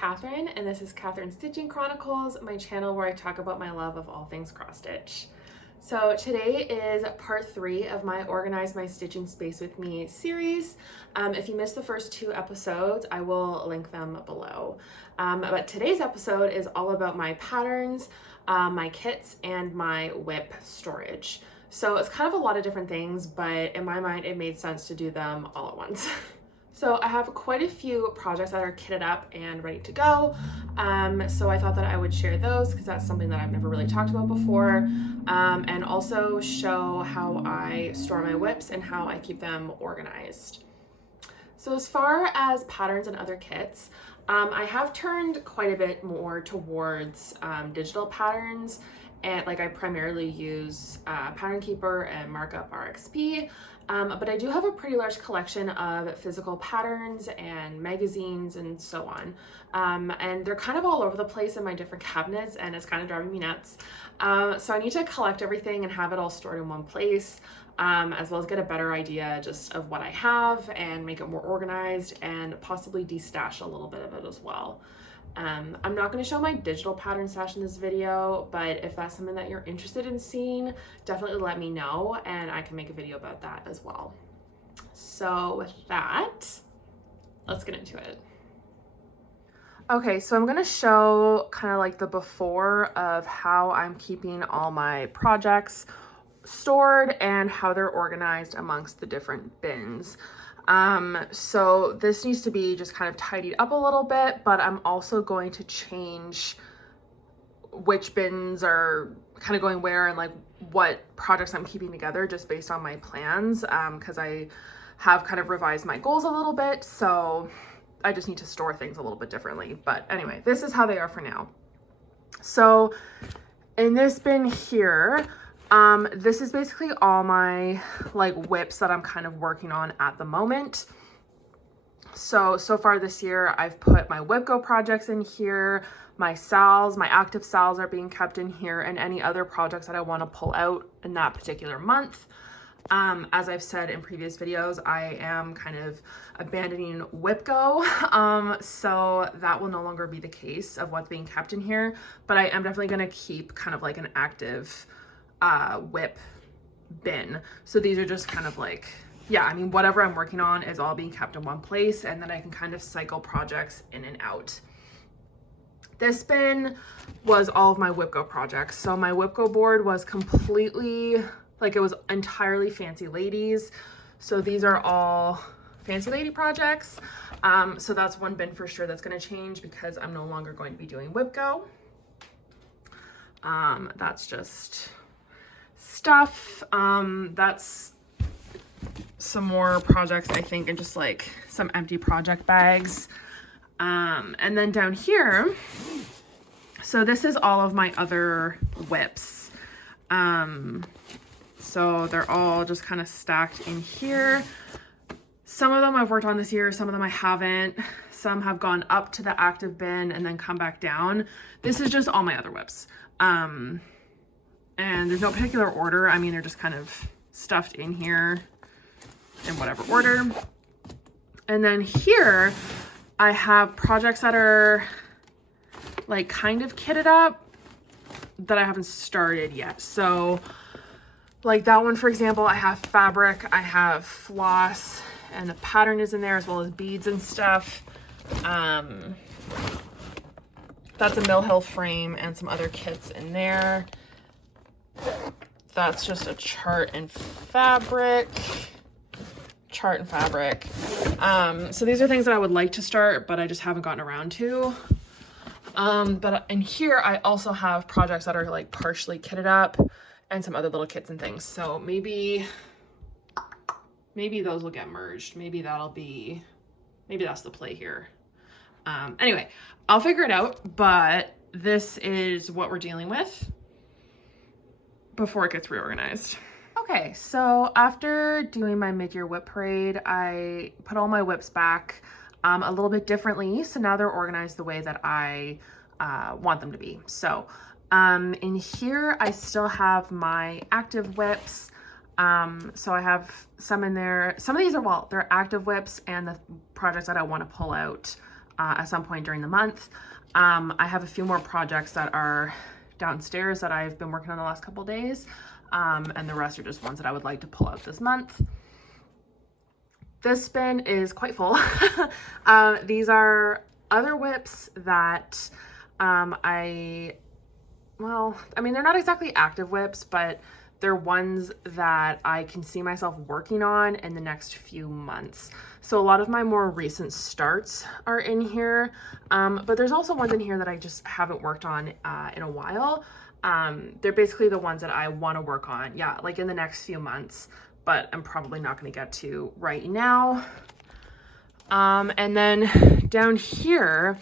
Catherine, and this is Catherine's Stitching Chronicles, my channel where I talk about my love of all things cross stitch. So today is part 3 of my Organize My Stitching Space With Me series. If you missed the first 2 episodes, I will link them below. But today's episode is all about my patterns, my kits, and my WIP storage. So it's kind of a lot of different things, but in my mind, it made sense to do them all at once. So I have quite a few projects that are kitted up and ready to go. So I thought that I would share those because that's something that I've never really talked about before. And also show how I store my WIPs and how I keep them organized. So as far as patterns and other kits, I have turned quite a bit more towards digital patterns. And like I primarily use Pattern Keeper and Markup RXP, but I do have a pretty large collection of physical patterns and magazines and so on. And they're kind of all over the place in my different cabinets, and it's kind of driving me nuts. So I need to collect everything and have it all stored in one place, as well as get a better idea just of what I have and make it more organized and possibly de-stash a little bit of it as well. I'm not going to show my digital pattern stash in this video, but if that's something that you're interested in seeing, definitely let me know and I can make a video about that as well. So with that, let's get into it. Okay, so I'm going to show kind of like the before of how I'm keeping all my projects stored and how they're organized amongst the different bins. So this needs to be just kind of tidied up a little bit, but I'm also going to change which bins are kind of going where and like what projects I'm keeping together just based on my plans, because I have kind of revised my goals a little bit, so I just need to store things a little bit differently. But anyway, this is how they are for now. So in this bin here, this is basically all my like WIPs that I'm kind of working on at the moment. So far this year, I've put my WIPGO projects in here, my SALs, my active SALs are being kept in here, and any other projects that I want to pull out in that particular month. As I've said in previous videos, I am kind of abandoning WIPGO, so that will no longer be the case of what's being kept in here, but I am definitely going to keep kind of like an active WIP bin. So these are just kind of like, yeah, I mean, whatever I'm working on is all being kept in one place, and then I can kind of cycle projects in and out. This bin was all of my WIPGO projects. So my WIPGO board was completely, like it was entirely Fancy Ladies. So these are all Fancy Lady projects. So that's one bin for sure that's going to change because I'm no longer going to be doing WIPGO. That's just stuff. That's some more projects, I think, and just like some empty project bags. And then down here, so this is all of my other WIPs. So they're all just kind of stacked in here. Some of them I've worked on this year, some of them I haven't. Some have gone up to the active bin and then come back down. This is just all my other WIPs. And there's no particular order. I mean, they're just kind of stuffed in here in whatever order. And then here I have projects that are like kind of kitted up that I haven't started yet. So like that one, for example, I have fabric, I have floss, and the pattern is in there as well as beads and stuff. That's a Mill Hill frame and some other kits in there. That's just a chart and fabric. So these are things that I would like to start, but I just haven't gotten around to. But in here, I also have projects that are like partially kitted up and some other little kits and things. So maybe those will get merged. Maybe that's the play here. Anyway, I'll figure it out, but this is what we're dealing with before it gets reorganized. Okay, so after doing my mid-year WIP parade, I put all my WIPs back a little bit differently. So now they're organized the way that I want them to be. So in here, I still have my active WIPs. So I have some in there. Some of these are, well, they're active WIPs and the projects that I want to pull out at some point during the month. I have a few more projects that are downstairs that I've been working on the last couple days, and the rest are just ones that I would like to pull out this month. This bin is quite full. These are other whips that they're not exactly active whips, but they're ones that I can see myself working on in the next few months. So a lot of my more recent starts are in here, but there's also ones in here that I just haven't worked on in a while. They're basically the ones that I want to work on, like in the next few months, but I'm probably not going to get to right now. And then down here,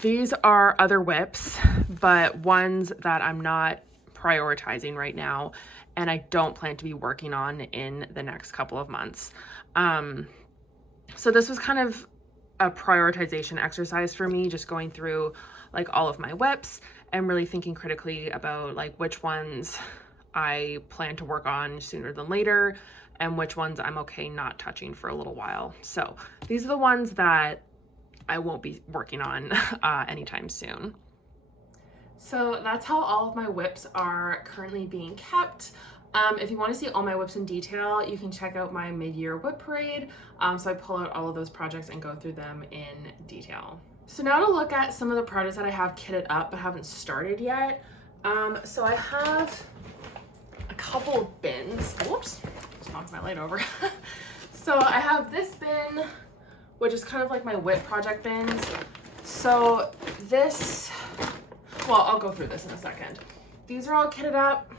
these are other whips, but ones that I'm not prioritizing right now and I don't plan to be working on in the next couple of months. So this was kind of a prioritization exercise for me, just going through like all of my whips and really thinking critically about like which ones I plan to work on sooner than later and which ones I'm okay not touching for a little while. So these are the ones that I won't be working on anytime soon. So that's how all of my whips are currently being kept. If you want to see all my whips in detail, you can check out my mid-year whip parade. So I pull out all of those projects and go through them in detail. So now to look at some of the projects that I have kitted up but haven't started yet. So I have a couple bins. Whoops, just knocked my light over. So I have this bin, which is kind of like my whip project bins. So this, I'll go through this in a second. These are all kitted up.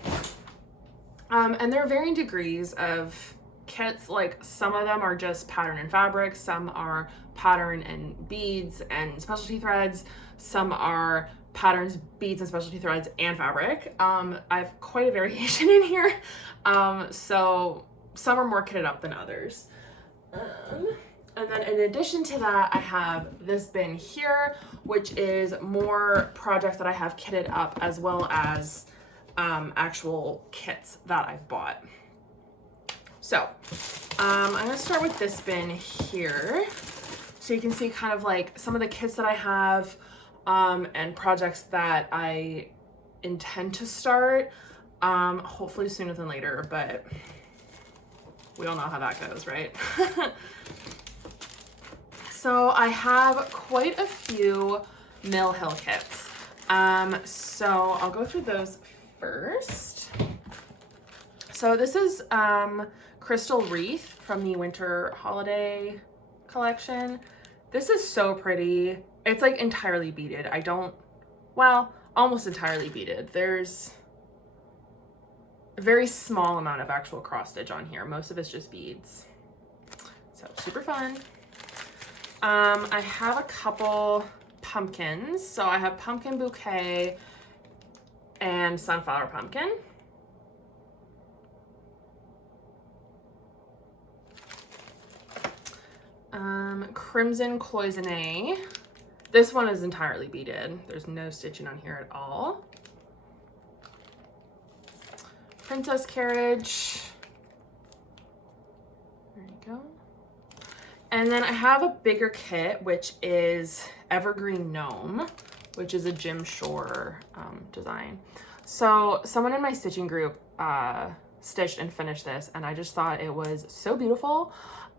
And they're varying degrees of kits. Like some of them are just pattern and fabric, some are pattern and beads and specialty threads, some are patterns, beads, and specialty threads and fabric. I have quite a variation in here. So some are more kitted up than others. And then in addition to that, I have this bin here, which is more projects that I have kitted up as well as actual kits that I've bought. So I'm gonna start with this bin here. So you can see kind of like some of the kits that I have and projects that I intend to start, hopefully sooner than later, but we all know how that goes, right? So I have quite a few Mill Hill kits. So I'll go through those first. So this is Crystal Wreath from the Winter Holiday collection. This is so pretty. It's like entirely beaded. Almost entirely beaded. There's a very small amount of actual cross stitch on here. Most of it's just beads. So super fun. I have a couple pumpkins. So I have Pumpkin Bouquet and Sunflower Pumpkin. Crimson Cloisonne. This one is entirely beaded. There's no stitching on here at all. Princess Carriage. There you go. And then I have a bigger kit, which is Evergreen Gnome, which is a Jim Shore design. So someone in my stitching group stitched and finished this, and I just thought it was so beautiful.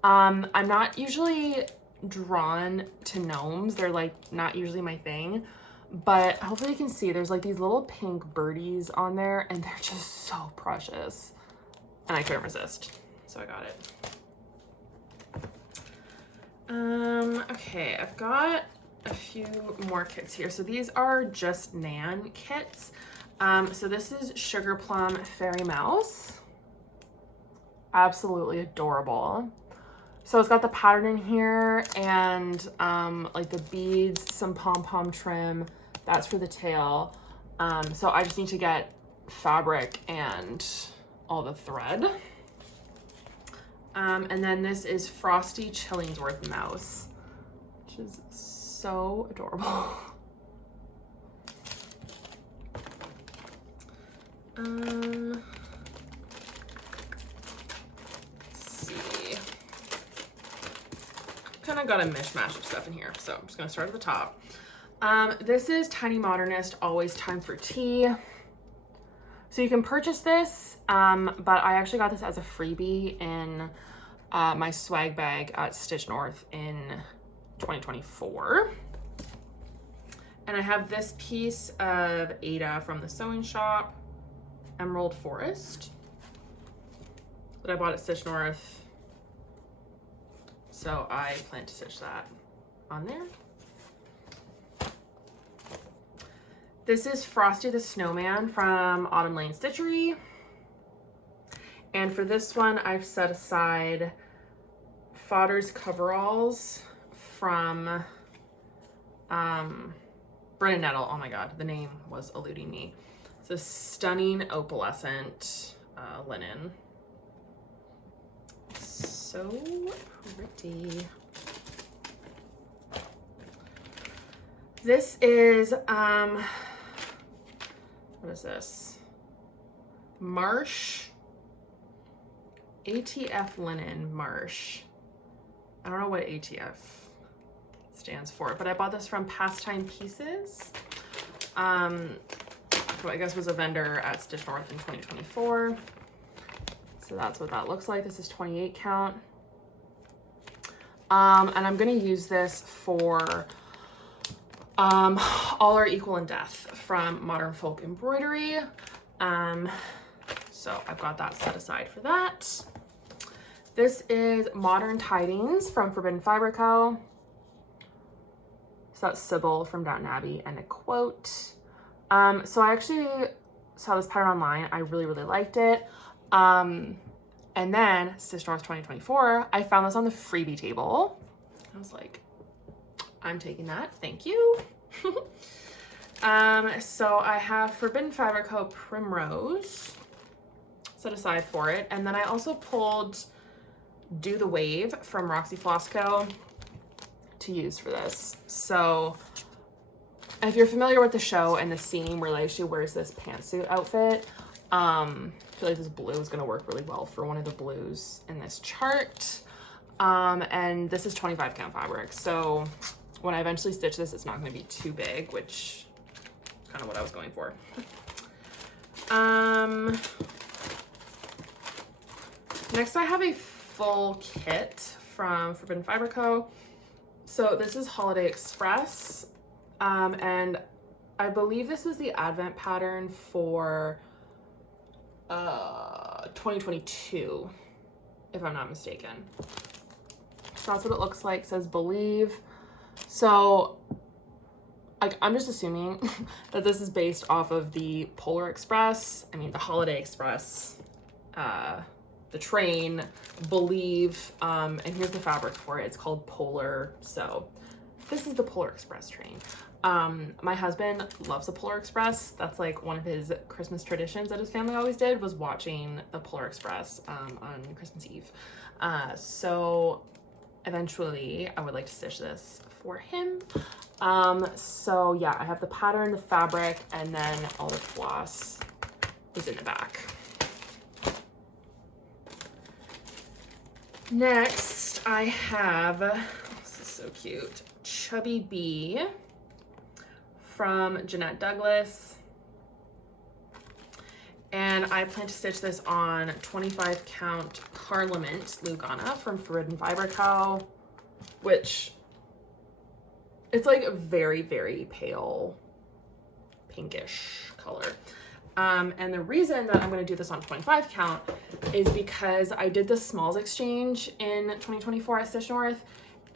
I'm not usually drawn to gnomes. They're like not usually my thing, but hopefully you can see there's like these little pink birdies on there and they're just so precious. And I couldn't resist, so I got it. Okay, I've got a few more kits here. So these are just Nan kits. So this is Sugar Plum Fairy Mouse. Absolutely adorable. So it's got the pattern in here and like the beads, some pom-pom trim. That's for the tail. So I just need to get fabric and all the thread. And then this is Frosty Chillingsworth Mouse, which is so adorable. Let's see. Kind of got a mishmash of stuff in here, so I'm just gonna start at the top. This is Tiny Modernist, Always Time for Tea. So you can purchase this, but I actually got this as a freebie in my swag bag at Stitch North in 2024. And I have this piece of Ada from the sewing shop, Emerald Forest, that I bought at Stitch North. So I plan to stitch that on there. This is Frosty the Snowman from Autumn Lane Stitchery. And for this one, I've set aside Fodder's Coveralls from Brennan Nettle. Oh my God, the name was eluding me. It's a stunning opalescent linen. So pretty. This is, what is this? Marsh, ATF linen, Marsh. I don't know what ATF stands for, but I bought this from Pastime Pieces. Who I guess was a vendor at Stitch North in 2024. So that's what that looks like. This is 28 count. And I'm gonna use this for All Are Equal in Death from Modern Folk Embroidery. So I've got that set aside for that. This is Modern Tidings from Forbidden Fiber Co. So that's Sybil from Downton Abbey and a quote. So I actually saw this pattern online. I really, really liked it. And then Stitch North 2024, I found this on the freebie table. I was like, I'm taking that, thank you. So I have Forbidden Fiber Co. Primrose set aside for it. And then I also pulled Do the Wave from Roxy Flosco to use for this. So if you're familiar with the show and the scene where like she wears this pantsuit outfit, I feel like this blue is gonna work really well for one of the blues in this chart. And this is 25 count fabric. So when I eventually stitch this, it's not gonna be too big, which is kind of what I was going for. Next I have a full kit from Forbidden Fiber Co. So this is Holiday Express. And I believe this was the Advent pattern for 2022, if I'm not mistaken. So that's what it looks like. It says Believe. So like I'm just assuming that this is based off of the Polar Express, the Holiday Express, the train, Believe, and here's the fabric for it. It's called Polar. So this is the Polar Express train. My husband loves the Polar Express. That's like one of his Christmas traditions that his family always did, was watching the Polar Express on Christmas Eve. So eventually I would like to stitch this for him. So yeah, I have the pattern, the fabric, and then all the floss is in the back. Next, I have, this is so cute, Chubby Bee from Jeanette Douglas. And I plan to stitch this on 25 count Parliament Lugana from Forbidden Fiber Co., which it's like a very, very pale pinkish color. And the reason that I'm going to do this on 25 count is because I did the smalls exchange in 2024 at Stitch North,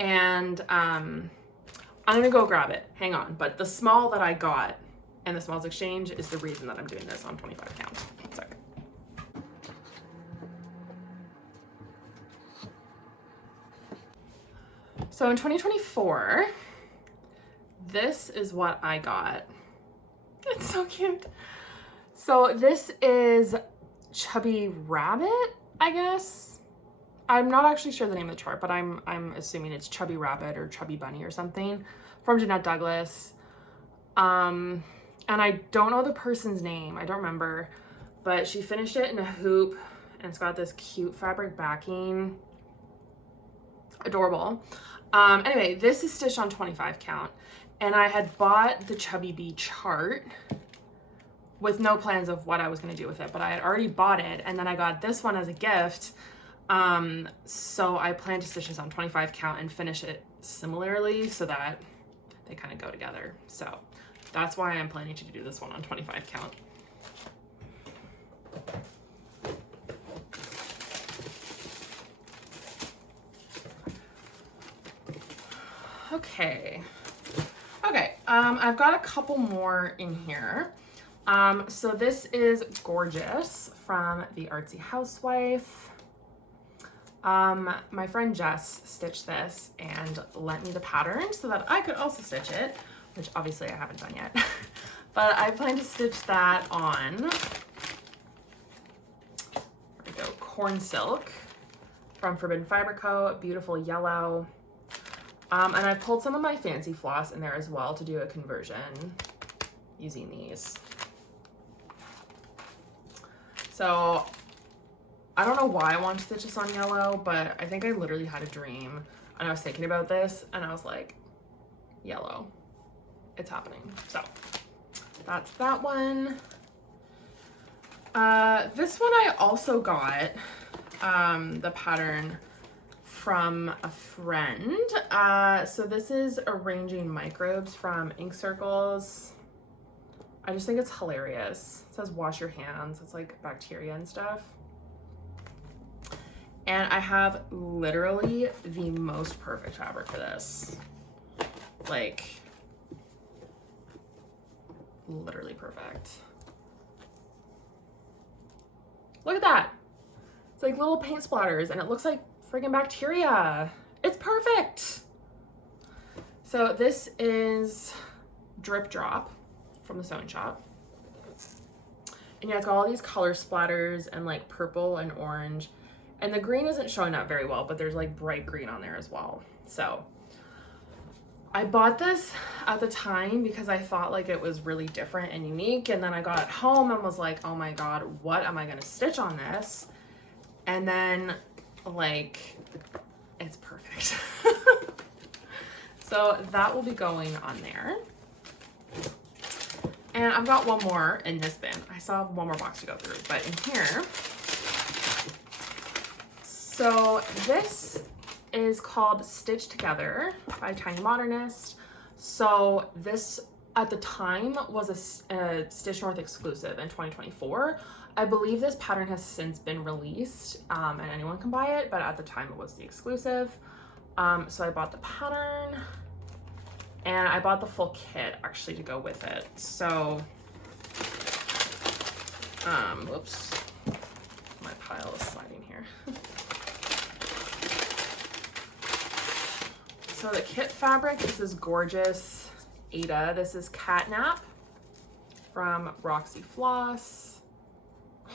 and I'm going to go grab it. Hang on. But the small that I got and the smalls exchange is the reason that I'm doing this on 25 count. One sec. So in 2024, this is what I got. It's so cute. So this is Chubby Rabbit, I guess. I'm not actually sure the name of the chart, but I'm assuming it's Chubby Rabbit or Chubby Bunny or something from Jeanette Douglas. And I don't know the person's name. I don't remember, but she finished it in a hoop and it's got this cute fabric backing. Adorable. Anyway, this is stitched on 25 count, and I had bought the Chubby Bee chart with no plans of what I was going to do with it, but I had already bought it, and then I got this one as a gift. So I plan to stitch this on 25 count and finish it similarly so that they kind of go together. So that's why I'm planning to do this one on 25 count. Okay. I've got a couple more in here. So this is Gorgeous from The Artsy Housewife. My friend Jess stitched this and lent me the pattern so that I could also stitch it, which obviously I haven't done yet. But I plan to stitch that on, there we go, Corn Silk from Forbidden Fiber Co. Beautiful yellow. And I pulled some of my fancy floss in there as well to do a conversion using these. So I don't know why I wanted to stitch this on yellow, but I think I literally had a dream and I was thinking about this and I was like, yellow, it's happening. So that's that one. This one I also got the pattern from a friend. So this is Arranging Microbes from Ink Circles. I just think it's hilarious. It says wash your hands. It's like bacteria and stuff. And I have literally the most perfect fabric for this. Like, literally perfect. Look at that. It's like little paint splatters and it looks like friggin' bacteria. It's perfect. So this is Drip Drop from the Sewing Shop. And yeah, it's got all these color splatters and like purple and orange. And the green isn't showing up very well, but there's like bright green on there as well. So I bought this at the time because I thought like it was really different and unique. And then I got it home and was like, oh my God, what am I gonna stitch on this? And then like, it's perfect. So that will be going on there. And I've got one more in this bin. I still have one more box to go through, but in here. So this is called Stitch Together by Tiny Modernist. So this at the time was a Stitch North exclusive in 2024. I believe this pattern has since been released and anyone can buy it, but at the time it was the exclusive. So I bought the pattern and I bought the full kit actually to go with it. So, whoops, my pile is sliding here. So the kit fabric, this is Gorgeous Ada. This is Catnap from Roxy Floss.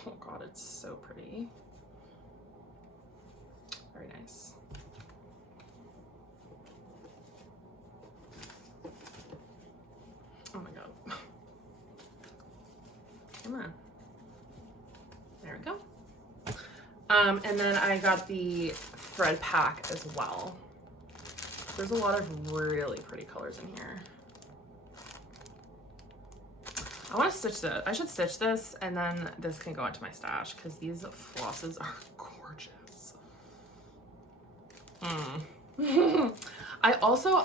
Oh God, it's so pretty. Very nice. Oh my God. Come on. There we go. And then I got the thread pack as well. There's a lot of really pretty colors in here. I want to stitch this. I should stitch this and then this can go into my stash because these flosses are gorgeous.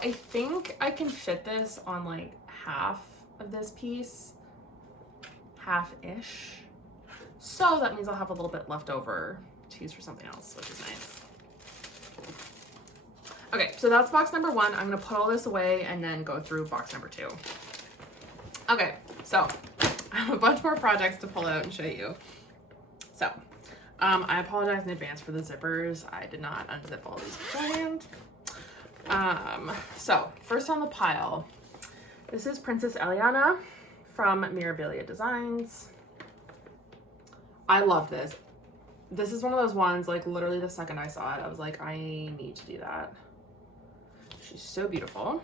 I think I can fit this on like half of this piece, half-ish. So that means I'll have a little bit left over to use for something else, which is nice. Okay, so that's box number one. I'm gonna put all this away and then go through box number two. Okay, so I have a bunch more projects to pull out and show you. So, I apologize in advance for the zippers. I did not unzip all these beforehand. So first on the pile, this is Princess Eliana from Mirabilia Designs. I love this. This is one of those ones, like literally the second I saw it, I was like, I need to do that. She's so beautiful.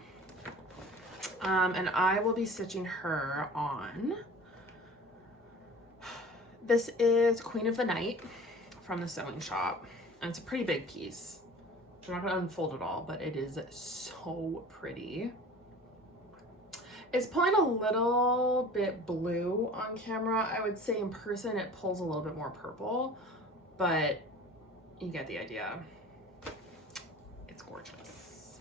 And I will be stitching her on. This is Queen of the Night from the Sewing Shop. And it's a pretty big piece. I'm not gonna unfold it all, but it is so pretty. It's pulling a little bit blue on camera. I would say in person it pulls a little bit more purple, but you get the idea. It's gorgeous.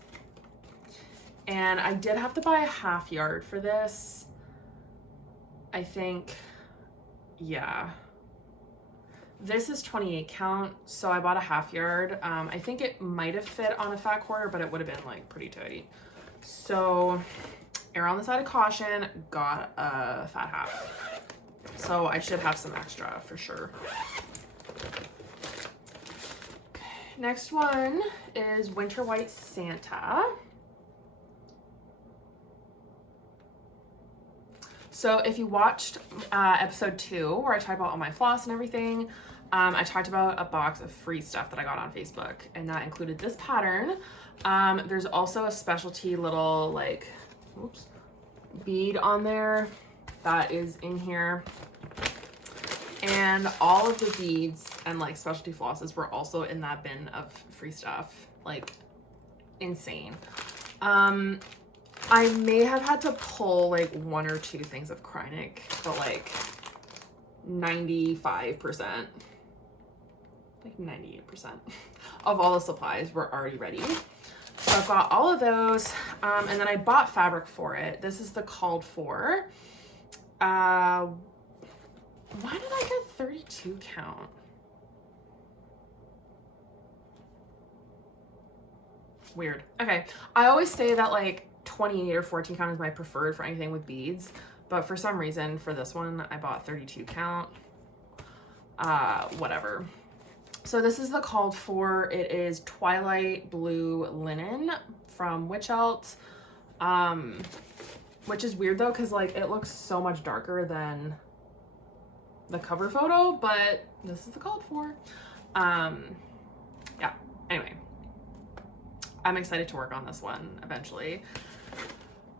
And I did have to buy a half yard for this. I think, yeah. This is 28 count, so I bought a half yard. I think it might have fit on a fat quarter, but it would have been like pretty tight. So err on the side of caution, got a fat half. So I should have some extra for sure. Next one is Winter White Santa. So if you watched episode 2 where I talked about all my floss and everything, I talked about a box of free stuff that I got on Facebook, and that included this pattern. There's also a specialty little like, oops, bead on there that is in here. And all of the beads and like specialty flosses were also in that bin of free stuff. Like, insane. I may have had to pull like 1 or 2 things of Chronicles, but like 95%, like 98% of all the supplies were already ready. So I've got all of those, and then I bought fabric for it. This is the called for. Why did I get 32 count? Weird. Okay, I always say that like 28 or 14 count is my preferred for anything with beads, but for some reason for this one I bought 32 count. Whatever. So this is the called for. It is Twilight Blue Linen from Witch Alt, which is weird though because like it looks so much darker than the cover photo, but this is the called for. Yeah, anyway, I'm excited to work on this one eventually.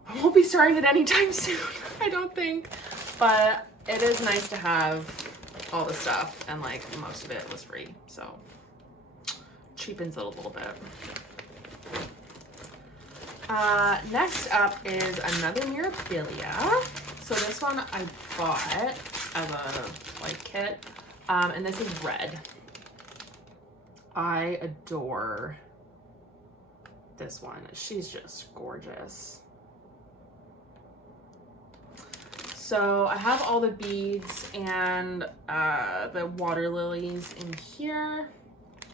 I won't be starting it anytime soon, I don't think, but it is nice to have all the stuff, and like most of it was free, so cheapens it a little bit. Next up is another Mirabilia. So this one I bought as a like kit, and this is red. I adore this one. She's just gorgeous. So I have all the beads and the water lilies in here.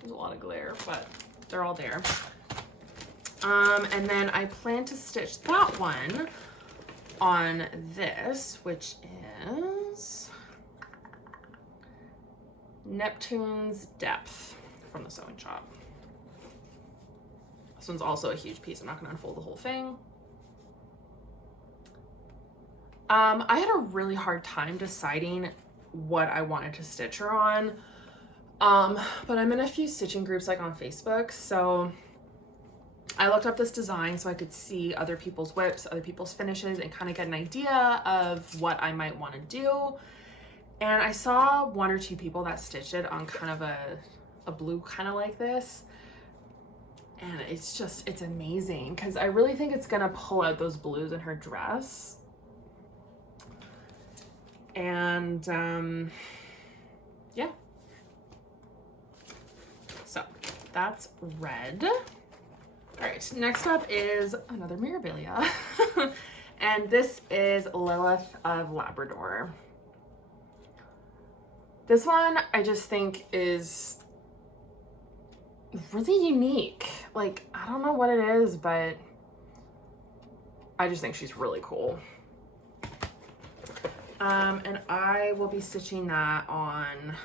There's a lot of glare, but they're all there. And then I plan to stitch that one on this, which is Neptune's Depth from the Sewing Shop. This one's also a huge piece. I'm not gonna unfold the whole thing. I had a really hard time deciding what I wanted to stitch her on, but I'm in a few stitching groups like on Facebook, so I looked up this design so I could see other people's whips, other people's finishes, and kind of get an idea of what I might want to do. And I saw 1 or 2 people that stitched it on kind of a blue kind of like this, and it's amazing because I really think it's gonna pull out those blues in her dress. And yeah, so that's red. All right, next up is another Mirabilia, and this is Lilith of Labrador. This one I just think is really unique. Like, I don't know what it is, but I just think she's really cool. And I will be stitching that on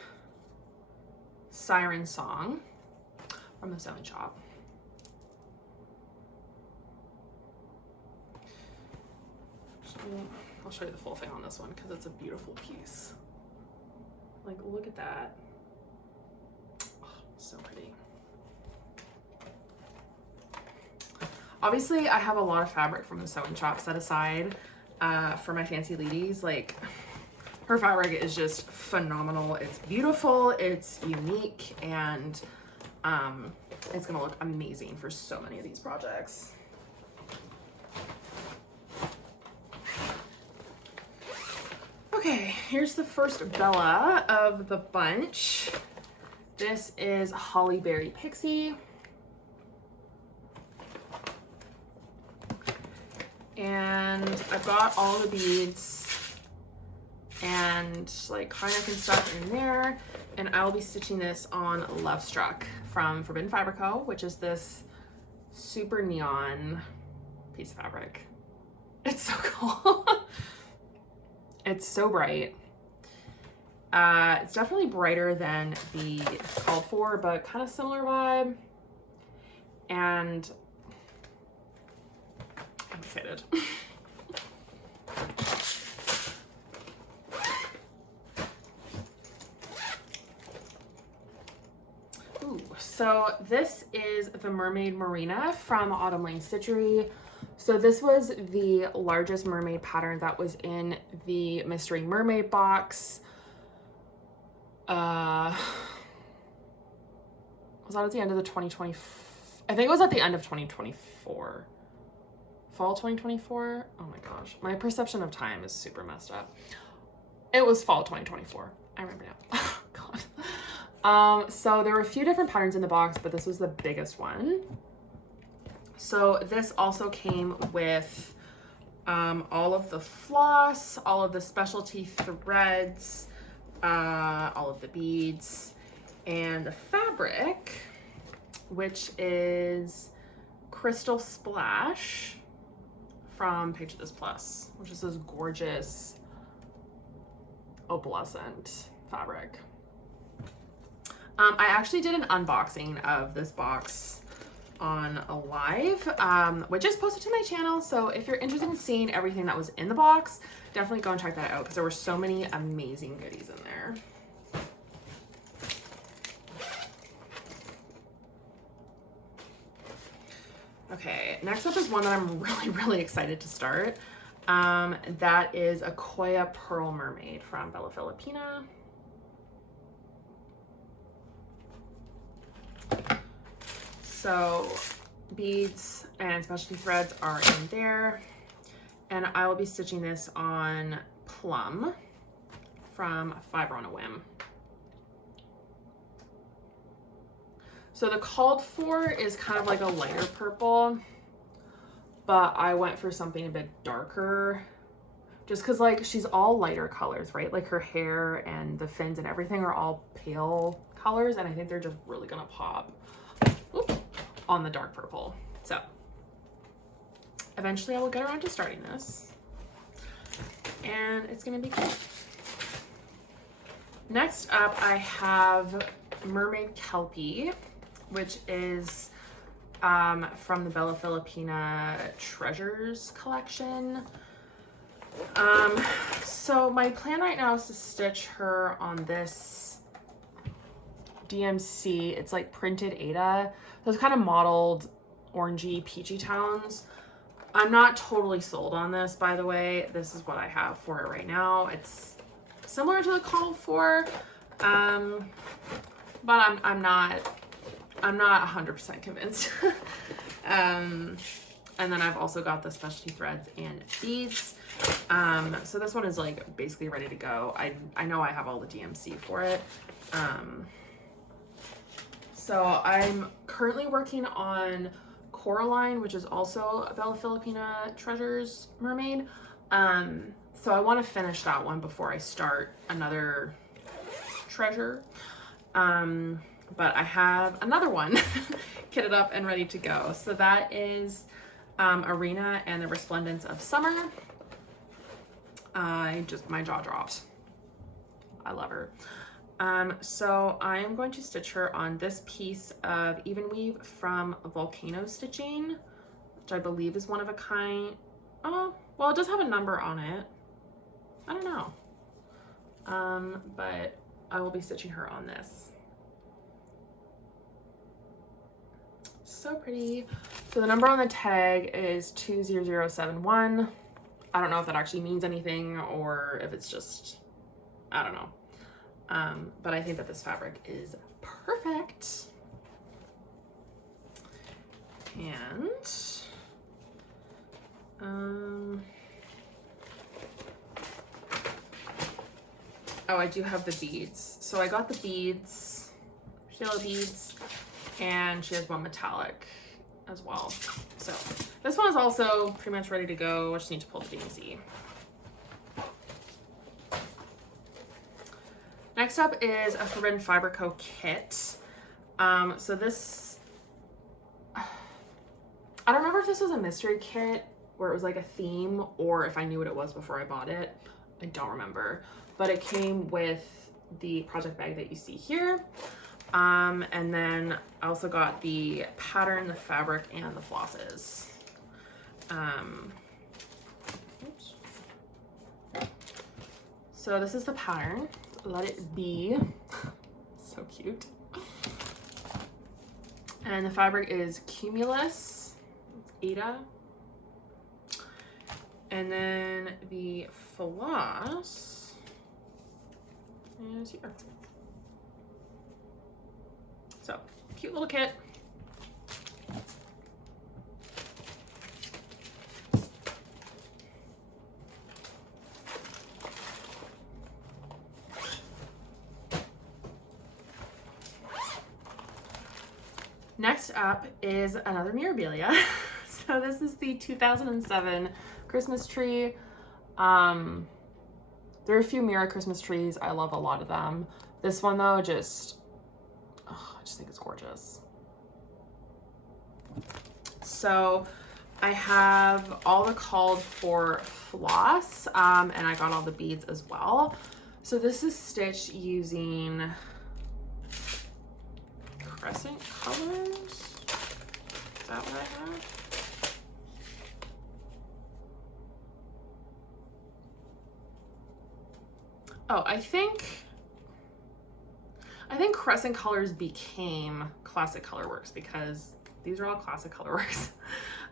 Siren Song from the Sewing Shop. I'll show you the full thing on this one because it's a beautiful piece. Like, look at that. Oh, so pretty. Obviously, I have a lot of fabric from the Sewing Shop set aside for my fancy ladies. Like, her fabric is just phenomenal. It's beautiful, it's unique, and It's gonna look amazing for so many of these projects. Okay, here's the first Bella of the bunch. This is Holly Berry Pixie. And I've got all the beads and like harness and stuff in there. And I will be stitching this on Love Struck from Forbidden Fiber Co., which is this super neon piece of fabric. It's so cool. It's so bright. It's definitely brighter than the called for, but kind of similar vibe. And I'm excited. Ooh, so this is the Mermaid Marina from Autumn Lane Stitchery. So this was the largest mermaid pattern that was in the Mystery Mermaid box. Was that at the end of the 2020? I think it was at the end of 2024. Fall 2024? Oh my gosh. My perception of time is super messed up. It was fall 2024. I remember now. God. So there were a few different patterns in the box, but this was the biggest one. So this also came with all of the floss, all of the specialty threads, all of the beads, and the fabric, which is Crystal Splash from Page This Plus, which is this gorgeous opalescent fabric. I actually did an unboxing of this box on a live, which is posted to my channel. So if you're interested in seeing everything that was in the box, definitely go and check that out because there were so many amazing goodies in there. Okay, next up is one that I'm really excited to start. That is a Koya Pearl Mermaid from Bella Filipina. So beads and specialty threads are in there, and I will be stitching this on Plum from Fiber on a Whim. So the called for is kind of like a lighter purple, but I went for something a bit darker just because like she's all lighter colors, right? Like her hair and the fins and everything are all pale colors, and I think they're just really gonna pop on the dark purple. So eventually I will get around to starting this, and it's gonna be cool. Next up I have Mermaid Kelpie, which is from the Bella Filipina Treasures collection. So my plan right now is to stitch her on this DMC. It's like printed Ada. Those kind of modeled orangey peachy tones. I'm not totally sold on this, by the way. This is what I have for it right now. It's similar to the call for, but I'm not 100% convinced. And then I've also got the specialty threads and beads. So this one is like basically ready to go. I know I have all the DMC for it. So I'm currently working on Coraline, which is also a Bella Filipina Treasures mermaid. So I want to finish that one before I start another treasure. But I have another one kitted up and ready to go. So that is Arena and the Resplendence of Summer. My jaw dropped. I love her. So I am going to stitch her on this piece of Even Weave from Volcano Stitching, which I believe is one of a kind. Oh, well, it does have a number on it. I don't know. But I will be stitching her on this. So pretty. So the number on the tag is 20071. I don't know if that actually means anything or if it's just, I don't know. But I think that this fabric is perfect. And oh, I do have the beads. So I got the beads, yellow beads, and she has one metallic as well. So this one is also pretty much ready to go. I just need to pull the DMC. Next up is a Forbidden Fiber Co. kit. So this, I don't remember if this was a mystery kit where it was like a theme or if I knew what it was before I bought it. I don't remember, but it came with the project bag that you see here. And then I also got the pattern, the fabric, and the flosses. Oops. So this is the pattern. Let it be. So cute. And the fabric is Cumulus, Ada. And then the floss is here. So, cute little kit. Next up is another memorabilia. So this is the 2007 Christmas tree. There are a few mirror Christmas trees. I love a lot of them. This one though, I just think it's gorgeous. So I have all the called for floss, and I got all the beads as well. So this is stitched using crescent colors. Is that what I have? Oh, I think Crescent Colors became Classic Colorworks because these are all Classic Colorworks.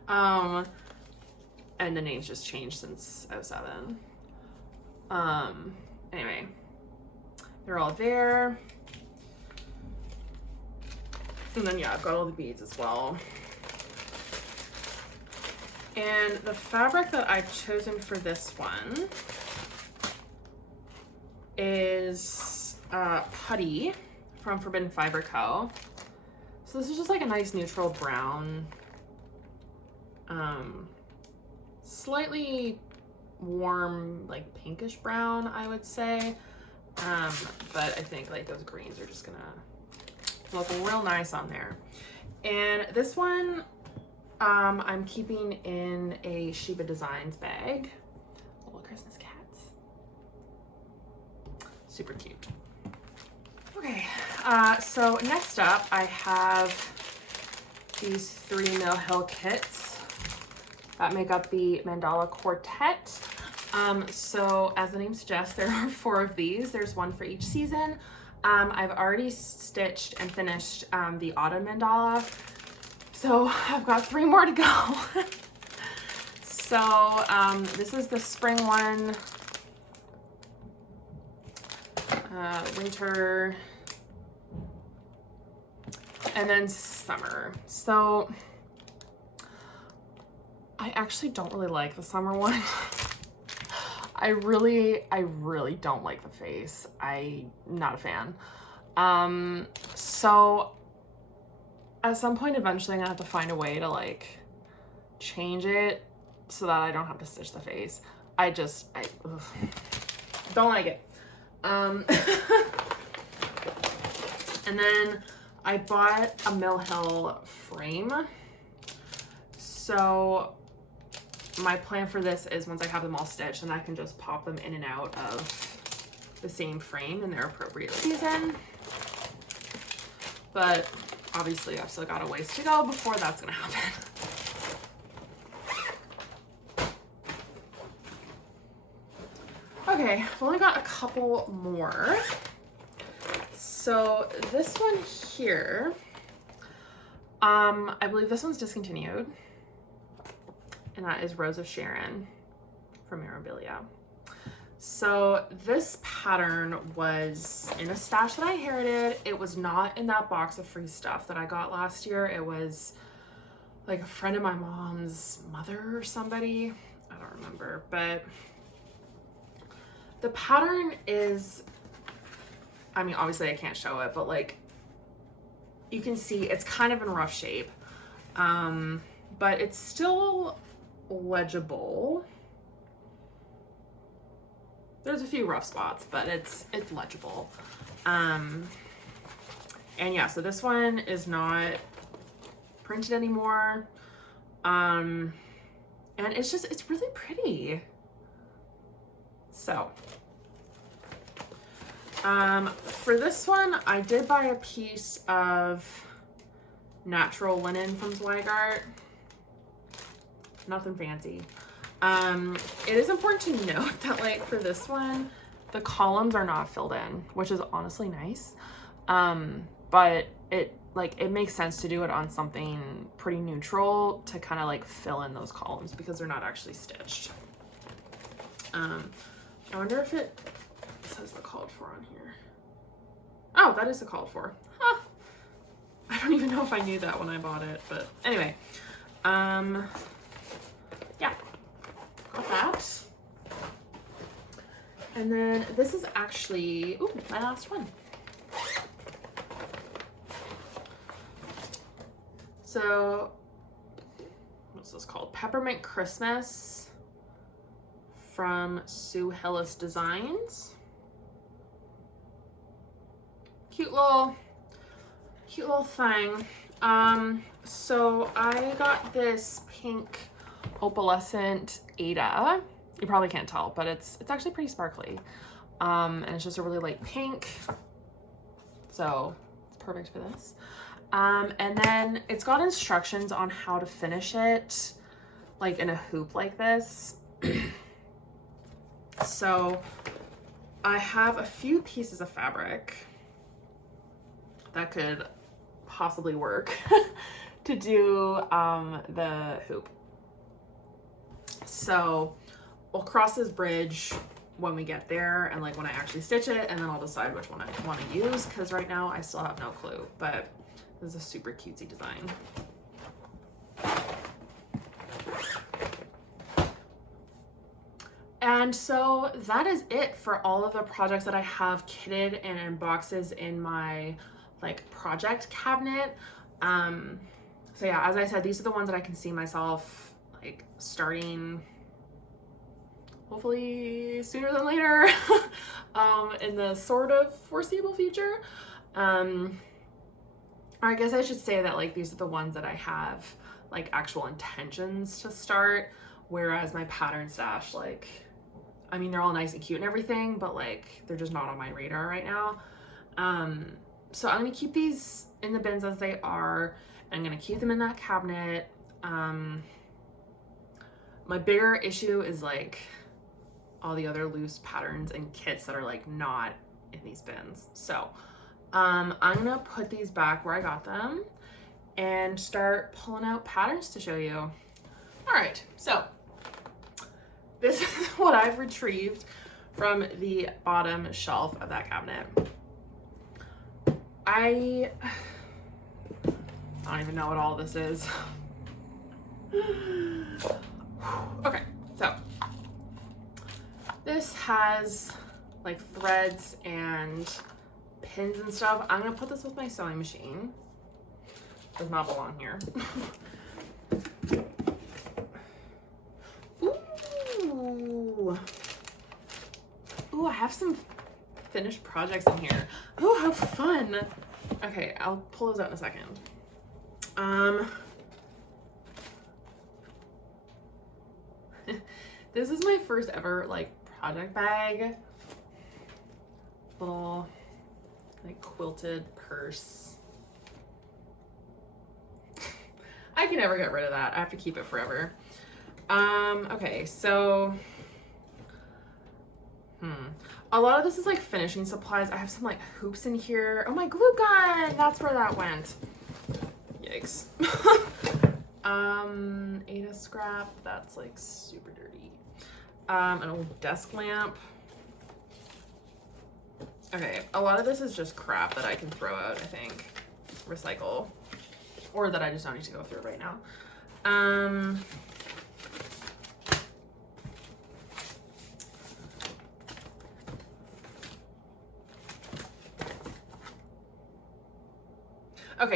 And the name's just changed since 07. Anyway, they're all there. And then, yeah, I've got all the beads as well. And the fabric that I've chosen for this one is Putty from Forbidden Fiber Co. So this is just like a nice neutral brown, slightly warm, like pinkish brown, I would say. But I think like those greens are just gonna look real nice on there. And this one, I'm keeping in a Sheba Designs bag. Little Christmas cats. Super cute. Okay, so next up I have these 3 Mill Hill kits that make up the Mandala Quartet. So as the name suggests, there are 4 of these. There's one for each season. I've already stitched and finished the autumn mandala, so I've got 3 more to go. So this is the spring one, winter, and then summer. So I actually don't really like the summer one. I really don't like the face. I'm not a fan. So at some point eventually I'm gonna have to find a way to like change it so that I don't have to stitch the face. I don't like it. And then I bought a Mill Hill frame. So my plan for this is once I have them all stitched, and I can just pop them in and out of the same frame in their appropriate season. But obviously I've still got a ways to go before that's gonna happen. Okay, I've only got a couple more. So this one here, I believe this one's discontinued. And that is Rose of Sharon from Memorabilia. So this pattern was in a stash that I inherited. It was not in that box of free stuff that I got last year. It was like a friend of my mom's mother or somebody. I don't remember, but the pattern is, I mean, obviously I can't show it, but like you can see it's kind of in rough shape. But it's still legible. There's a few rough spots, but it's legible. And yeah, so this one is not printed anymore. And it's really pretty. So, for this one, I did buy a piece of natural linen from Zweigart. Nothing fancy. It is important to note that like for this one, the columns are not filled in, which is honestly nice. But it makes sense to do it on something pretty neutral to kind of like fill in those columns because they're not actually stitched. I wonder if it says the called for on here. Oh, that is the called for. Huh. I don't even know if I knew that when I bought it, but anyway. Yeah, got that. And then this is actually, ooh, my last one. So, what's this called? Peppermint Christmas from Sue Hillis Designs. Cute little thing. So I got this pink opalescent Ada. You probably can't tell, but it's actually pretty sparkly. And it's just a really light pink. So it's perfect for this. And then it's got instructions on how to finish it, like in a hoop like this. So I have a few pieces of fabric that could possibly work to do the hoop. So we'll cross this bridge when we get there and like when I actually stitch it, and then I'll decide which one I want to use, because right now I still have no clue, but this is a super cutesy design. And so that is it for all of the projects that I have kitted and in boxes in my like project cabinet. So yeah, as I said, these are the ones that I can see myself like starting hopefully sooner than later in the sort of foreseeable future. Or I guess I should say that like these are the ones that I have like actual intentions to start, whereas my pattern stash, like, I mean, they're all nice and cute and everything, but like they're just not on my radar right now. So I'm gonna keep these in the bins as they are. I'm gonna keep them in that cabinet. My bigger issue is like all the other loose patterns and kits that are like not in these bins. So I'm gonna put these back where I got them and start pulling out patterns to show you. All right, so this is what I've retrieved from the bottom shelf of that cabinet. I don't even know what all this is. Okay, so this has like threads and pins and stuff. I'm gonna put this with my sewing machine. Does not belong here. Ooh. Ooh, I have some finished projects in here. Oh, how fun. Okay, I'll pull those out in a second. This is my first ever like project bag. Little like quilted purse. I can never get rid of that. I have to keep it forever. Okay, so a lot of this is like finishing supplies. I have some like hoops in here. Oh, my glue gun, that's where that went. Yikes. Ada scrap, that's like super dirty. An old desk lamp. Okay, a lot of this is just crap that I can throw out, I think. Recycle. Or that I just don't need to go through right now. Okay,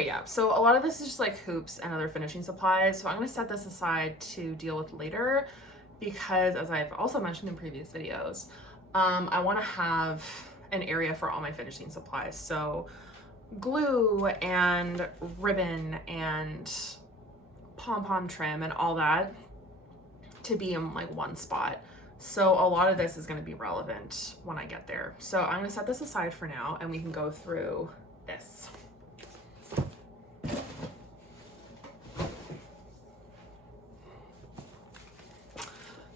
yeah, so a lot of this is just like hoops and other finishing supplies. So I'm gonna set this aside to deal with later because, as I've also mentioned in previous videos, I wanna have an area for all my finishing supplies. So glue and ribbon and pom-pom trim and all that to be in like one spot. So a lot of this is gonna be relevant when I get there. So I'm gonna set this aside for now and we can go through this.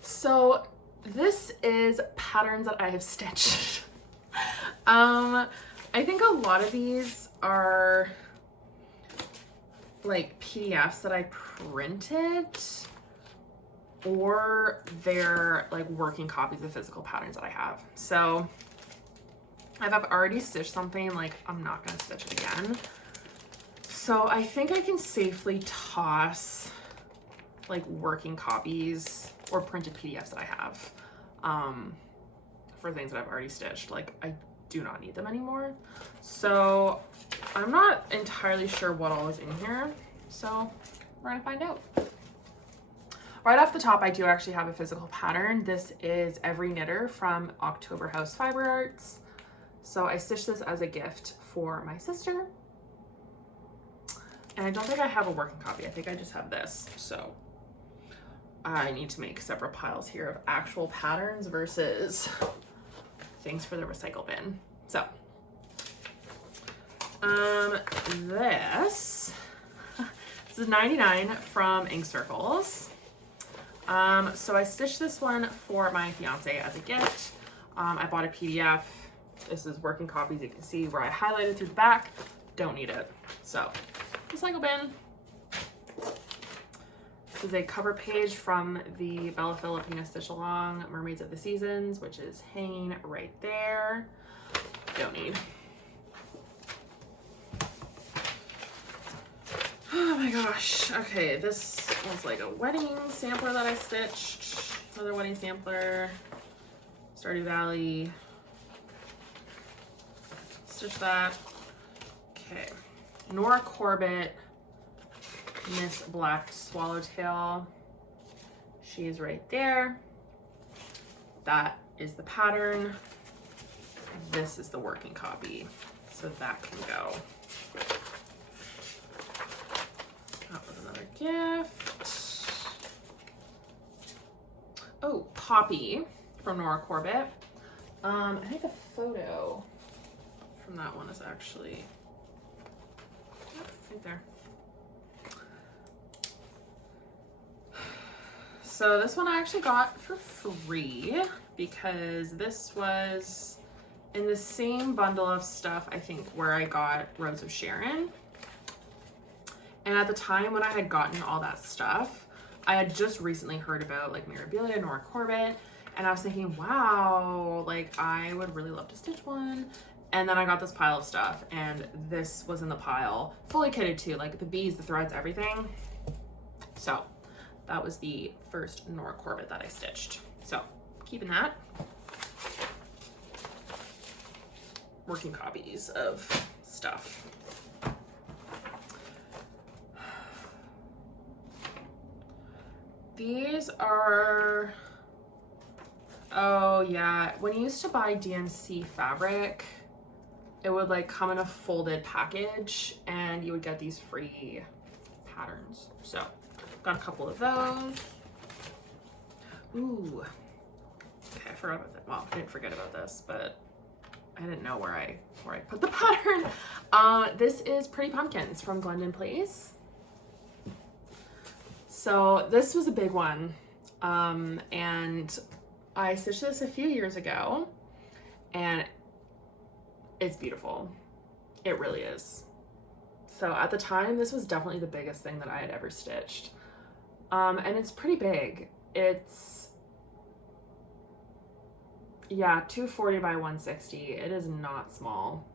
So this is patterns that I have stitched. I think a lot of these are like PDFs that I printed, or they're like working copies of physical patterns that I have. So if I've already stitched something, like I'm not gonna stitch it again. So I think I can safely toss like working copies or printed PDFs that I have for things that I've already stitched. Like I do not need them anymore. So I'm not entirely sure what all is in here. So we're gonna find out. Right off the top, I do actually have a physical pattern. This is Every Knitter from October House Fiber Arts. So I stitched this as a gift for my sister. And I don't think I have a working copy. I think I just have this. So I need to make separate piles here of actual patterns versus things for the recycle bin. So, this is 99 from Ink Circles. So I stitched this one for my fiance as a gift. I bought a PDF. This is working copies. You can see where I highlighted through the back. Don't need it. So, recycle bin. This is a cover page from the Bella Filipina Stitch Along Mermaids of the Seasons, which is hanging right there. Don't need. Oh my gosh. Okay, this was like a wedding sampler that I stitched. Another wedding sampler. Stardew Valley. Stitch that. Okay. Nora Corbett. Miss Black Swallowtail. She's right there. That is the pattern. This is the working copy. So that can go. That was another gift. Oh, Poppy from Nora Corbett. I think the photo from that one is actually right there. So this one I actually got for free because this was in the same bundle of stuff, I think, where I got Rose of Sharon. And at the time when I had gotten all that stuff, I had just recently heard about like Mirabilia, Nora Corbett, and I was thinking, wow, like I would really love to stitch one. And then I got this pile of stuff and this was in the pile, fully kitted too, like the beads, the threads, everything. So that was the first Nora Corbett that I stitched. So keeping that. Working copies of stuff. These are, oh yeah, when you used to buy DMC fabric, it would like come in a folded package and you would get these free patterns. So got a couple of those. Ooh, okay, I forgot about that. Well, I didn't forget about this, but I didn't know where I put the pattern. This is Pretty Pumpkins from Glendon Place. So this was a big one. And I stitched this a few years ago and it's beautiful. It really is. So at the time, this was definitely the biggest thing that I had ever stitched. And it's pretty big. It's, yeah, 240 by 160. It is not small.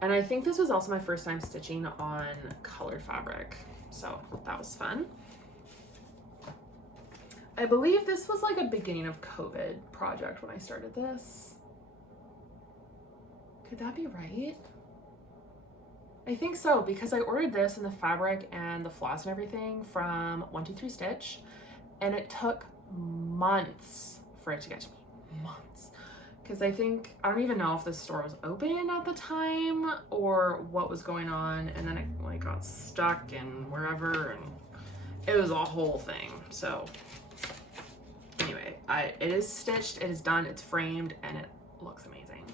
And I think this was also my first time stitching on colored fabric. So that was fun. I believe this was like a beginning of COVID project when I started this. Could that be right? I think so, because I ordered this and the fabric and the floss and everything from 123 Stitch, and it took months for it to get to me. Months. Because I don't even know if the store was open at the time or what was going on, and then it like got stuck and wherever, and it was a whole thing. So anyway, it is stitched, it is done, it's framed, and it looks amazing.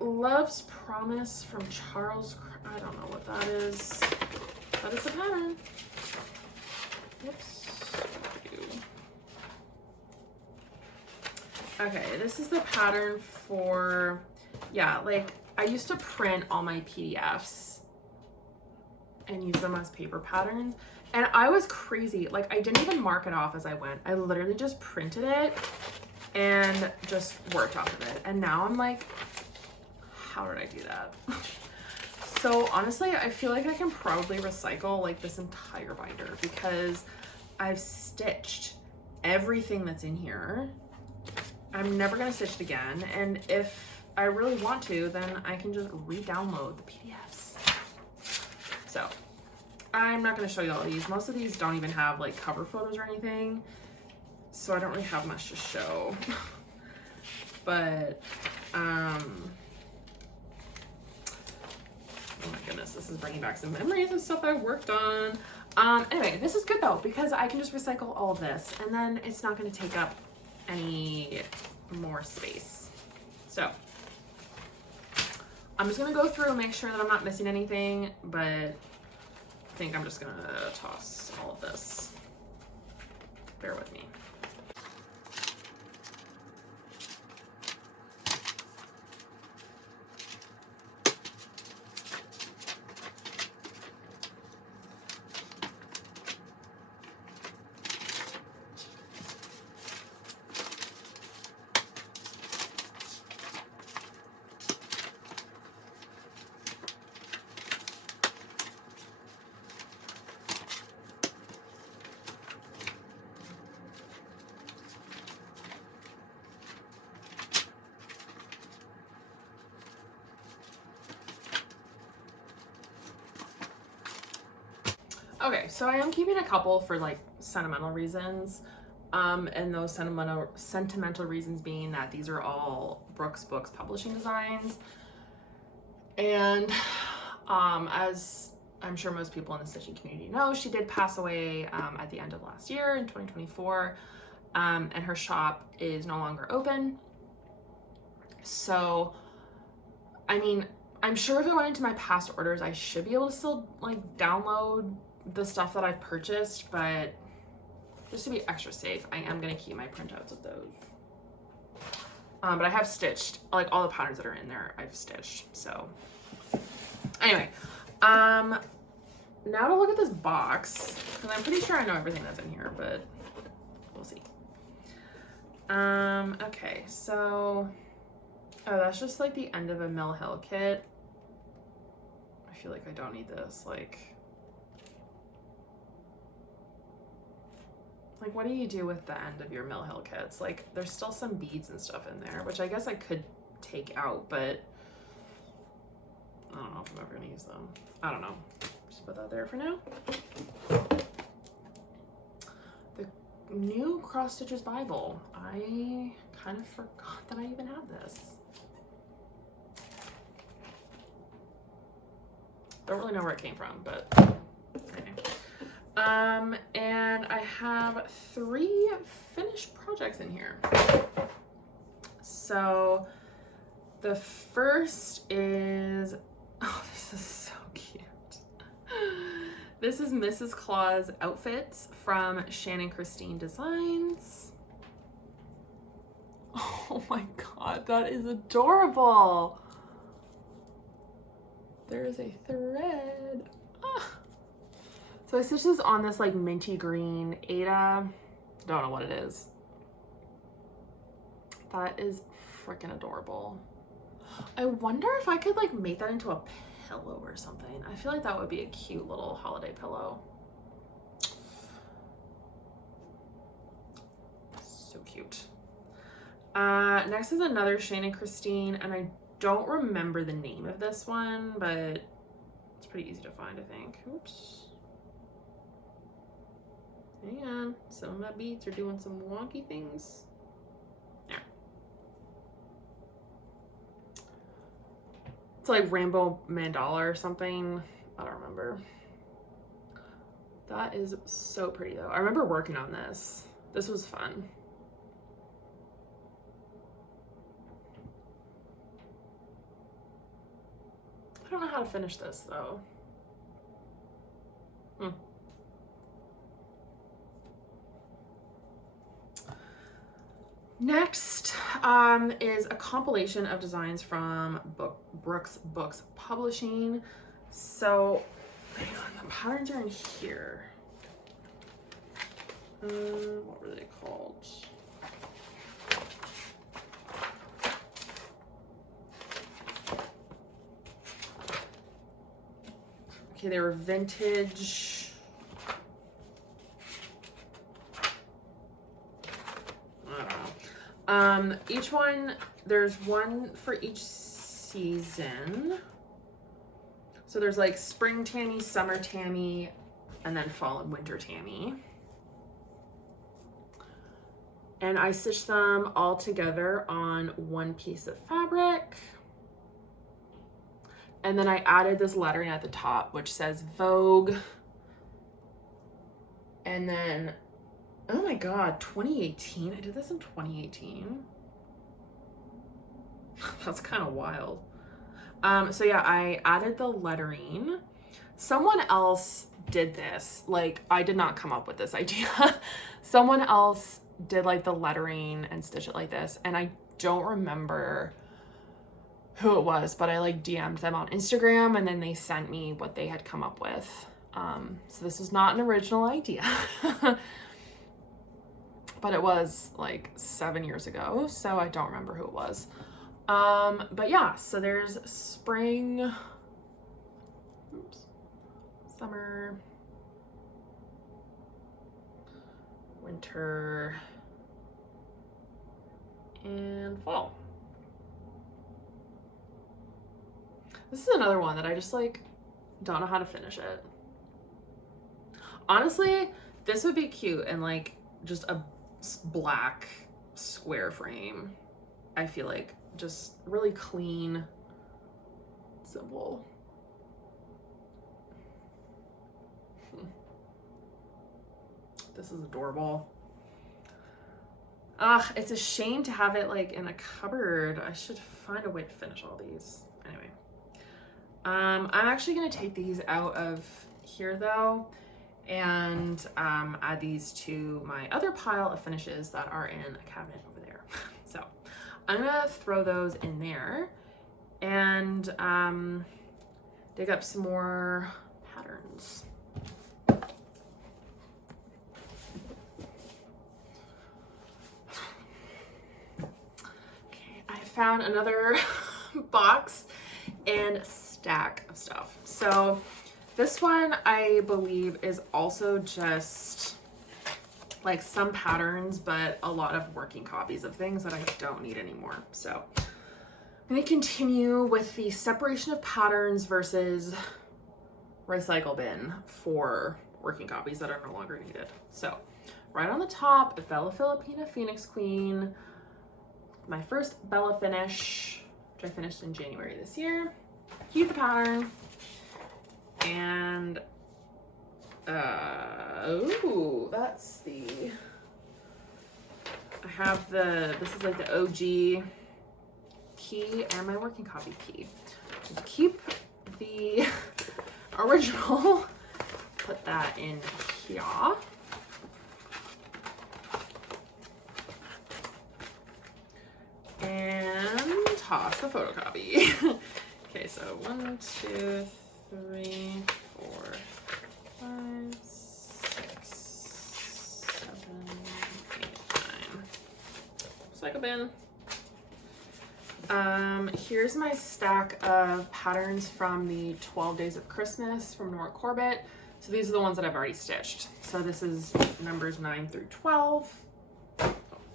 Love's Promise from Charles. I don't know what that is, but it's a pattern. Whoops. Okay, this is the pattern for, yeah, like I used to print all my PDFs and use them as paper patterns. And I was crazy. Like I didn't even mark it off as I went. I literally just printed it and just worked off of it. And now I'm like, how did I do that? So honestly, I feel like I can probably recycle like this entire binder because I've stitched everything that's in here. I'm never gonna stitch it again. And if I really want to, then I can just re-download the PDFs. So I'm not gonna show you all these. Most of these don't even have like cover photos or anything. So I don't really have much to show. But, oh my goodness, this is bringing back some memories of stuff I worked on. Anyway, this is good though, because I can just recycle all of this and then it's not gonna take up any more space. So I'm just gonna go through and make sure that I'm not missing anything, but I think I'm just gonna toss all of this. Bear with me. Okay, so I am keeping a couple for like sentimental reasons, and those sentimental reasons being that these are all Brooks Books publishing designs, and as I'm sure most people in the stitching community know, she did pass away at the end of last year in 2024, and her shop is no longer open. So, I mean, I'm sure if I went into my past orders, I should be able to still like download the stuff that I've purchased, but just to be extra safe, I am gonna keep my printouts of those. But I have stitched, like all the patterns that are in there, I've stitched. So anyway, now to look at this box, because I'm pretty sure I know everything that's in here, but we'll see. Okay, so, oh, that's just like the end of a Mill Hill kit. I feel like I don't need this, like what do you do with the end of your Mill Hill kits? Like, there's still some beads and stuff in there, which I guess I could take out, but I don't know if I'm ever gonna use them. I don't know. Just put that there for now. The new Cross Stitches Bible. I kind of forgot that I even had this. Don't really know where it came from, but anyway. And I have 3 finished projects in here. So the first is, oh, this is so cute. This is Mrs. Claus outfits from Shannon Christine Designs. Oh my God, that is adorable. There's a thread. Ah. So I stitched this on this like minty green Ada. Don't know what it is. That is freaking adorable. I wonder if I could like make that into a pillow or something. I feel like that would be a cute little holiday pillow. cute. Next is another Shane and Christine, and I don't remember the name of this one, but it's pretty easy to find, I think. Oops. Hang on, some of my beads are doing some wonky things. There. It's like Rainbow Mandala or something. I don't remember. That is so pretty though. I remember working on this. This was fun. I don't know how to finish this though. Next is a compilation of designs from Brooks Books Publishing. So, hang on, the patterns are in here. What were they called? Okay, they were vintage. I don't know. Each one, there's one for each season. So there's like spring Tammy, summer Tammy, and then fall and winter Tammy. And I stitched them all together on one piece of fabric. And then I added this lettering at the top, which says Vogue. And then, oh my God, 2018. I did this in 2018. That's kind of wild. So yeah, I added the lettering. Someone else did this. Like, I did not come up with this idea. Someone else did like the lettering and stitch it like this. And I don't remember who it was, but I like DM'd them on Instagram and then they sent me what they had come up with. So this was not an original idea, but it was like 7 years ago. So I don't remember who it was. But yeah, so there's spring, summer, winter, and fall. This is another one that I just like don't know how to finish it. Honestly, this would be cute in like just a black square frame. I feel like just really clean, simple. This is adorable. It's a shame to have it like in a cupboard. I should find a way to finish all these. Anyway, I'm actually gonna take these out of here though and add these to my other pile of finishes that are in a cabinet over there. So I'm gonna throw those in there and dig up some more patterns. Okay, I found another box and stack of stuff. So this one I believe is also just like some patterns, but a lot of working copies of things that I don't need anymore. So I'm going to continue with the separation of patterns versus recycle bin for working copies that are no longer needed. So right on the top, Bella Filipina Phoenix Queen, my first Bella finish, which I finished in January this year. Keep the pattern. And ooh, that's the, I have the, this is like the OG key and my working copy key. Just keep the original, put that in here. And toss the photocopy. Okay, so 1, 2, 3, 4, 5, 6, 7, 8, 9. Recycle bin. Here's my stack of patterns from the 12 Days of Christmas from Nora Corbett. So these are the ones that I've already stitched. So this is numbers 9 through 12.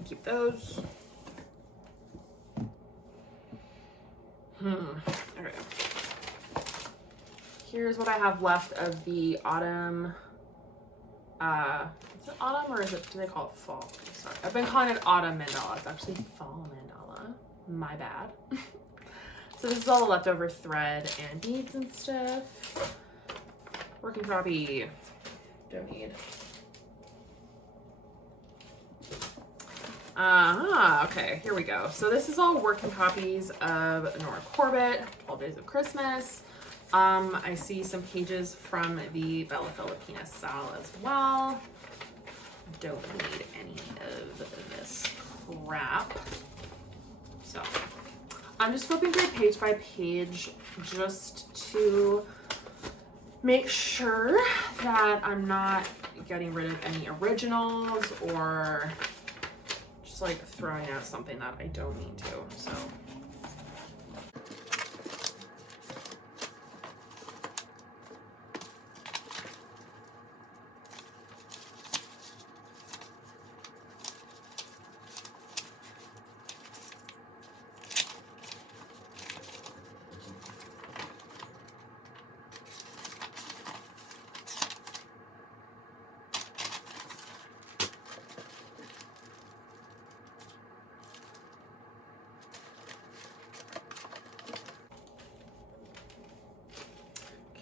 Keep those. Okay. Here's what I have left of the autumn. Is it autumn or is it, do they call it fall? Sorry, I've been calling it autumn mandala. It's actually fall mandala. My bad. So this is all the leftover thread and beads and stuff. Working copy. Don't need. Okay, here we go. So this is all working copies of Nora Corbett, 12 Days of Christmas. I see some pages from the Bella Filipina Sal as well. Don't need any of this crap. So I'm just flipping through page by page just to make sure that I'm not getting rid of any originals or just like throwing out something that I don't need to. So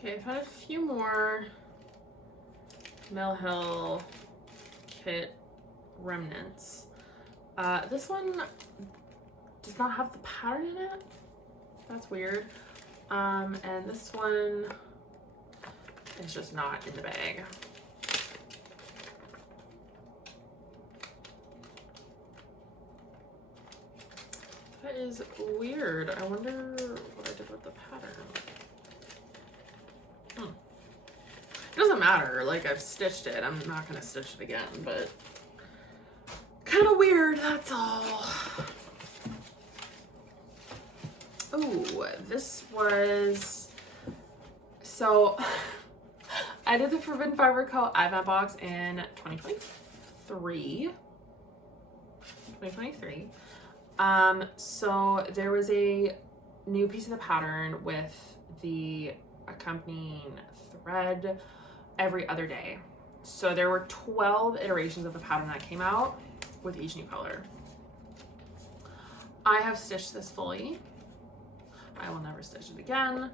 okay, I've had a few more Mill Hill kit remnants. This one does not have the pattern in it. That's weird. And this one is just not in the bag. That is weird. I wonder what I did with the pattern. It doesn't matter, like I've stitched it. I'm not gonna stitch it again, but kind of weird, that's all. Oh, this was, so I did the Forbidden Fiber Co. Advent box in 2023. So there was a new piece of the pattern with the accompanying thread every other day. So there were 12 iterations of the pattern that came out with each new color. I have stitched this fully. I will never stitch it again,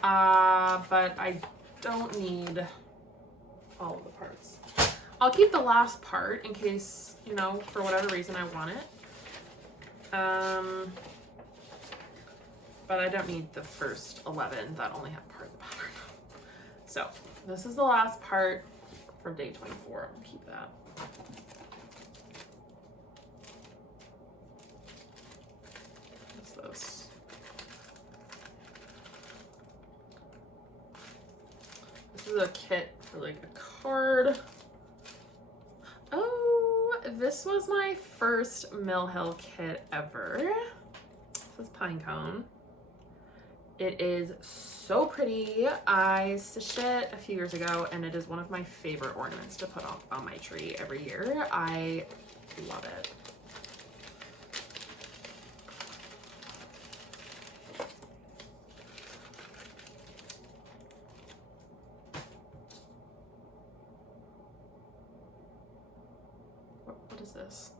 but I don't need all of the parts. I'll keep the last part in case, you know, for whatever reason I want it. But I don't need the first 11 that only have part of the pattern. So this is the last part from day 24. I'm gonna keep that. What's this? This is a kit for like a card. Oh, this was my first Mill Hill kit ever. This is pine cone. It is so pretty. I stitched it a few years ago and it is one of my favorite ornaments to put on my tree every year. I love it. What is this?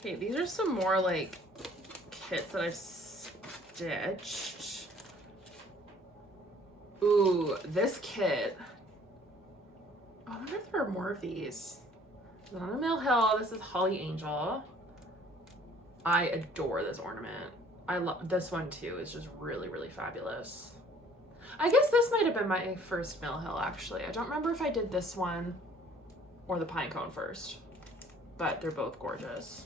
Okay, these are some more like kits that I've stitched. Ooh, this kit. Oh, I wonder if there are more of these. This is on a Mill Hill. This is Holly Angel. I adore this ornament. I love this one too. It's just really, really fabulous. I guess this might have been my first Mill Hill actually. I don't remember if I did this one or the pine cone first, but they're both gorgeous.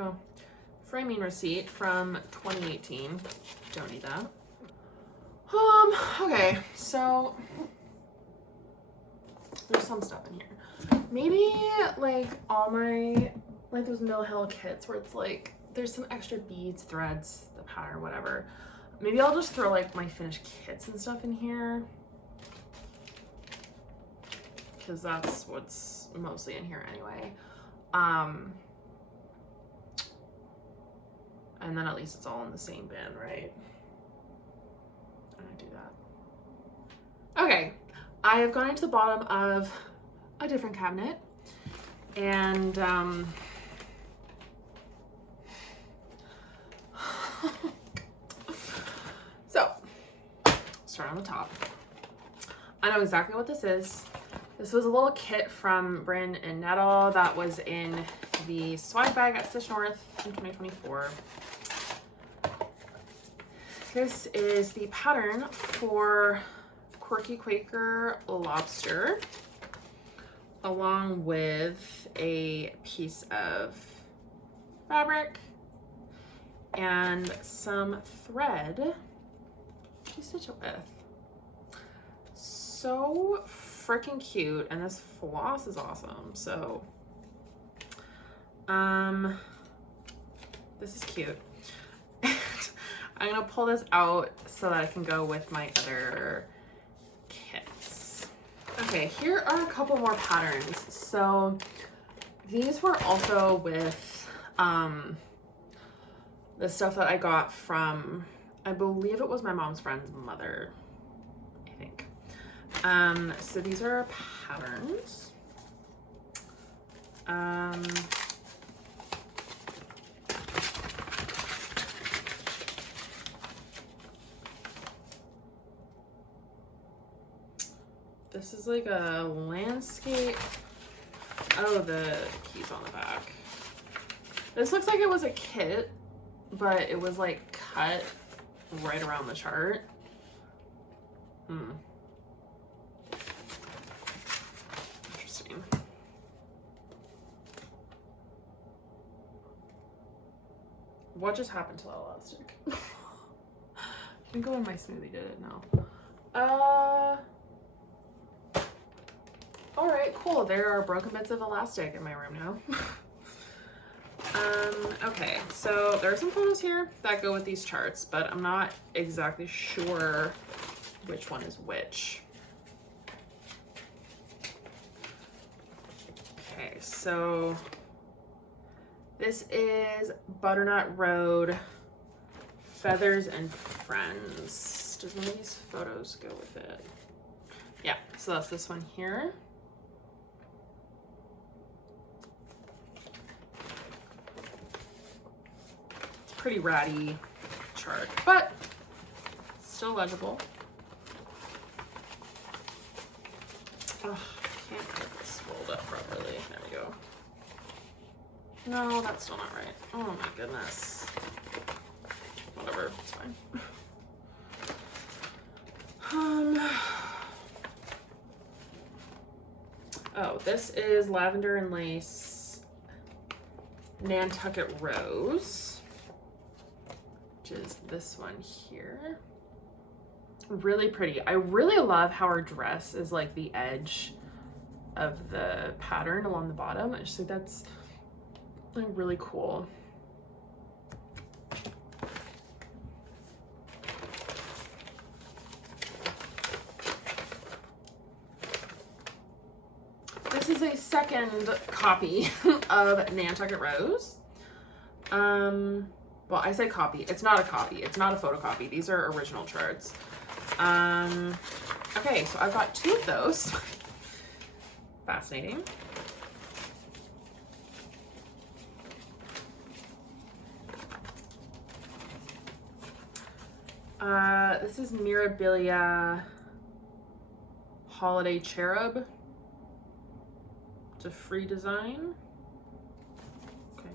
Oh, framing receipt from 2018. Don't need that. Okay, so there's some stuff in here. Maybe like all my, like those Mill Hill kits where it's like, there's some extra beads, threads, the pattern, whatever. Maybe I'll just throw like my finished kits and stuff in here, because that's what's mostly in here anyway. And then at least it's all in the same bin, right? I'm gonna do that. Okay, I have gone into the bottom of a different cabinet, and so start on the top. I know exactly what this is. This was a little kit from Bryn and Nettle that was in the swag bag at Stitch North in 2024. This is the pattern for Quirky Quaker Lobster, along with a piece of fabric and some thread to stitch it with. So freaking cute, and this floss is awesome. So this is cute. I'm gonna pull this out so that I can go with my other kits. Okay, here are a couple more patterns. So these were also with the stuff that I got from, I believe it was my mom's friend's mother, I think. So these are patterns. This is like a landscape. Oh, the keys on the back. This looks like it was a kit, but it was like cut right around the chart. Interesting. What just happened to that elastic? Can go in my smoothie, did it? No. All right, cool. There are broken bits of elastic in my room now. Okay, so there are some photos here that go with these charts, but I'm not exactly sure which one is which. Okay, so this is Butternut Road, Feathers and Friends. Does one of these photos go with it? Yeah, so that's this one here. Pretty ratty chart, but still legible. Ugh, can't get this rolled up properly. There we go. No, that's still not right. Oh my goodness. Whatever, it's fine. Oh, this is Lavender and Lace Nantucket Rose, which is this one here. Really pretty. I really love how her dress is like the edge of the pattern along the bottom. I just think that's like really cool. This is a second copy of Nantucket Rose. Well, I say copy. It's not a copy. It's not a photocopy. These are original charts. Okay, so I've got two of those. Fascinating. This is Mirabilia Holiday Cherub. It's a free design. Okay.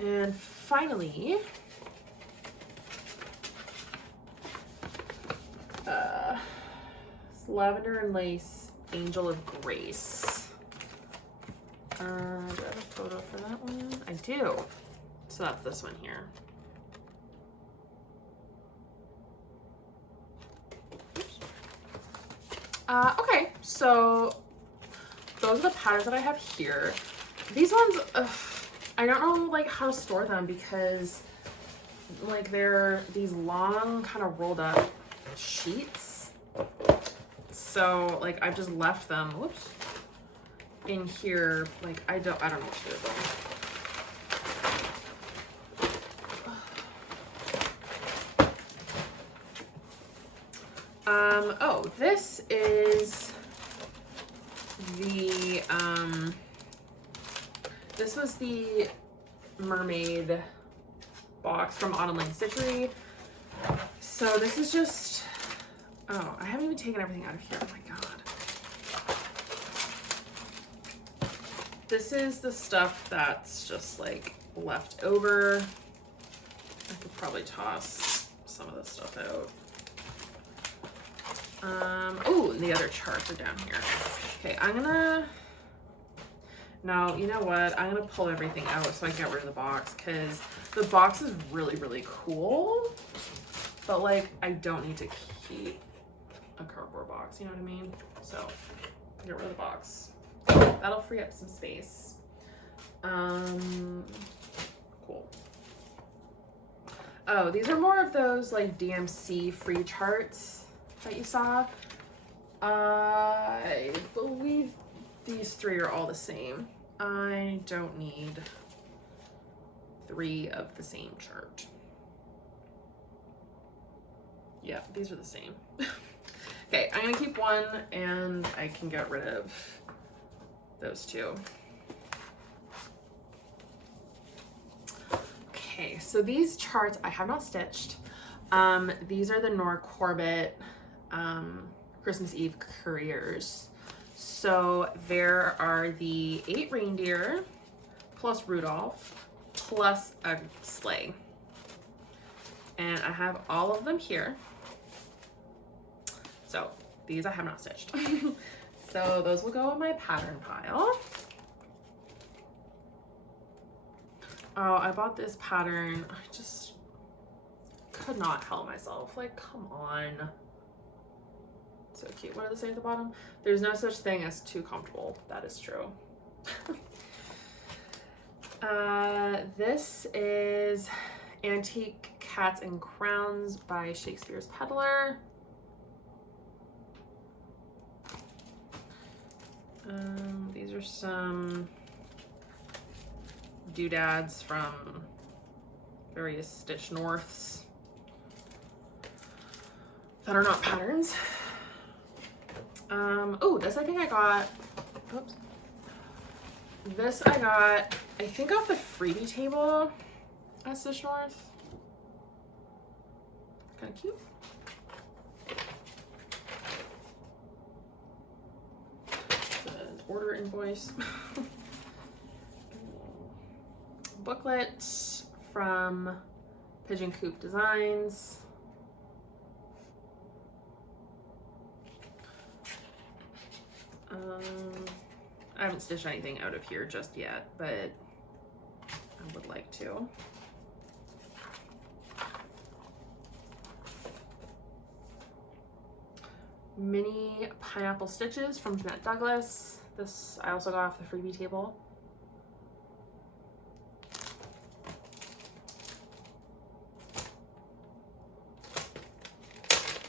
And finally, it's Lavender and Lace Angel of Grace. Do I have a photo for that one? I do. So that's this one here. Okay, so those are the patterns that I have here. These ones, I don't know like how to store them because like they're these long kind of rolled up sheets. So like I've just left them, whoops, in here. Like I don't know what to do with them. Oh, this is the this was the mermaid box from Autumn Lane Stitchery. So this is just, oh, I haven't even taken everything out of here. Oh my God. This is the stuff that's just like left over. I could probably toss some of this stuff out. Oh, and the other charts are down here. Okay, no, you know what? I'm gonna pull everything out so I can get rid of the box because the box is really, really cool. But like, I don't need to keep a cardboard box, you know what I mean? So, get rid of the box. That'll free up some space. Cool. Oh, these are more of those like DMC free charts that you saw. I believe these three are all the same. I don't need 3 of the same chart. Yeah, these are the same. Okay, I'm gonna keep one and I can get rid of those 2. Okay, so these charts I have not stitched. These are the Nora Corbett Christmas Eve Couriers. So there are the 8 reindeer plus Rudolph plus a sleigh. And I have all of them here. So these I have not stitched. So those will go in my pattern pile. Oh, I bought this pattern. I just could not help myself. Like, come on. So cute. What does it say at the bottom? There's no such thing as too comfortable. That is true. This is Antique Cats and Crowns by Shakespeare's Peddler. These are some doodads from various Stitch Norths that are not patterns. Oh, this I think I got, oops. This I got, I think off the freebie table at Stitch North. Kind of cute. The order invoice. Booklet from Pigeon Coop Designs. I haven't stitched anything out of here just yet, but I would like to. Mini pineapple stitches from Jeanette Douglas. This I also got off the freebie table.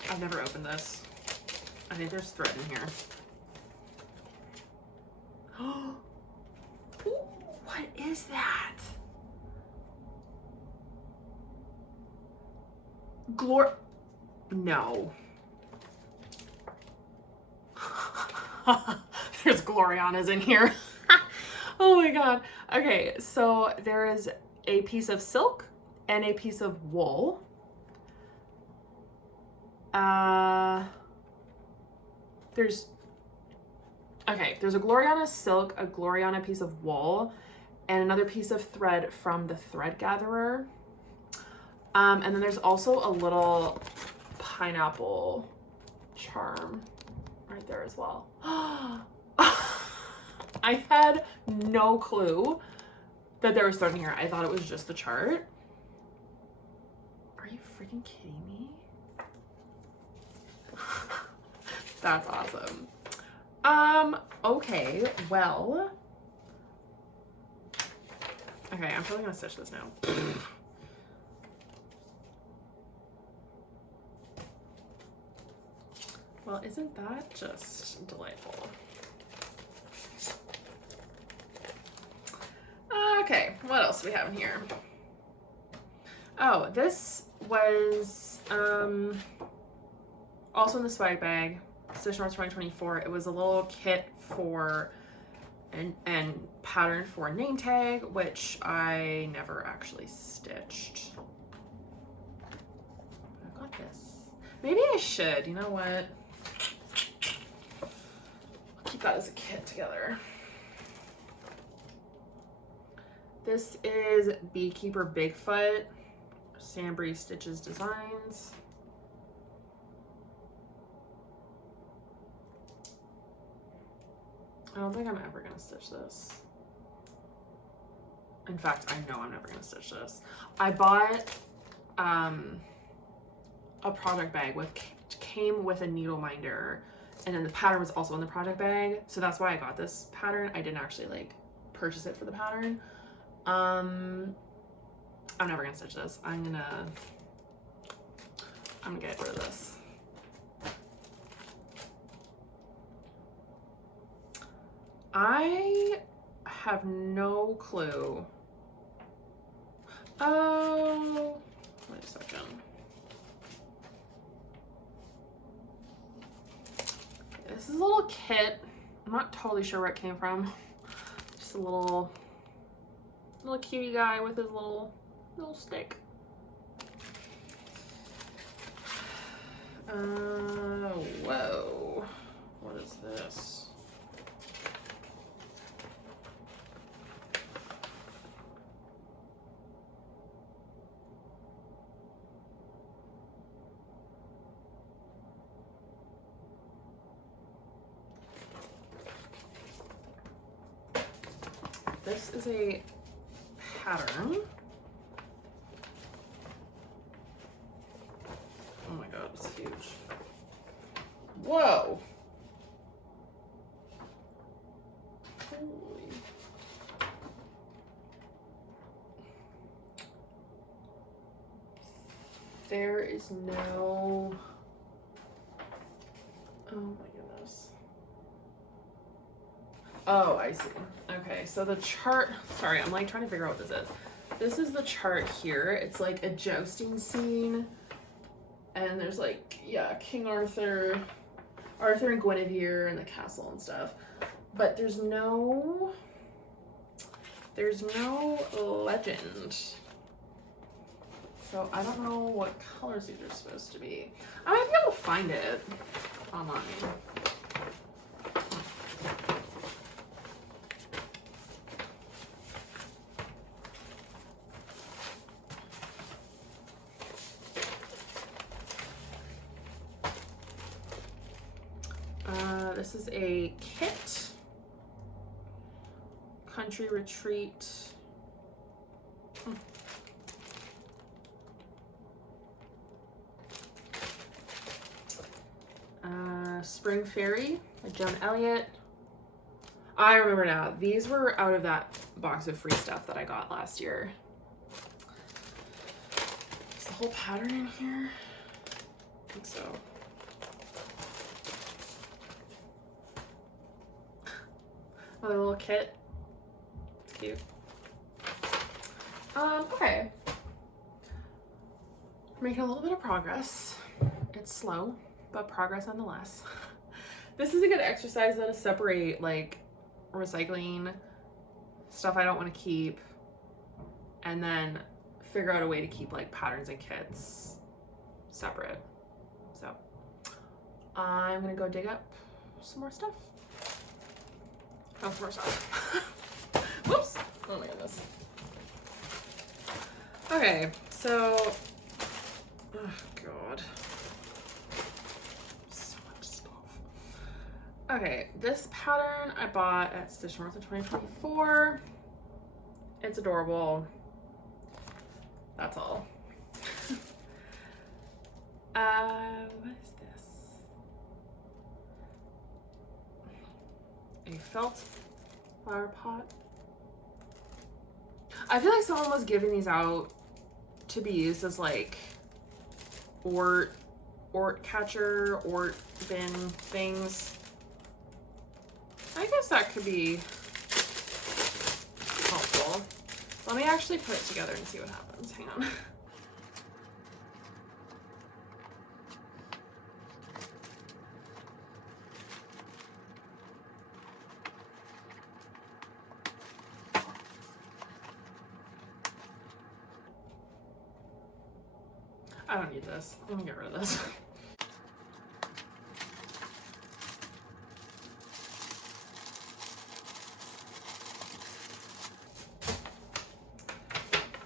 I've never opened this. I think there's thread in here. Oh, what is that? No. There's Glorianas in here. Oh my god. Okay, so there is a piece of silk and a piece of wool. There's a Gloriana silk, a Gloriana piece of wool, and another piece of thread from the thread gatherer. And then there's also a little pineapple charm right there as well. I had no clue that there was thread in here. I thought it was just the chart. Are you freaking kidding me? That's awesome. Okay, well. Okay, Okay, I'm probably gonna stitch this now. Well, isn't that just delightful? Okay, what else do we have in here? Oh, this was also in the swag bag, Stitch North 2024. It was a little kit for and pattern for name tag, which I never actually stitched. But I got this. Maybe I should. You know what? I'll keep that as a kit together. This is Beekeeper Bigfoot, Sambry Stitches Designs. I don't think I'm ever gonna stitch this. In fact, I know I'm never gonna stitch this. I bought a project bag came with a needle minder, and then the pattern was also in the project bag, so that's why I got this pattern. I didn't actually like purchase it for the pattern. I'm never gonna stitch this. I'm gonna get rid of this. I have no clue. Oh, wait a second. This is a little kit. I'm not totally sure where it came from. Just a little cutie guy with his little stick. Whoa. What is this? This is a pattern. Oh my god, it's huge. Whoa. Holy. There is no... Oh my goodness. Oh, I see. Okay, so the chart, sorry, I'm like trying to figure out what this is. This is the chart here. It's like a jousting scene. And there's like, yeah, King Arthur and Guinevere and the castle and stuff. But there's no legend. So I don't know what colors these are supposed to be. I might be able to find it online. This is a kit, Country Retreat. Spring Fairy by Joan Elliott. I remember now. These were out of that box of free stuff that I got last year. Is the whole pattern in here? I think so. Another little kit. It's cute. Okay. Making a little bit of progress. It's slow, but progress nonetheless. This is a good exercise though, to separate like recycling stuff I don't want to keep, and then figure out a way to keep like patterns and kits separate. So I'm gonna go dig up some more stuff. Oh, some more stuff. Whoops. Oh my goodness. Okay, so, oh god. So much stuff. Okay, this pattern I bought at Stitch North in 2024. It's adorable. That's all. What is this? A felt flower pot. I feel like someone was giving these out to be used as like ort catcher, ort bin things. I guess that could be helpful. Let me actually put it together and see what happens. Hang on. I don't need this. I'm gonna get rid of this.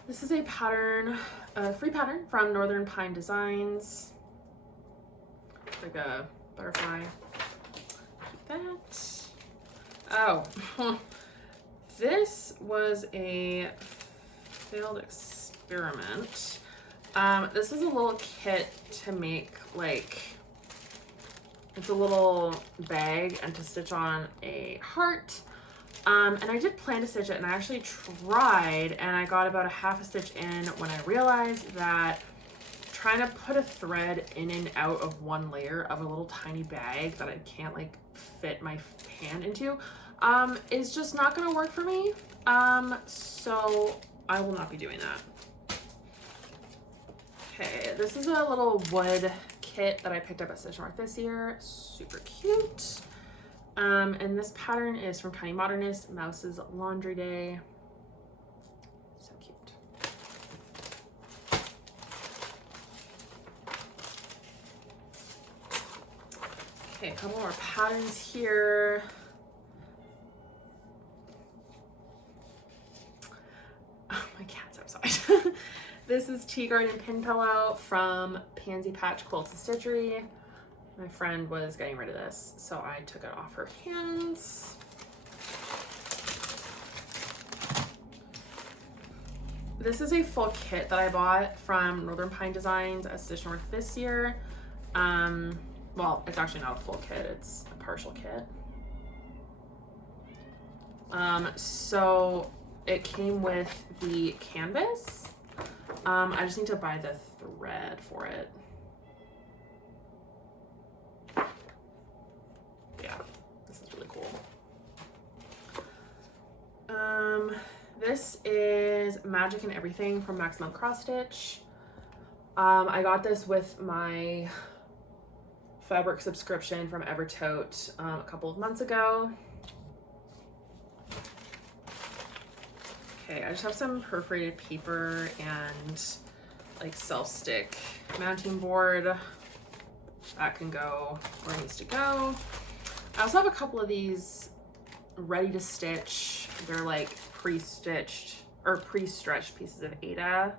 This is a pattern, a free pattern from Northern Pine Designs. Like a butterfly. Like that. Oh, this was a failed experiment. This is a little kit to make, like, it's a little bag and to stitch on a heart. And I did plan to stitch it, and I actually tried, and I got about a half a stitch in when I realized that trying to put a thread in and out of one layer of a little tiny bag that I can't like fit my hand into is just not gonna work for me. So I will not be doing that. Okay, this is a little wood kit that I picked up at Stitch Mark this year. Super cute. And this pattern is from Tiny Modernist, Mouse's Laundry Day. So cute. Okay, a couple more patterns here. Oh, my cat's outside. This is Tea Garden Pin Pillow from Pansy Patch Quilts and Stitchery. My friend was getting rid of this, so I took it off her hands. This is a full kit that I bought from Northern Pine Designs at Stitch North this year. Well, it's actually not a full kit, it's a partial kit. So it came with the canvas. I just need to buy the thread for it. Yeah, this is really cool. This is Magic and Everything from Maximum Cross Stitch. I got this with my fabric subscription from Evertote a couple of months ago. Okay, I just have some perforated paper and like self-stick mounting board. That can go where it needs to go. I also have a couple of these ready to stitch. They're like pre-stitched or pre-stretched pieces of Aida.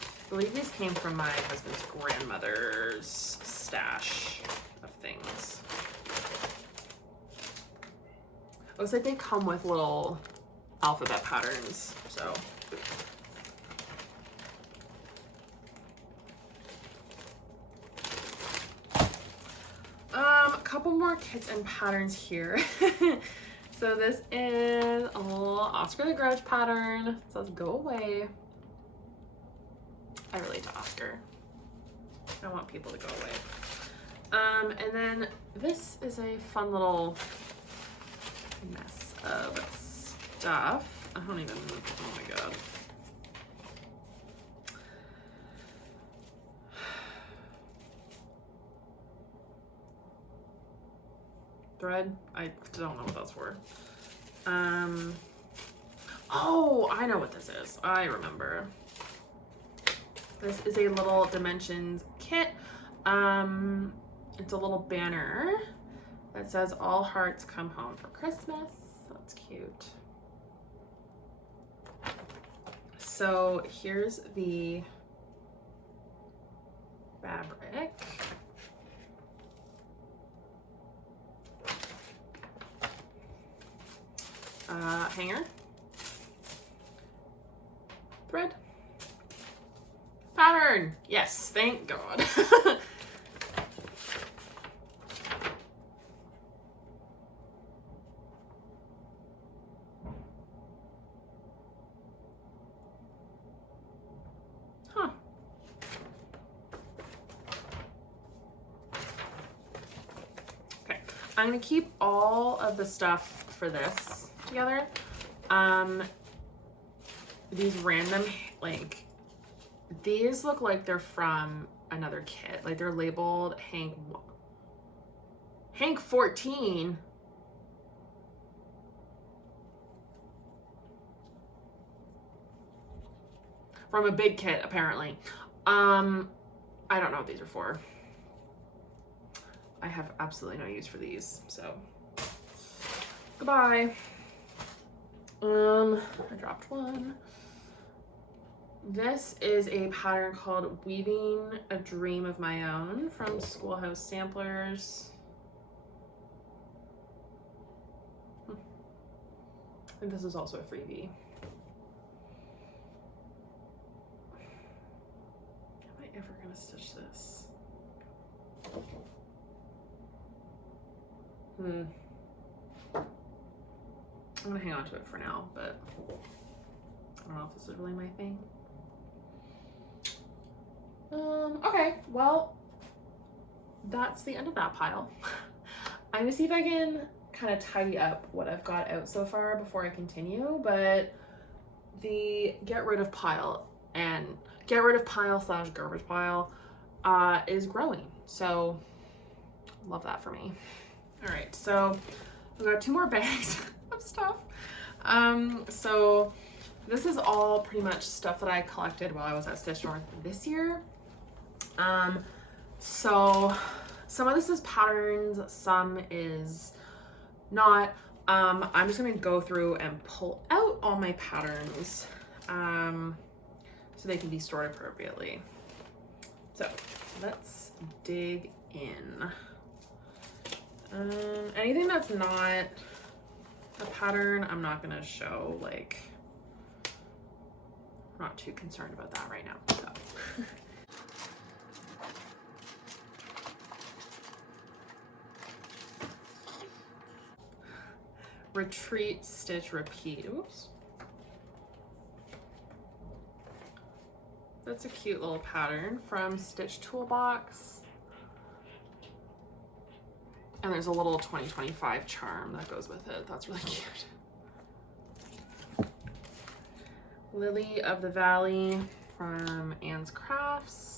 I believe these came from my husband's grandmother's stash of things. It looks like they come with little alphabet patterns, so. A couple more kits and patterns here. So this is a little Oscar the Grouch pattern. It says go away. I relate to Oscar. I want people to go away. And then this is a fun little mess of stuff. I don't even, oh my god. Thread? I don't know what that's for. Oh, I know what this is. I remember. This is a little Dimensions kit. It's a little banner that says all hearts come home for Christmas. That's cute. So here's the fabric. Hanger, thread, pattern. Yes, thank God. I'm gonna keep all of the stuff for this together. These random, like, these look like they're from another kit. Like, they're labeled Hank 14. From a big kit, apparently. I don't know what these are for. I have absolutely no use for these, so goodbye. I dropped one. This is a pattern called Weaving a Dream of My Own from Schoolhouse Samplers. I think this is also a freebie. Am I ever gonna stitch this? I'm gonna hang on to it for now, but I don't know if this is really my thing. Okay, well, that's the end of that pile. I'm gonna see if I can kind of tidy up what I've got out so far before I continue, but the get rid of pile / garbage pile is growing, so love that for me. All right, so I've got 2 more bags of stuff. So this is all pretty much stuff that I collected while I was at Stitch North this year. So some of this is patterns, some is not. I'm just gonna go through and pull out all my patterns so they can be stored appropriately. So let's dig in. Anything that's not a pattern, I'm not gonna show, like, I'm not too concerned about that right now. So. Retreat, stitch, repeat. Oops. That's a cute little pattern from Stitch Toolbox. And there's a little 2025 charm that goes with it. That's really cute. Lily of the Valley from Anne's Crafts.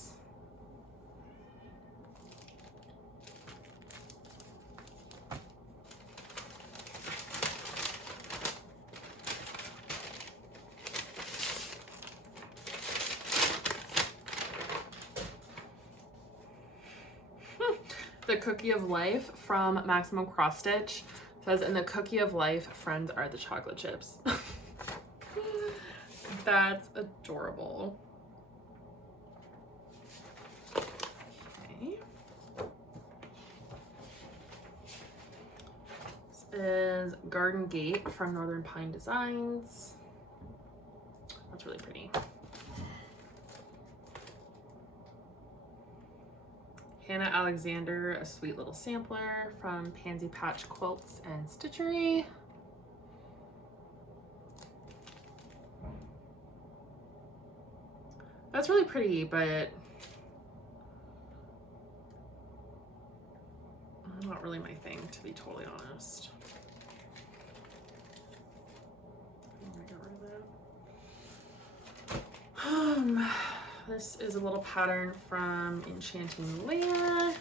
The Cookie of Life from Maximum Cross Stitch says, in the Cookie of Life, friends are the chocolate chips. That's adorable. Okay. This is Garden Gate from Northern Pine Designs. That's really pretty. Hannah Alexander, a sweet little sampler from Pansy Patch Quilts and Stitchery. That's really pretty, but not really my thing, to be totally honest. This is a little pattern from Enchanting Layer.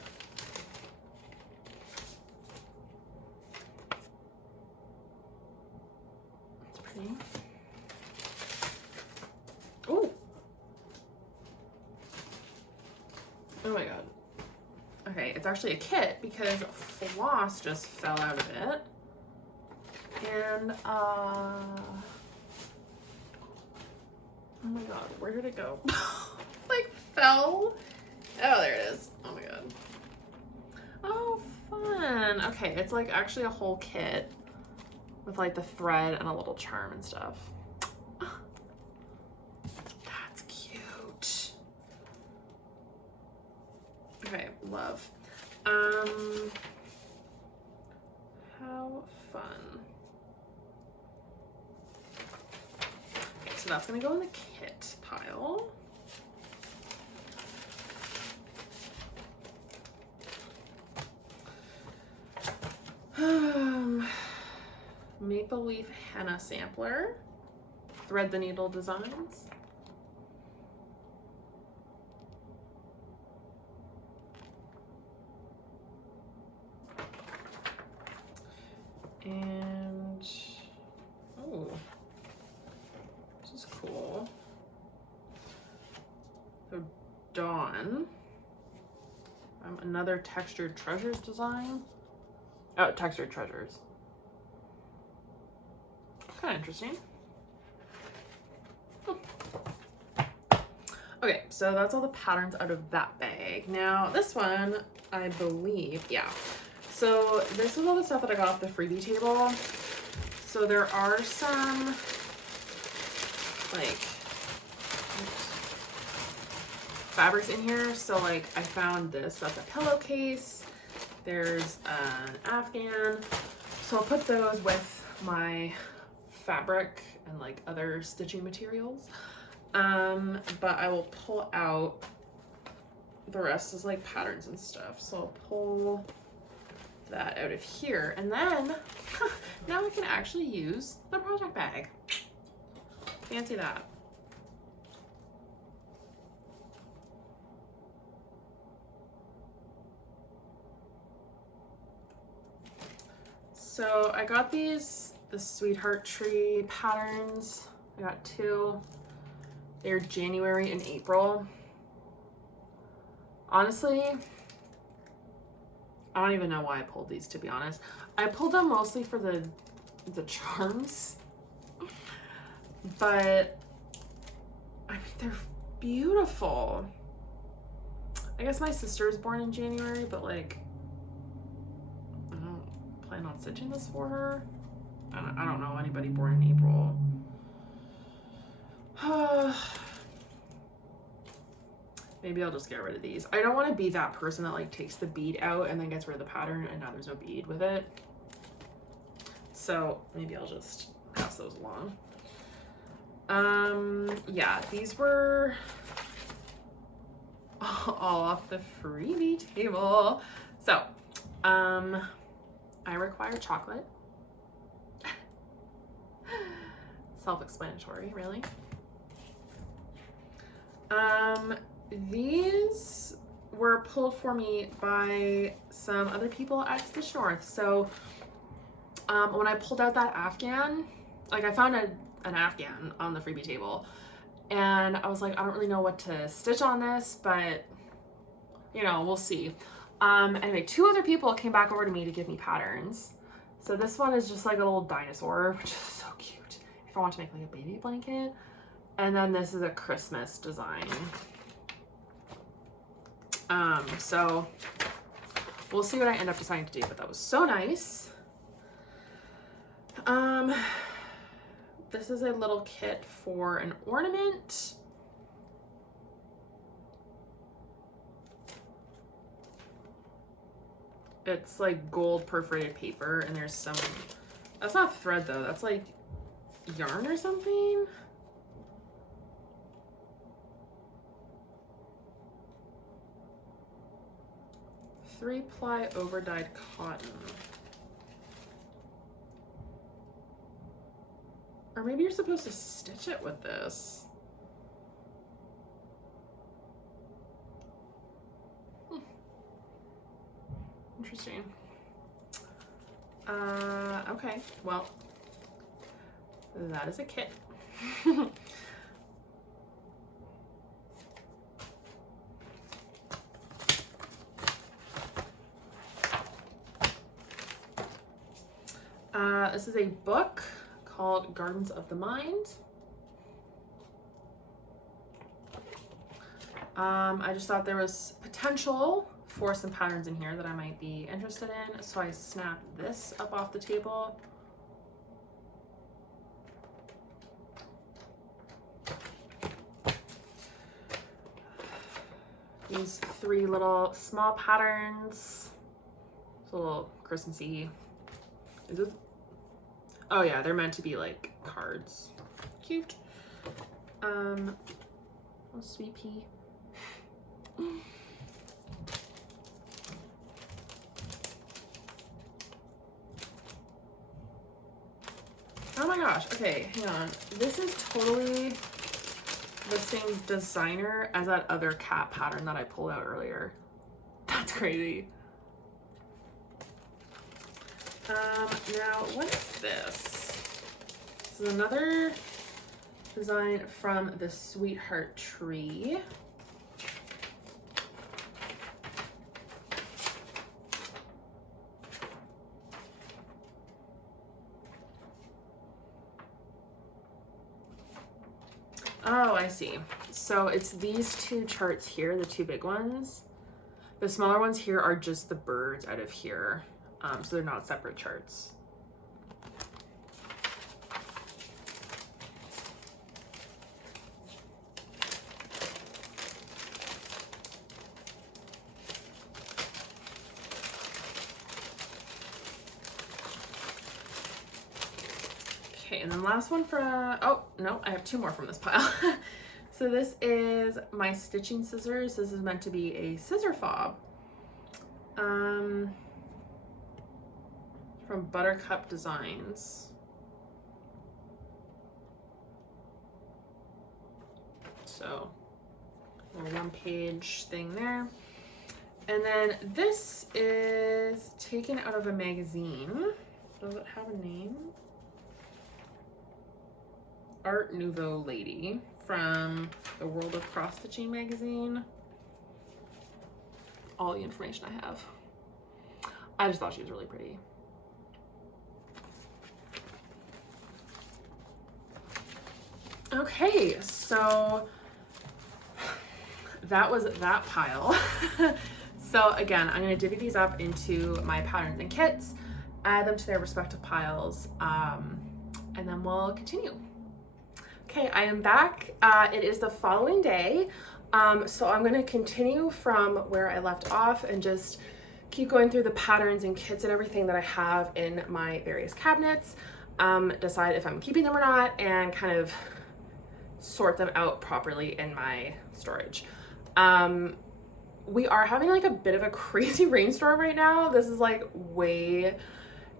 It's pretty. Oh! Oh my god. Okay, it's actually a kit because floss just fell out of it. And, oh my god, where did it go? Like, fell. Oh, there it is. Oh my god. Oh, fun. Okay, it's like actually a whole kit with like the thread and a little charm and stuff. Oh, that's cute. Okay, love. How fun. Okay, so that's gonna go in the kit pile. Maple Leaf Henna Sampler. Thread the Needle Designs. And, oh, this is cool. So Dawn. Another Textured Treasures design. Oh, Textured Treasures. Kind of interesting. Okay, so that's all the patterns out of that bag. Now, this one, I believe, yeah. So this is all the stuff that I got off the freebie table. So there are some, like, fabrics in here. So like I found this, that's a pillowcase. There's an Afghan. So I'll put those with my fabric and like other stitching materials. But I will pull out, the rest is like patterns and stuff. So I'll pull that out of here. And then now I can actually use the project bag. Fancy that. So I got the Sweetheart Tree patterns. I got 2. They're January and April. Honestly, I don't even know why I pulled these, to be honest. I pulled them mostly for the charms, but I mean, they're beautiful. I guess my sister is born in January, but like, I don't plan on stitching this for her. I don't know anybody born in April. Maybe I'll just get rid of these. I don't want to be that person that like takes the bead out and then gets rid of the pattern and now there's no bead with it. So maybe I'll just pass those along. Yeah, these were all off the freebie table. So, I require chocolate. Self-explanatory, really. These were pulled for me by some other people at Stitch North. So, when I pulled out that Afghan, like I found an Afghan on the freebie table and I was like, I don't really know what to stitch on this, but you know, we'll see. Anyway, 2 other people came back over to me to give me patterns. So this one is just like a little dinosaur, which is so cute if I want to make like a baby blanket. And then this is a Christmas design. So we'll see what I end up deciding to do, but that was so nice. This is a little kit for an ornament. It's like gold perforated paper and there's some, that's not thread though, that's like yarn or something. Three-ply over-dyed cotton. Or maybe you're supposed to stitch it with this. Interesting. Okay, well, that is a kit. This is a book called Gardens of the Mind. I just thought there was potential for some patterns in here that I might be interested in, so I snapped this up off the table. These 3 little small patterns. It's a little Christmassy. Is this? Oh yeah, they're meant to be like cards. Cute. Oh, sweet pea. gosh. Okay, hang on. This is totally the same designer as that other cat pattern that I pulled out earlier. That's crazy. Now what is this? This is another design from the Sweetheart Tree. Oh, I see. So it's these two charts here, the two big ones. The smaller ones here are just the birds out of here. So they're not separate charts. Okay, and then last one for, oh, no, I have two more from this pile. So this is my stitching scissors. This is meant to be a scissor fob. From Buttercup Designs. So, a one-page thing there. And then this is taken out of a magazine. Does it have a name? Art Nouveau Lady from the World of Cross Stitching magazine. All the information I have. I just thought she was really pretty. Okay, so that was that pile. So again, I'm gonna divvy these up into my patterns and kits, add them to their respective piles, and then we'll continue. Okay, I am back. It is the following day. So I'm gonna continue from where I left off and just keep going through the patterns and kits and everything that I have in my various cabinets, decide if I'm keeping them or not, and kind of sort them out properly in my storage. We are having like a bit of a crazy rainstorm right now. This is like way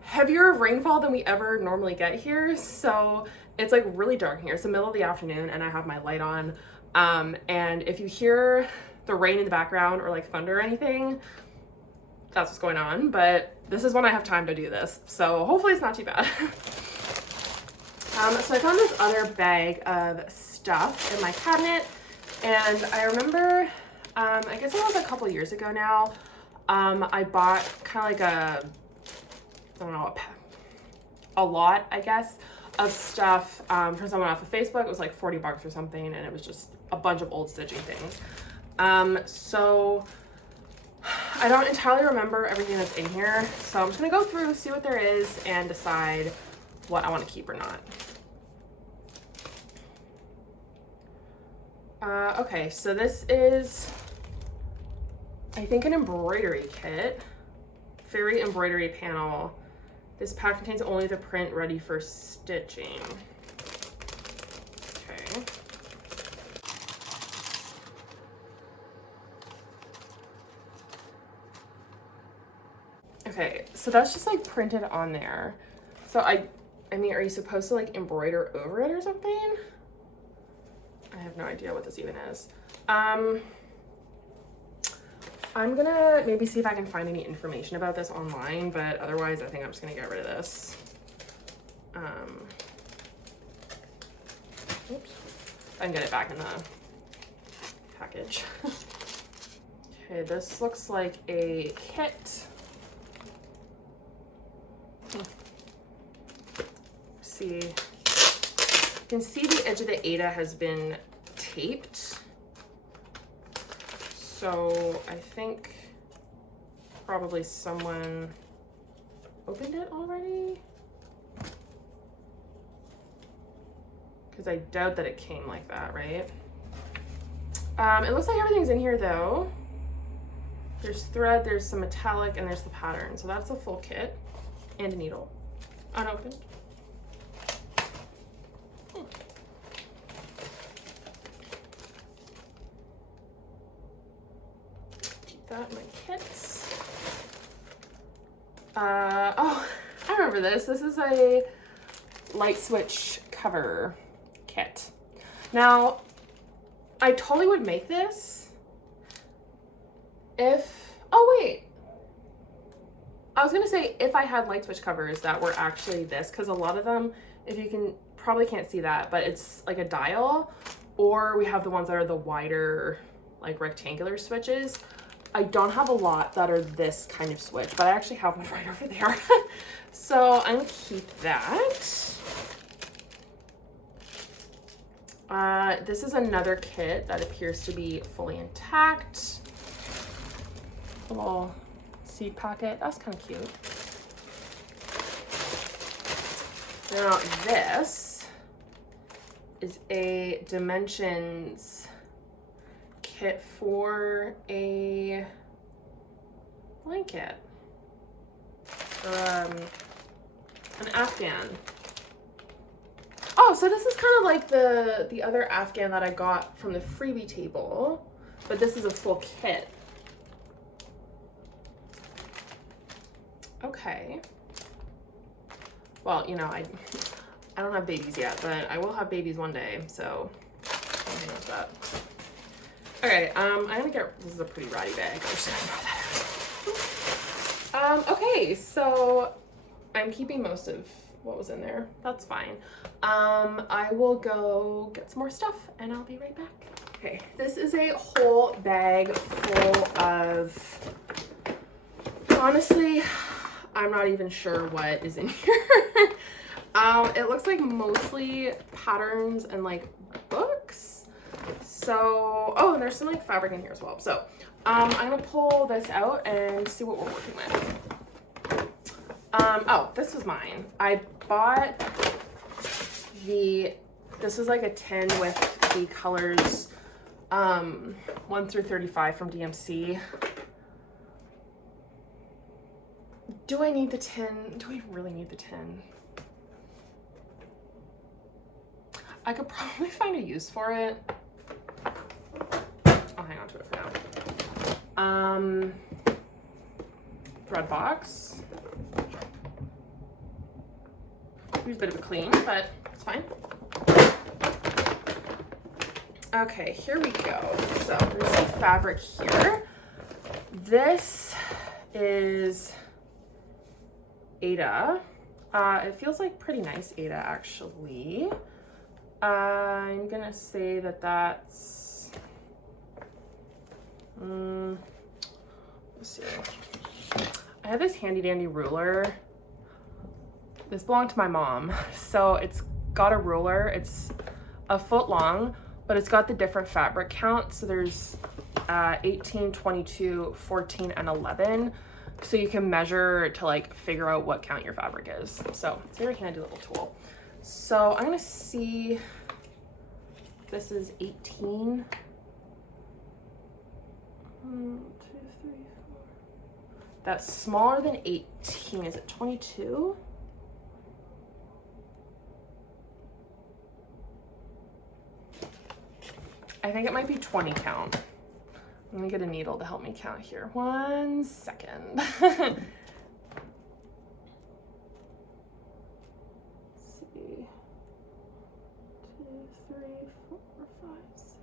heavier of rainfall than we ever normally get here. So it's like really dark here. It's the middle of the afternoon and I have my light on. And if you hear the rain in the background or like thunder or anything, that's what's going on. But this is when I have time to do this. So hopefully it's not too bad. So I found this other bag of stuff in my cabinet, and I remember, I guess it was a couple years ago now, I bought kind of like I don't know, a lot, I guess, of stuff from someone off of Facebook. It was like 40 bucks or something, and it was just a bunch of old stitching things. So I don't entirely remember everything that's in here, so I'm just gonna go through, see what there is, and decide what I want to keep or not. Okay, so this is, I think, an embroidery kit. Fairy embroidery panel. This pack contains only the print ready for stitching. Okay. Okay, so that's just like printed on there. So I mean, are you supposed to like embroider over it or something? I have no idea what this even is. I'm gonna maybe see if I can find any information about this online, but otherwise I think I'm just gonna get rid of this. Oops. I can get it back in the package. Okay, this looks like a kit. See, you can see the edge of the Ada has been taped. So I think probably someone opened it already, because I doubt that it came like that, right? It looks like everything's in here though. There's thread, there's some metallic, and there's the pattern. So that's a full kit and a needle, unopened. That in my kits. Oh, I remember this. This is a light switch cover kit. Now, I totally would make this if, oh wait, I was gonna say if I had light switch covers that were actually this, because a lot of them, if you can, probably can't see that, but it's like a dial, or we have the ones that are the wider, like rectangular switches. I don't have a lot that are this kind of switch, but I actually have one right over there. So I'm gonna keep that. This is another kit that appears to be fully intact. A little seed packet, that's kind of cute. Now this is a dimensions kit for a blanket, or an Afghan. Oh, so this is kind of like the other Afghan that I got from the freebie table, but this is a full kit. Okay. Well, you know, I don't have babies yet, but I will have babies one day, so I'm hang with that. Okay, I'm gonna get, this is a pretty ratty bag. I'm just gonna throw that out. Okay, so I'm keeping most of what was in there. That's fine. I will go get some more stuff and I'll be right back. Okay, this is a whole bag full of, honestly, I'm not even sure what is in here. It looks like mostly patterns and like books. So, oh, and there's some like fabric in here as well. So, I'm gonna pull this out and see what we're working with. Oh, this was mine. I bought this was like a tin with the colors 1 through 35 from DMC. Do I need the tin? Do I really need the tin? I could probably find a use for it. I'll hang on to it for now. Thread box. Here's a bit of a clean, but it's fine. Okay, here we go. So there's some fabric here. This is Ada. It feels like pretty nice Ada, actually. I'm gonna say that that's, let's see. I have this handy dandy ruler. This belonged to my mom. So it's got a ruler. It's a foot long, but it's got the different fabric count. So there's 18, 22, 14, and 11. So you can measure to like figure out what count your fabric is. So it's a very handy little tool. So I'm gonna see, this is 18. 1, 2, 3, 4. That's smaller than 18. Is it 22? I think it might be 20 count. I'm gonna get a needle to help me count here. 1 second. See. 2, 3, 4, 5, 6,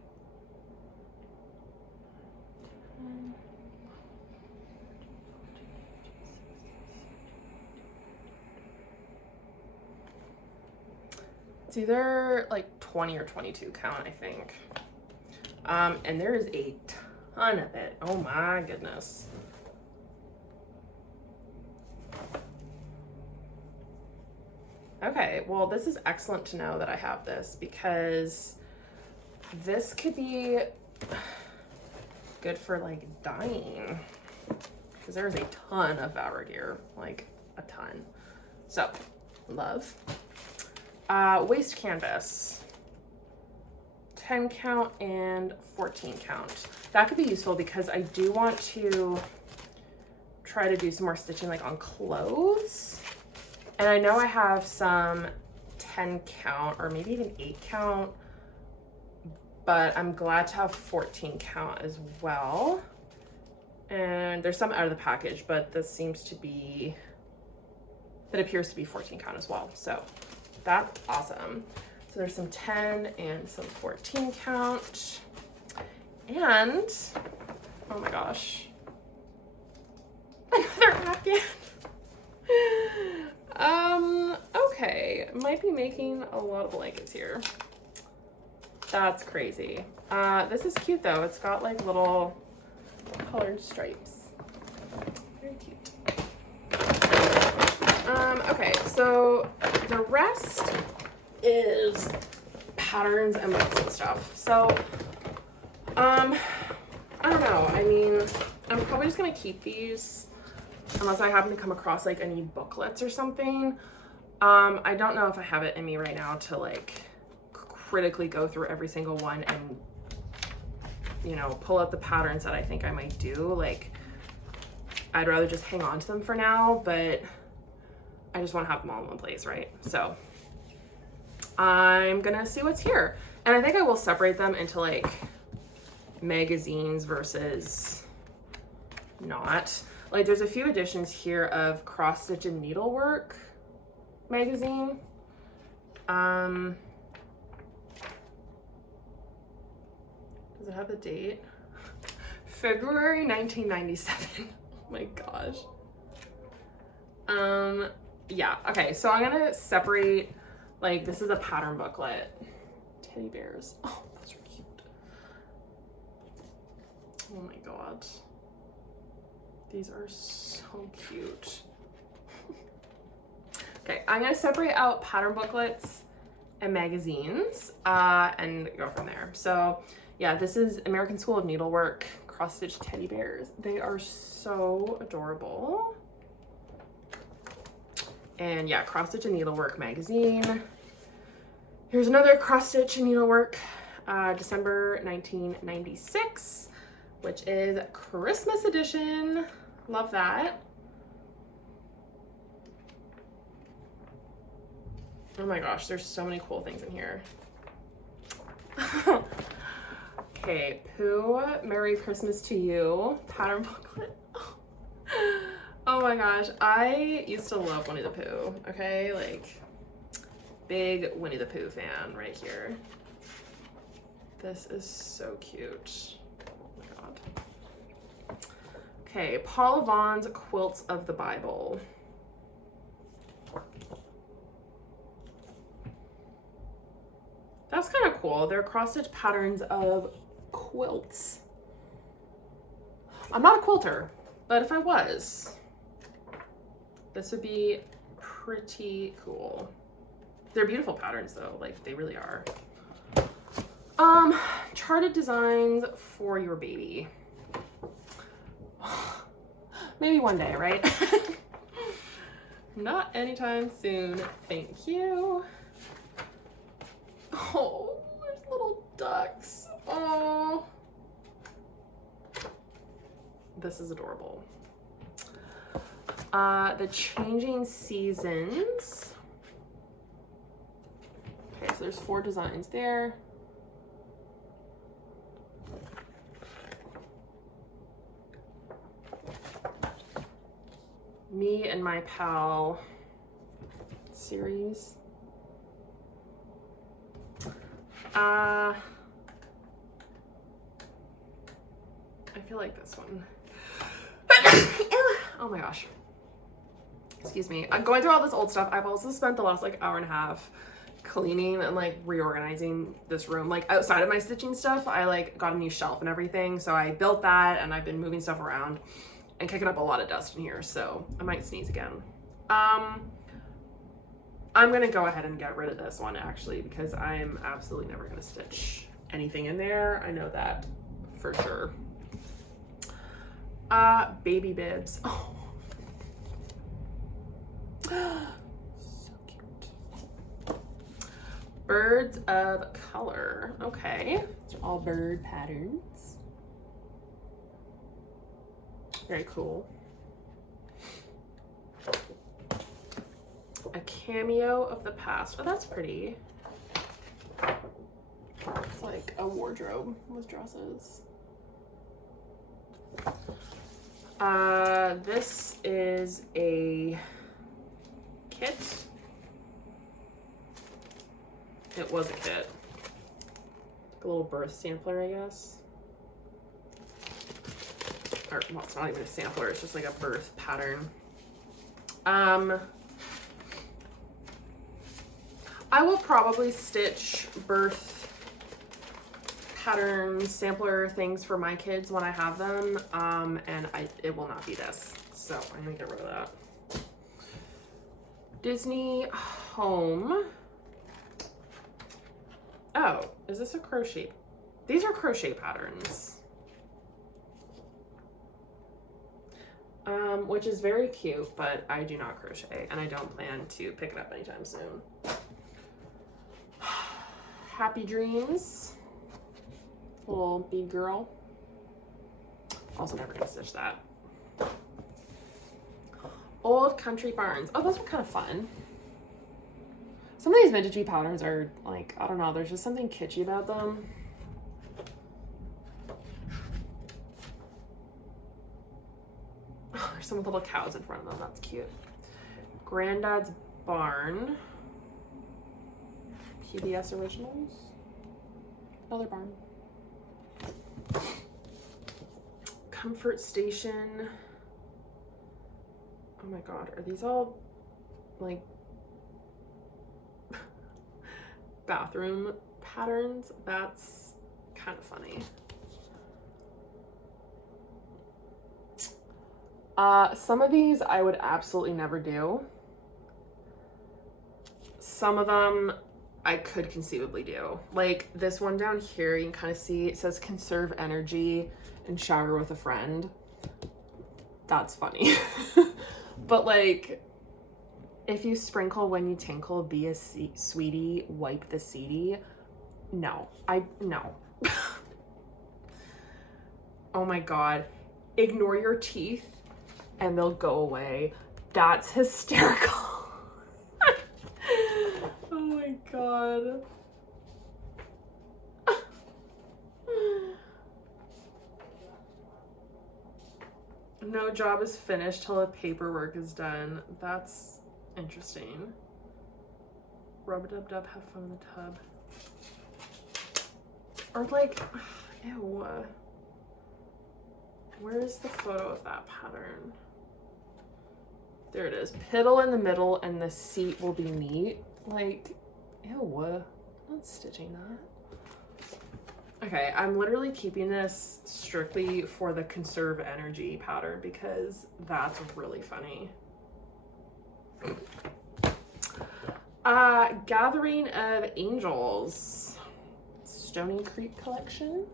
10. It's either like 20 or 22 count, I think. And there is a ton of it. Oh my goodness. Okay, well, this is excellent to know that I have this, because this could be good for like dyeing, because there's a ton of fabric here, like a ton. So, love. Waist canvas. 10 count and 14 count. That could be useful because I do want to try to do some more stitching like on clothes. And I know I have some 10 count or maybe even 8 count, but I'm glad to have 14 count as well. And there's some out of the package, but this seems to be, it appears to be 14 count as well. So That's awesome. So there's some 10 and some 14 count. And, oh my gosh, another Afghan. Okay, might be making a lot of blankets here. That's crazy. This is cute though. It's got like little colored stripes. Very cute. Okay, so the rest is patterns and books and stuff. So, I don't know. I mean, I'm probably just gonna keep these unless I happen to come across like any booklets or something. I don't know if I have it in me right now to like critically go through every single one and, you know, pull out the patterns that I think I might do. Like, I'd rather just hang on to them for now, but I just want to have them all in one place, right? So I'm gonna see what's here. And I think I will separate them into like magazines versus not. Like there's a few editions here of cross stitch and needlework magazine. Does it have the date? February 1997. Oh my gosh. Yeah, okay, so I'm gonna separate, like, this is a pattern booklet. Teddy bears. Oh, those are cute. Oh my god. These are so cute. Okay, I'm gonna separate out pattern booklets and magazines and go from there. So yeah, this is American School of Needlework cross stitch teddy bears. They are so adorable. And yeah, cross stitch and needlework magazine. Here's another cross stitch and needlework, December 1996, which is Christmas edition. Love that. Oh my gosh, there's so many cool things in here. Okay, Pooh, Merry Christmas to You, pattern booklet. Oh my gosh, I used to love Winnie the Pooh, okay? Like, big Winnie the Pooh fan right here. This is so cute. Oh my god. Okay, Paula Vaughn's Quilts of the Bible. That's kind of cool. They're cross-stitch patterns of quilts. I'm not a quilter, but if I was, this would be pretty cool. They're beautiful patterns though, like they really are. Charted designs for your baby. Maybe one day, right? Not anytime soon, thank you. Oh, there's little ducks. Oh, this is adorable. The Changing Seasons. Okay, so there's 4 designs there. Me and My Pal series. I feel like this one. Oh my gosh. Excuse me. I'm going through all this old stuff. I've also spent the last like hour and a half cleaning and like reorganizing this room. Like outside of my stitching stuff, I like got a new shelf and everything. So I built that and I've been moving stuff around and kicking up a lot of dust in here. So I might sneeze again. I'm gonna go ahead and get rid of this one actually because I'm absolutely never gonna stitch anything in there. I know that for sure. Baby bibs. Oh. So cute. Birds of Color. Okay, these are all bird patterns. Very cool. A Cameo of the Past. Oh, that's pretty. It's like a wardrobe with dresses. This is a kit. It was a kit. A little birth sampler, I guess. Or, well, it's not even a sampler, it's just like a birth pattern. I will probably stitch birth pattern sampler things for my kids when I have them, and it will not be this, so I'm gonna get rid of that. Disney Home. Oh, is this a crochet? These are crochet patterns, which is very cute, but I do not crochet and I don't plan to pick it up anytime soon. Happy Dreams, little bee girl. Also never gonna stitch that. Old Country Barns. Oh, those are kind of fun. Some of these vintage patterns are like, I don't know, there's just something kitschy about them. Oh, there's some little cows in front of them, that's cute. Granddad's Barn. PBS Originals. Another barn. Comfort Station. Oh my god, are these all like bathroom patterns? That's kind of funny. Some of these I would absolutely never do. Some of them I could conceivably do. Like this one down here, you can kind of see it says conserve energy and shower with a friend. That's funny. But like, if you sprinkle when you tinkle, be a sweetie, wipe the seedy. No, no. Oh my god. Ignore your teeth and they'll go away. That's hysterical. Oh my god. No job is finished till the paperwork is done. That's interesting. Rub-a-dub-dub, have fun in the tub. Or like, ew. Where is the photo of that pattern? There it is. Piddle in the middle and the seat will be neat. Like, ew. I'm not stitching that. Okay, I'm literally keeping this strictly for the conserve energy pattern because that's really funny. Gathering of Angels, Stony Creek collection.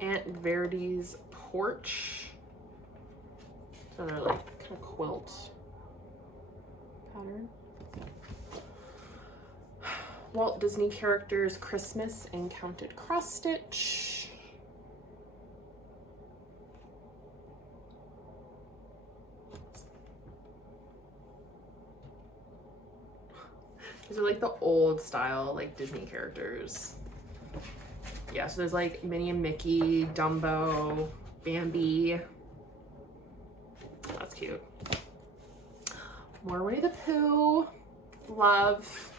Aunt Verdi's Porch. Another like kind of quilt pattern. Walt Disney Characters Christmas and Counted Cross Stitch. These are like the old style like Disney characters. Yeah, so there's like Minnie and Mickey, Dumbo, Bambi. That's cute. More Winnie the Pooh. Love.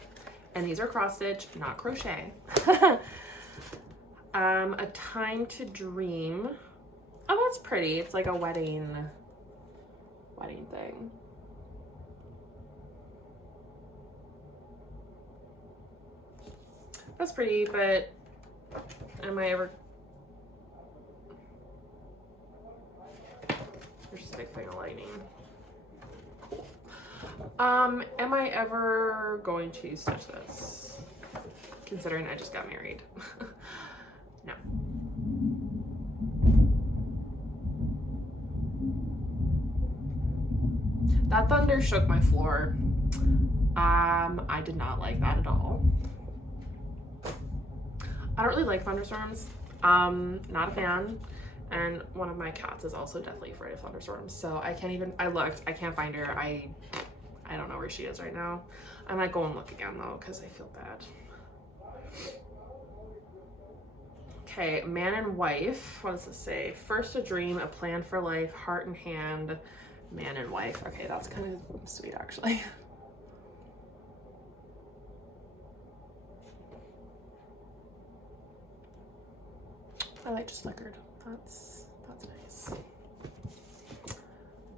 And these are cross stitch, not crochet. A Time to Dream. Oh, that's pretty. It's like a wedding thing. That's pretty, but am I ever... There's just a big thing of lightning. Cool. Am I ever going to stitch this? Considering I just got married. No. That thunder shook my floor. I did not like that at all. I don't really like thunderstorms. Not a fan. And one of my cats is also deathly afraid of thunderstorms. So I can't even, I looked, I can't find her. I don't know where she is right now. I might go and look again though, because I feel bad. Okay, Man and Wife. What does this say? First a Dream, A Plan for Life, Heart in Hand, Man and wife. Okay, that's kind of sweet, actually. I like just flickered. That's nice.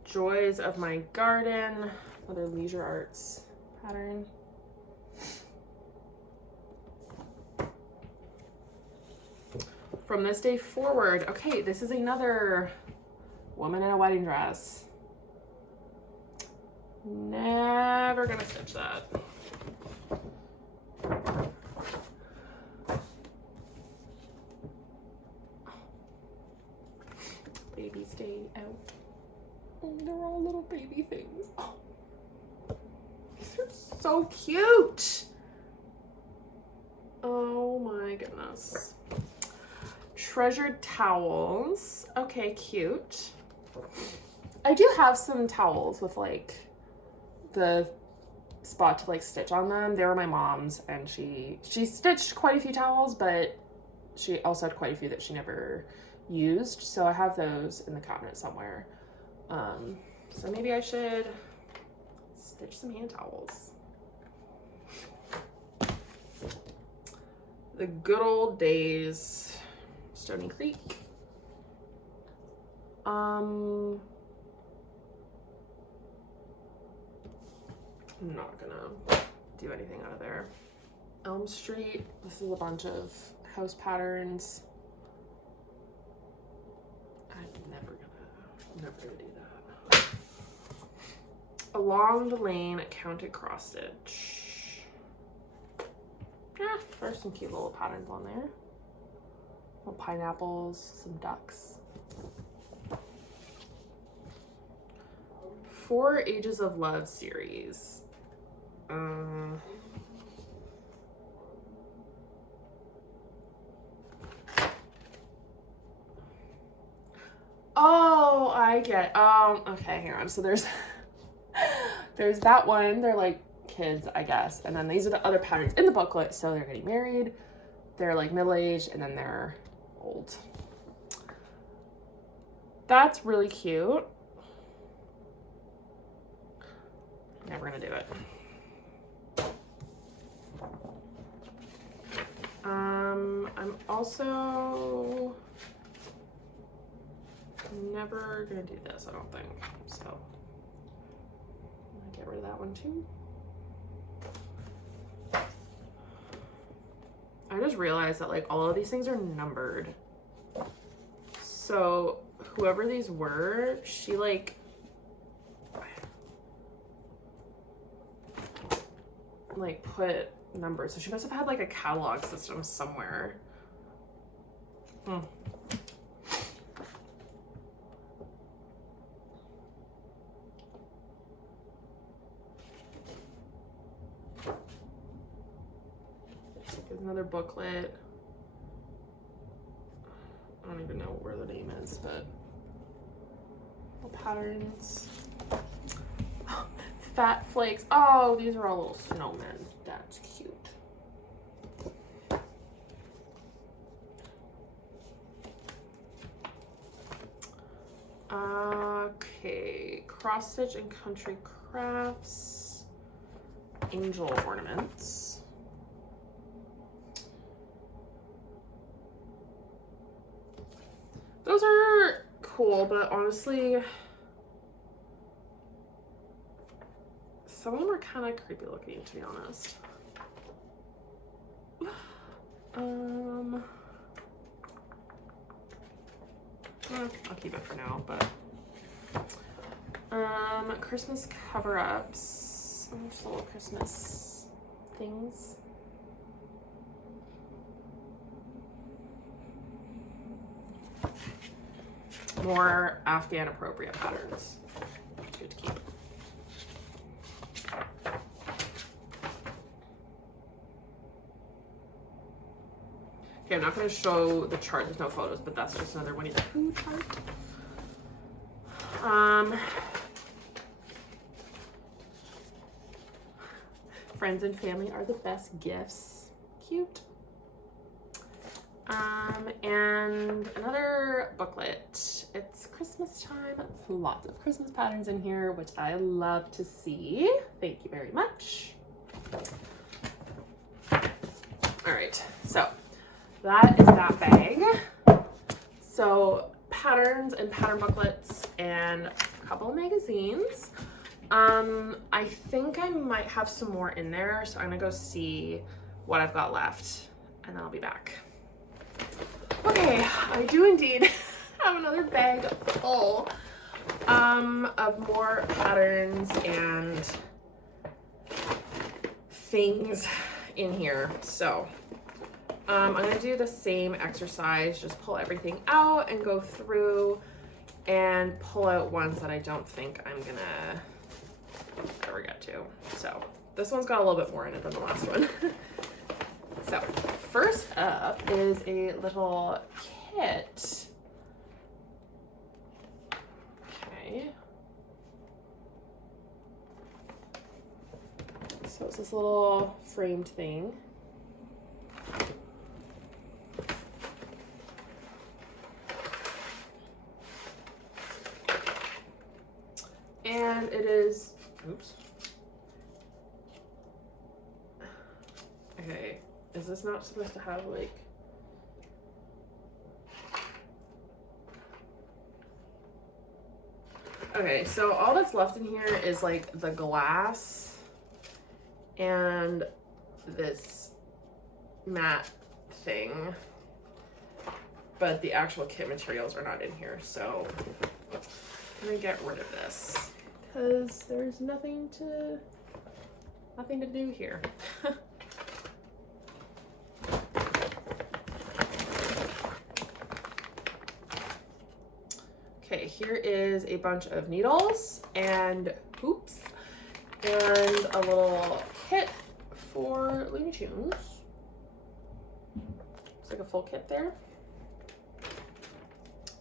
Joys of My Garden, another leisure arts pattern. From This Day Forward. Okay, this is another woman in a wedding dress. Never gonna stitch that. Baby stay out. Oh, they're all little baby things. Oh, these are so cute. Oh my goodness. Treasured towels. Okay, cute. I do have some towels with like the spot to like stitch on them. They were my mom's, and she stitched quite a few towels, but she also had quite a few that she never used, so I have those in the cabinet somewhere. So maybe I should stitch some hand towels. The Good Old Days, Stony Creek. I'm not gonna do anything out of there. Elm Street. This is a bunch of house patterns. I'm never gonna do that. Along the Lane, Counted Cross Stitch. Yeah, there's some cute little patterns on there. Little pineapples, some ducks. 4 Ages of Love series. Oh, I get. Okay, hang on. So there's that one. They're like kids, I guess, and then these are the other patterns in the booklet. So they're getting married, they're like middle-aged, and then they're old. That's really cute. Never gonna do it. I'm also never gonna do this, I don't think. So I'm gonna get rid of that one too. I just realized that like all of these things are numbered. So whoever these were, she like put numbers. So she must have had like a catalog system somewhere. There's another booklet. I don't even know where the name is, but patterns. Fat Flakes. Oh, these are all little snowmen. That's cute. Okay, cross stitch and country crafts. Angel ornaments. Those are cool, but honestly, some of them are kind of creepy looking, to be honest. I'll keep it for now, but Christmas cover-ups. Just little Christmas things. More Afghan appropriate patterns. Good to keep. Okay, I'm not going to show the chart. There's no photos, but that's just another Winnie the Pooh chart. Friends and family are the best gifts. Cute. And another booklet. it's Christmas time. Lots of Christmas patterns in here, which I love to see. Thank you very much. All right, so that is that bag. So patterns and pattern booklets and a couple of magazines. I think I might have some more in there, so I'm gonna go see what I've got left and then I'll be back. Okay, I do indeed have another bag full of more patterns and things in here. So I'm gonna do the same exercise, just pull everything out and go through and pull out ones that I don't think I'm gonna ever get to. So this one's got a little bit more in it than the last one. So first up is a little kit. Okay. So it's this little framed thing. And it is, oops. Okay, is this not supposed to have like, okay, so all that's left in here is like the glass and this matte thing, but the actual kit materials are not in here, so I'm gonna get rid of this because there's nothing to do here. Okay, here is a bunch of needles and hoops and a little kit for Looney Tunes. It's like a full kit there.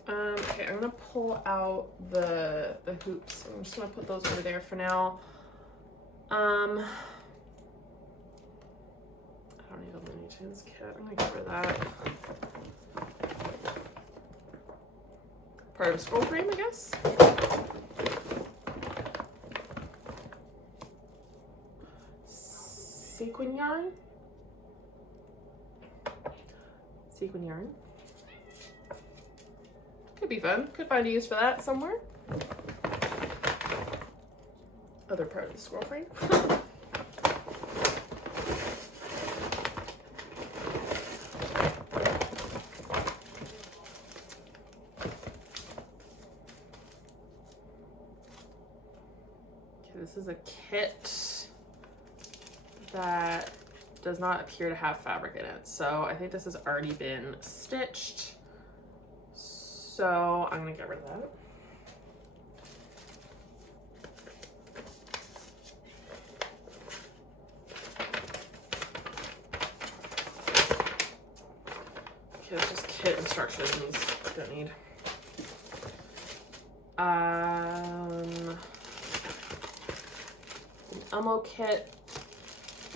Okay, I'm gonna pull out the hoops. I'm just gonna put those over there for now. I don't need a Looney Tunes kit. I'm gonna get rid of that. Part of a scroll frame, I guess. Sequin yarn. Sequin yarn. Could be fun. Could find a use for that somewhere. Other part of the scroll frame. This is a kit that does not appear to have fabric in it. So I think this has already been stitched. So I'm gonna get rid of that. Okay, it's just kit instructions. Don't need. An Elmo kit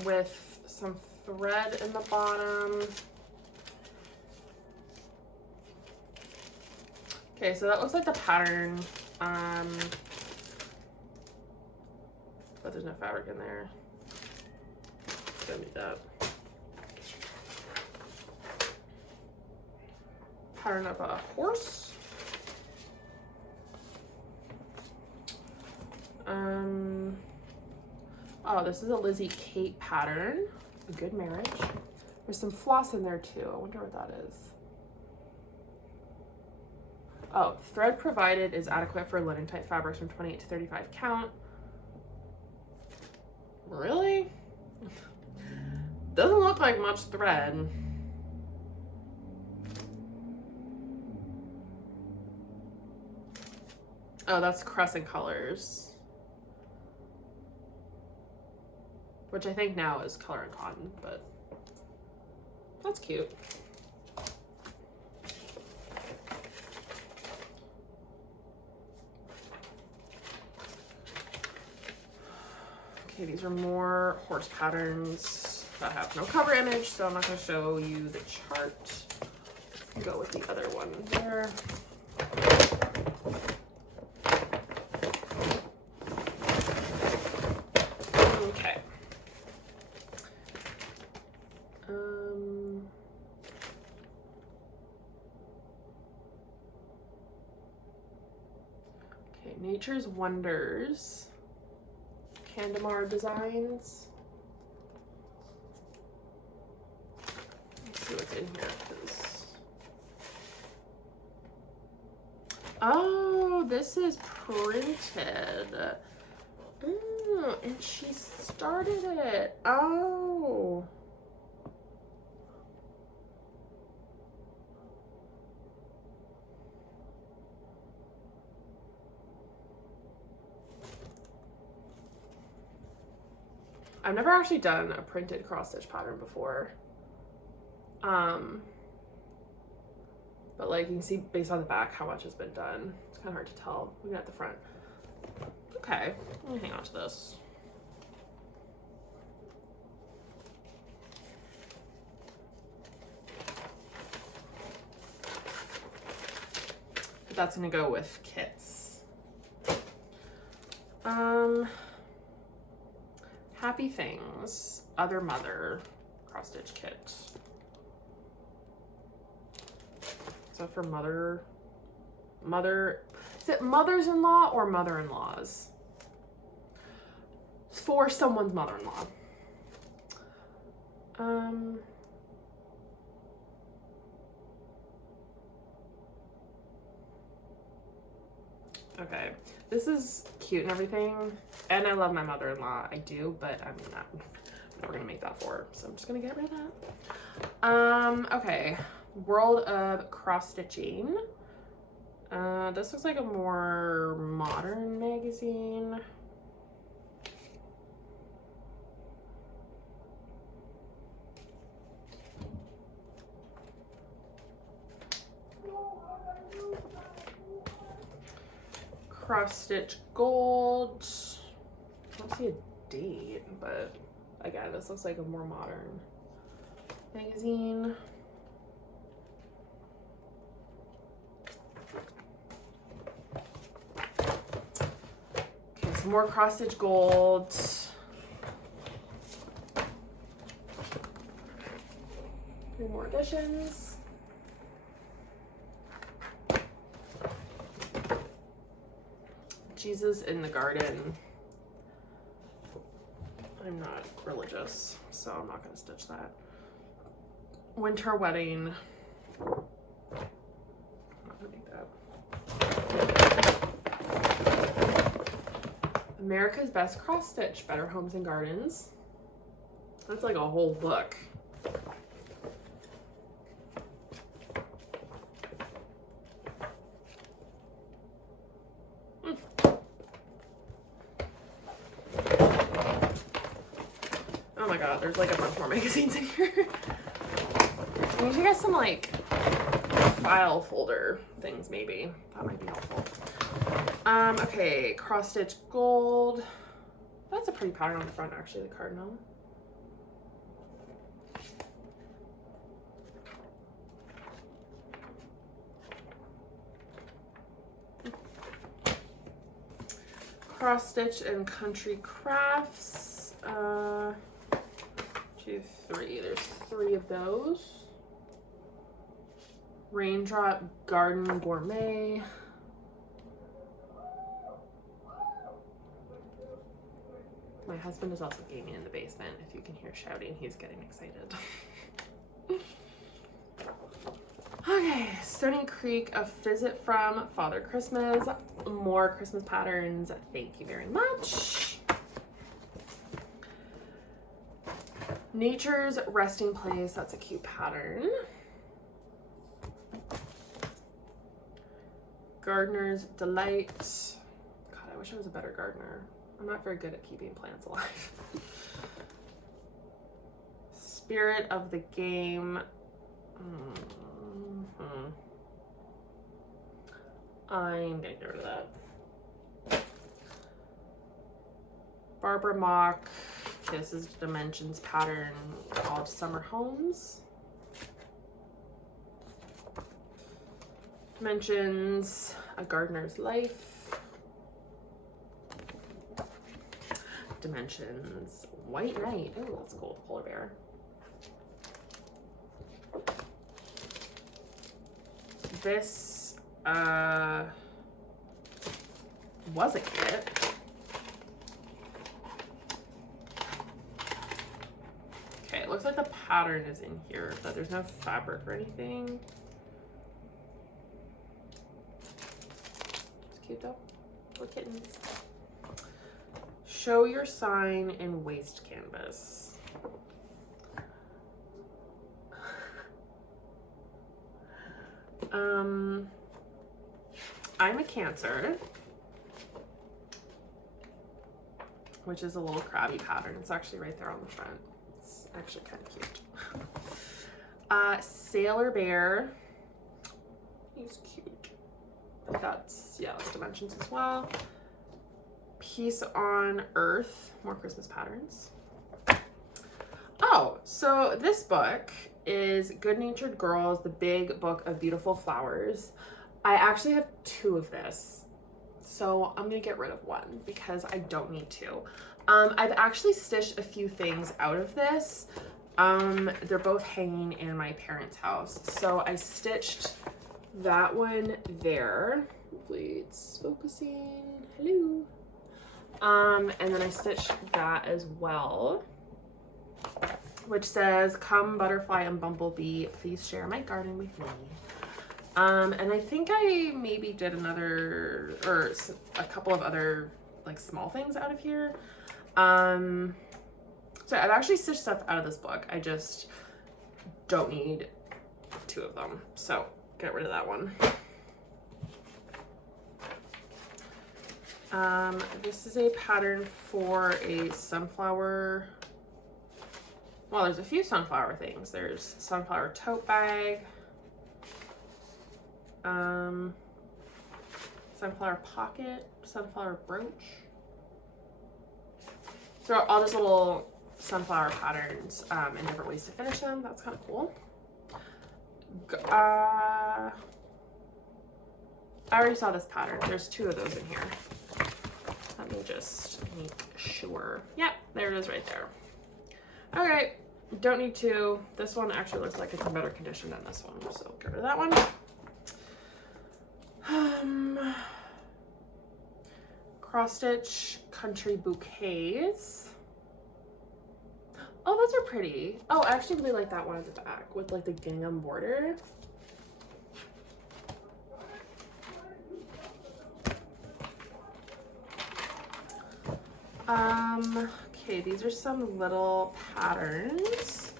with some thread in the bottom. Okay, so that looks like the pattern, but there's no fabric in there. Don't need that. Pattern of a horse. Oh, this is a Lizzie Kate pattern. A Good Marriage. There's some floss in there too. I wonder what that is. Oh, thread provided is adequate for linen type fabrics from 28 to 35 count. Really? Doesn't look like much thread. Oh, that's Crescent Colors. Which I think now is Color and Cotton, but that's cute. Okay, these are more horse patterns that have no cover image, so I'm not going to show you the chart. Go with the other one there. Okay. Okay, Nature's Wonders. Candamar Designs. Let's see what's in here. Oh, this is printed. Oh, and she started it. Oh. I've never actually done a printed cross stitch pattern before. But like you can see based on the back how much has been done. It's kind of hard to tell looking at the front. Okay, let me hang on to this. But that's gonna go with kits. Happy Things, Other Mother cross stitch kit. So for mother, is it mothers-in-law or mother-in-laws? For someone's mother-in-law. Okay, this is cute and everything, and I love my mother-in-law. I do, but I'm never gonna make that for her, so I'm just gonna get rid of that. Okay, World of Cross Stitching. This looks like a more modern magazine. Cross Stitch Gold. I don't see a date, but again, this looks like a more modern magazine. Okay, some more Cross Stitch Gold. Three more editions. Jesus in the Garden. I'm not religious, so I'm not going to stitch that. Winter Wedding. I'm not going to make that. America's Best Cross Stitch, Better Homes and Gardens. That's like a whole book. Oh my god, there's like a bunch more magazines in here. I need to get some like file folder things maybe. That might be helpful. Okay, Cross Stitch Gold. That's a pretty pattern on the front actually, the cardinal. Cross Stitch and Country Crafts. 2, 3. There's 3 of those. Raindrop Garden Gourmet. My husband is also gaming in the basement. If you can hear shouting, he's getting excited. Okay, Stony Creek, A Visit from Father Christmas. More Christmas patterns. Thank you very much. Nature's Resting Place. That's a cute pattern. Gardener's Delight. God, I wish I was a better gardener. I'm not very good at keeping plants alive. Spirit of the Game. I'm gonna get rid of that. Barbara Mock. This is Dimensions pattern called Summer Homes. Dimensions, A Gardener's Life. Dimensions, White Knight. Oh, that's cool. Polar bear. This was a kit. Okay, it looks like the pattern is in here, but there's no fabric or anything. It's cute though. Little kittens. Show your sign in waste canvas. I'm a Cancer, which is a little crabby pattern. It's actually right there on the front. It's actually kind of cute. Sailor Bear. He's cute. That's dimensions as well. Peace on Earth. More Christmas patterns. Oh, so this book is Good Natured Girls, the Big Book of Beautiful Flowers. I actually have 2 of this, so I'm gonna get rid of one because I don't need to. I've actually stitched a few things out of this. They're both hanging in my parents' house. So I stitched that one there. Hopefully it's focusing. Hello. And then I stitched that as well, which says, "Come butterfly and bumblebee, please share my garden with me." And I think I maybe did another, or a couple of other like small things out of here. So I've actually stitched stuff out of this book. I just don't need 2 of them. So get rid of that one. This is a pattern for a sunflower. Well, there's a few sunflower things. There's sunflower tote bag, sunflower pocket, sunflower brooch. So all just little sunflower patterns and different ways to finish them. That's kind of cool. I already saw this pattern. There's 2 of those in here. Let me just make sure. Yep, there it is right there. Okay, don't need 2. This one actually looks like it's in better condition than this one, so get rid of that one. Cross stitch country bouquets. Oh, those are pretty. Oh, I actually really like that one at the back with like the gingham border. Okay, these are some little patterns.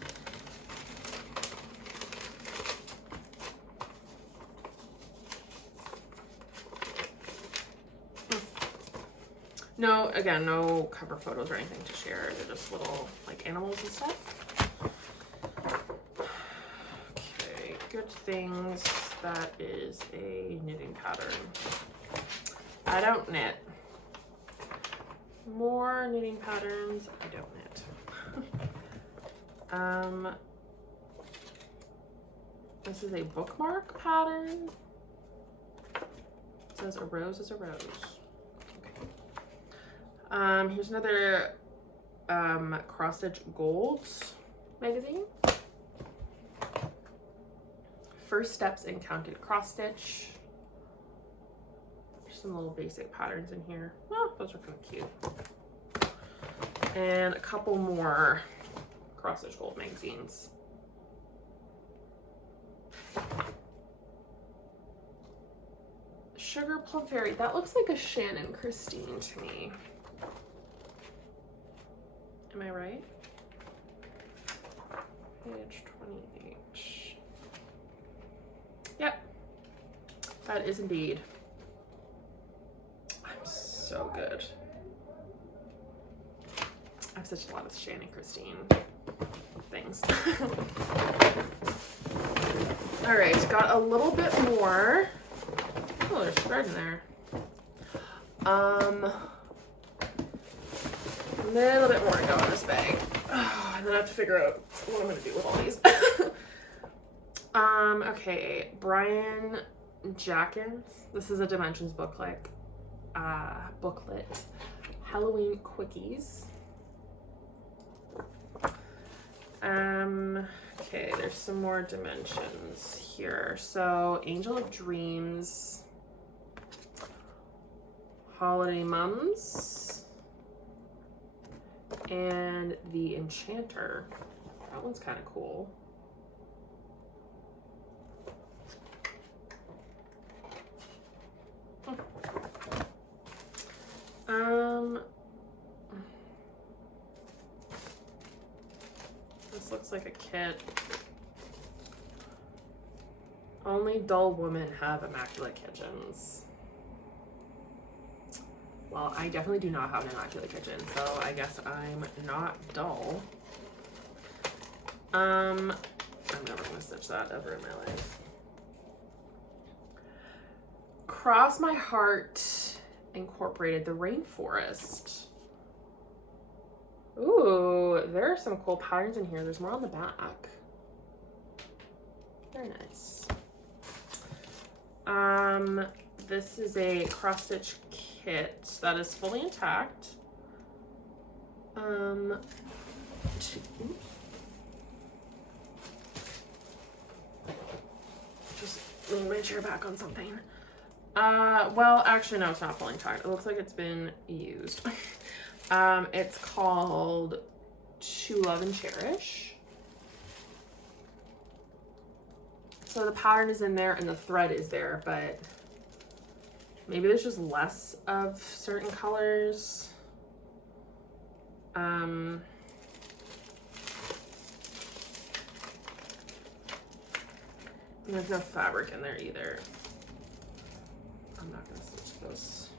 No, again, no cover photos or anything to share. They're just little like animals and stuff. Okay, Good Things. That is a knitting pattern. I don't knit. More knitting patterns. I don't knit. This is a bookmark pattern. It says a rose is a rose. Okay. Here's another Cross Stitch Golds magazine. First Steps in Counted Cross Stitch. There's some little basic patterns in here. Oh, those are kind of cute. And a couple more Cross Stitch Gold magazines. Sugar Plum Fairy. That looks like a Shannon Christine to me. Am I right? Page 28. Yep. That is indeed. I'm so good. I have such a lot of Shannon Christine things. All right, got a little bit more. Oh, there's thread in there. A little bit more to go in this bag. Oh, and then I have to figure out what I'm gonna do with all these. Okay, Brian jackets. This is a Dimensions booklet. Halloween quickies. Okay, there's some more dimensions here. So Angel of Dreams, Holiday Mums, and The Enchanter. That one's kind of cool. This looks like a kit. Only dull women have immaculate kitchens. Well, I definitely do not have an immaculate kitchen, so I guess I'm not dull. I'm never gonna stitch that ever in my life. Cross My Heart incorporated the rainforest. Ooh, there are some cool patterns in here. There's more on the back. Very nice. This is a cross stitch kit that is fully intact. Just lean my chair back on something. Well, actually, no, it's not fully intact. It looks like it's been used. It's called True Love and Cherish. So the pattern is in there and the thread is there, but maybe there's just less of certain colors. There's no fabric in there either. I'm not gonna stitch those.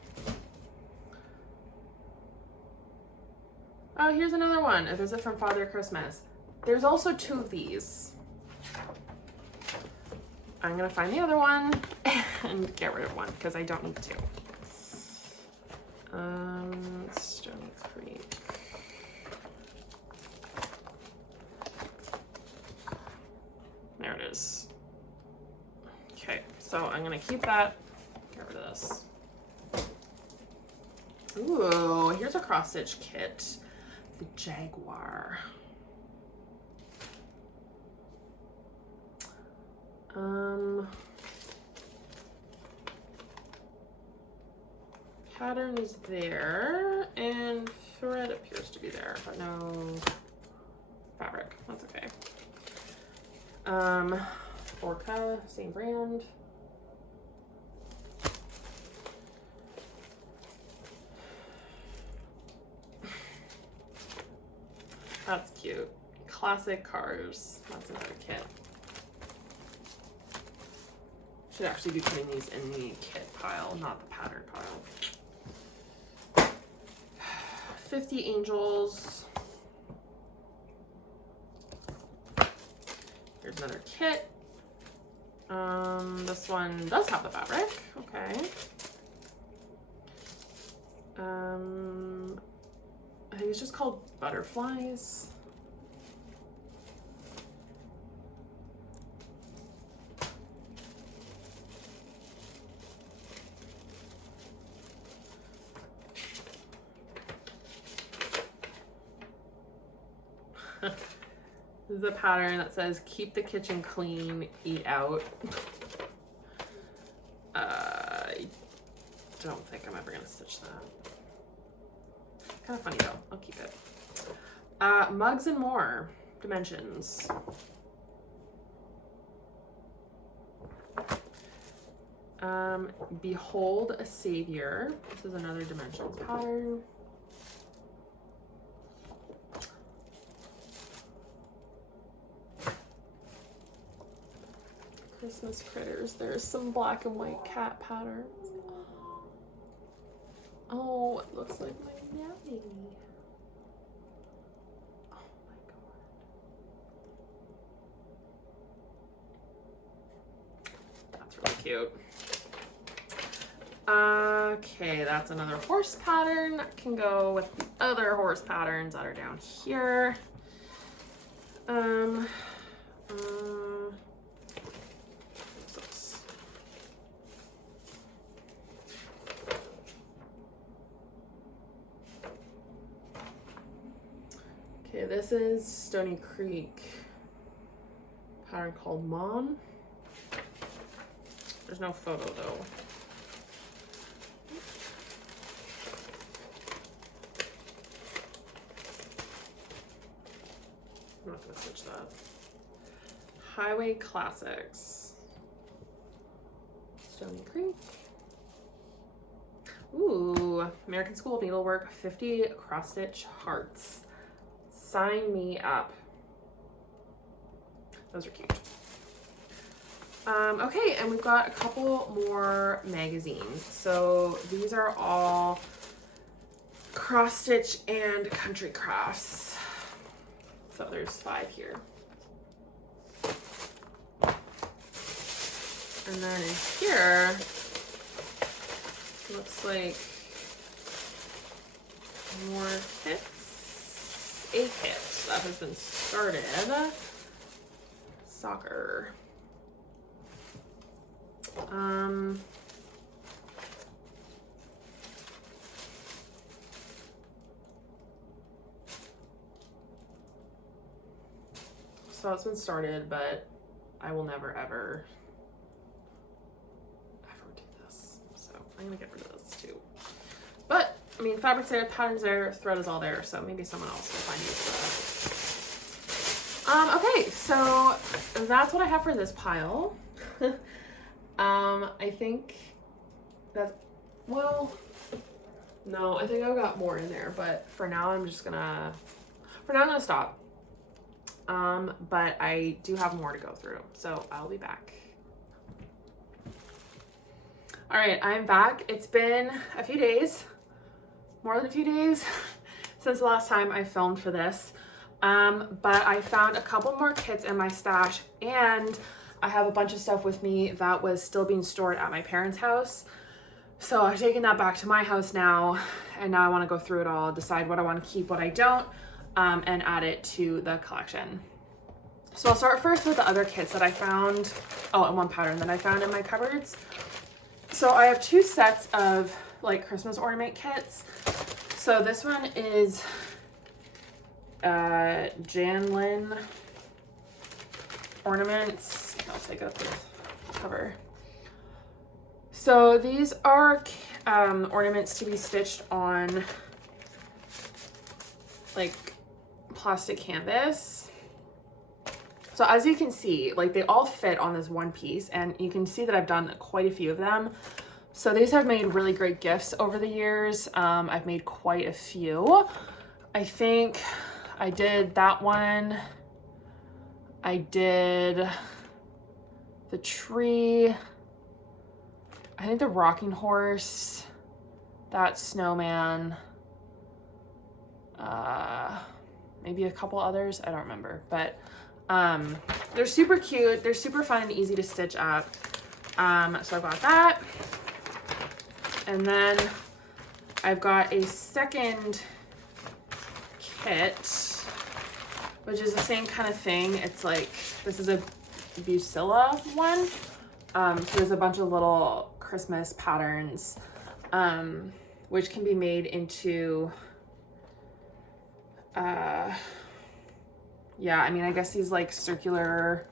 Oh, here's another one. A Visit from Father Christmas. There's also 2 of these. I'm gonna find the other one and get rid of one because I don't need 2. Stony Creek. There it is. Okay, so I'm gonna keep that. Get rid of this. Ooh, here's a cross stitch kit. The Jaguar. Pattern is there and thread appears to be there, but no fabric. That's okay. Orca, same brand. That's cute. Classic Cars. That's another kit. Should actually be putting these in the kit pile, not the pattern pile. 50 Angels. Here's another kit. This one does have the fabric. Okay. I think it's just called Butterflies. This is a pattern that says keep the kitchen clean, eat out. I don't think I'm ever gonna stitch that. Kind of funny though, I'll keep it. Mugs and More, Dimensions. Behold a Savior. This is another Dimensions pattern. Christmas critters. There's some black and white cat patterns. Oh, it looks like my nappy. Oh my god. That's really cute. Okay, that's another horse pattern. That can go with the other horse patterns that are down here. Okay, this is Stony Creek pattern called Mom. There's no photo though. I'm not gonna switch that. Highway Classics. Stony Creek. Ooh, American School of Needlework 50 cross stitch hearts. Sign me up. Those are cute. Okay, and we've got a couple more magazines. So these are all cross stitch and country crafts. So there's 5 here. And then in here, looks like more kits. A kit that has been started. Soccer. So it's been started, but I will never ever do this. So I'm gonna get rid of this too. But I mean, fabric's there, pattern's there, thread is all there, so maybe someone else will find use for that. Okay, so that's what I have for this pile. I think that's, well, no, I think I've got more in there, but for now I'm gonna stop. But I do have more to go through, so I'll be back. All right, I'm back. It's been a few days, more than a few days since the last time I filmed for this. But I found a couple more kits in my stash, and I have a bunch of stuff with me that was still being stored at my parents' house. So I've taken that back to my house now, and now I want to go through it all, decide what I want to keep, what I don't, and add it to the collection. So I'll start first with the other kits that I found, and one pattern that I found in my cupboards. So I have 2 sets of like Christmas ornament kits. So this one is Janlin ornaments. I'll take out the cover. So these are ornaments to be stitched on like plastic canvas. So as you can see, like they all fit on this one piece, and you can see that I've done quite a few of them. So these have made really great gifts over the years. I've made quite a few. I think I did that one. I did the tree. I think the rocking horse, that snowman, maybe a couple others. I don't remember, but they're super cute. They're super fun and easy to stitch up. So I've got that. And then I've got a second kit, which is the same kind of thing. It's like, this is a Bucilla one. So there's a bunch of little Christmas patterns, which can be made into, yeah, I mean, I guess these like circular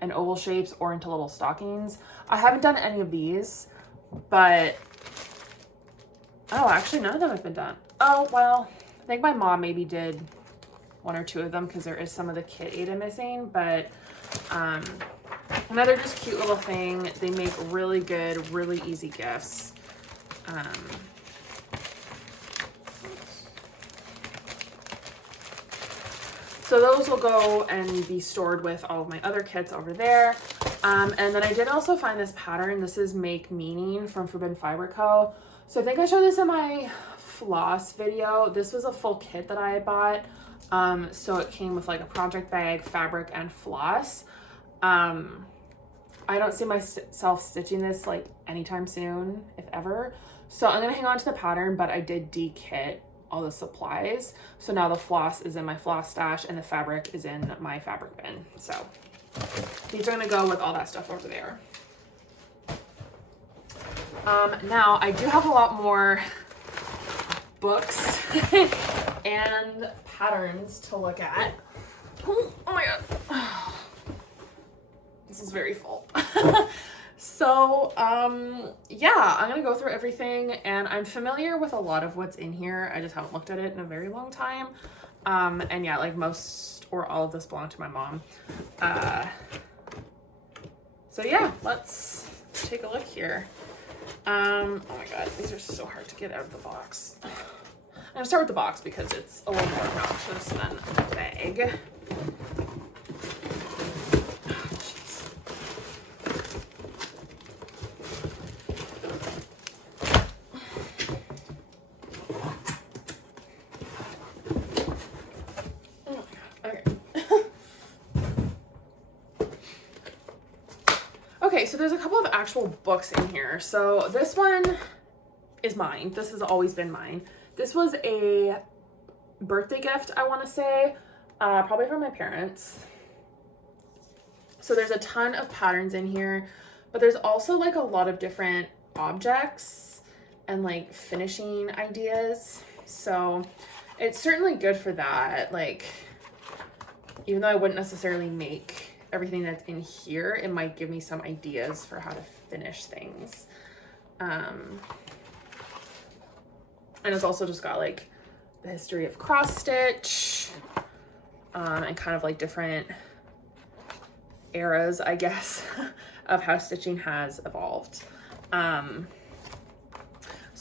and oval shapes or into little stockings. I haven't done any of these, but, oh, actually none of them have been done. Oh, well, I think my mom maybe did 1 or 2 of them because there is some of the kit Ada missing, but another just cute little thing. They make really good, really easy gifts. So those will go and be stored with all of my other kits over there. And then I did also find this pattern. This is Make Meaning from Forbidden Fiber Co. So I think I showed this in my floss video. This was a full kit that I had bought. So it came with like a project bag, fabric, and floss. I don't see myself stitching this like anytime soon, if ever. So I'm gonna hang on to the pattern, but I did de-kit all the supplies. So now the floss is in my floss stash and the fabric is in my fabric bin. So these are gonna go with all that stuff over there. Now I do have a lot more books and patterns to look at. Oh my god. This is very full. So, yeah, I'm gonna go through everything, and I'm familiar with a lot of what's in here. I just haven't looked at it in a very long time. And yeah, like most or all of this belonged to my mom. So yeah, let's take a look here. Oh my god, these are so hard to get out of the box. I'm gonna start with the box because it's a little more obnoxious than the bag. Okay, so there's a couple of actual books in here. So this one is mine. This has always been mine. This was a birthday gift, I want to say, probably from my parents. So there's a ton of patterns in here, but there's also like a lot of different objects and like finishing ideas. So it's certainly good for that. Like, even though I wouldn't necessarily make everything that's in here, it might give me some ideas for how to finish things. And it's also just got like the history of cross stitch, and kind of like different eras, I guess, of how stitching has evolved. So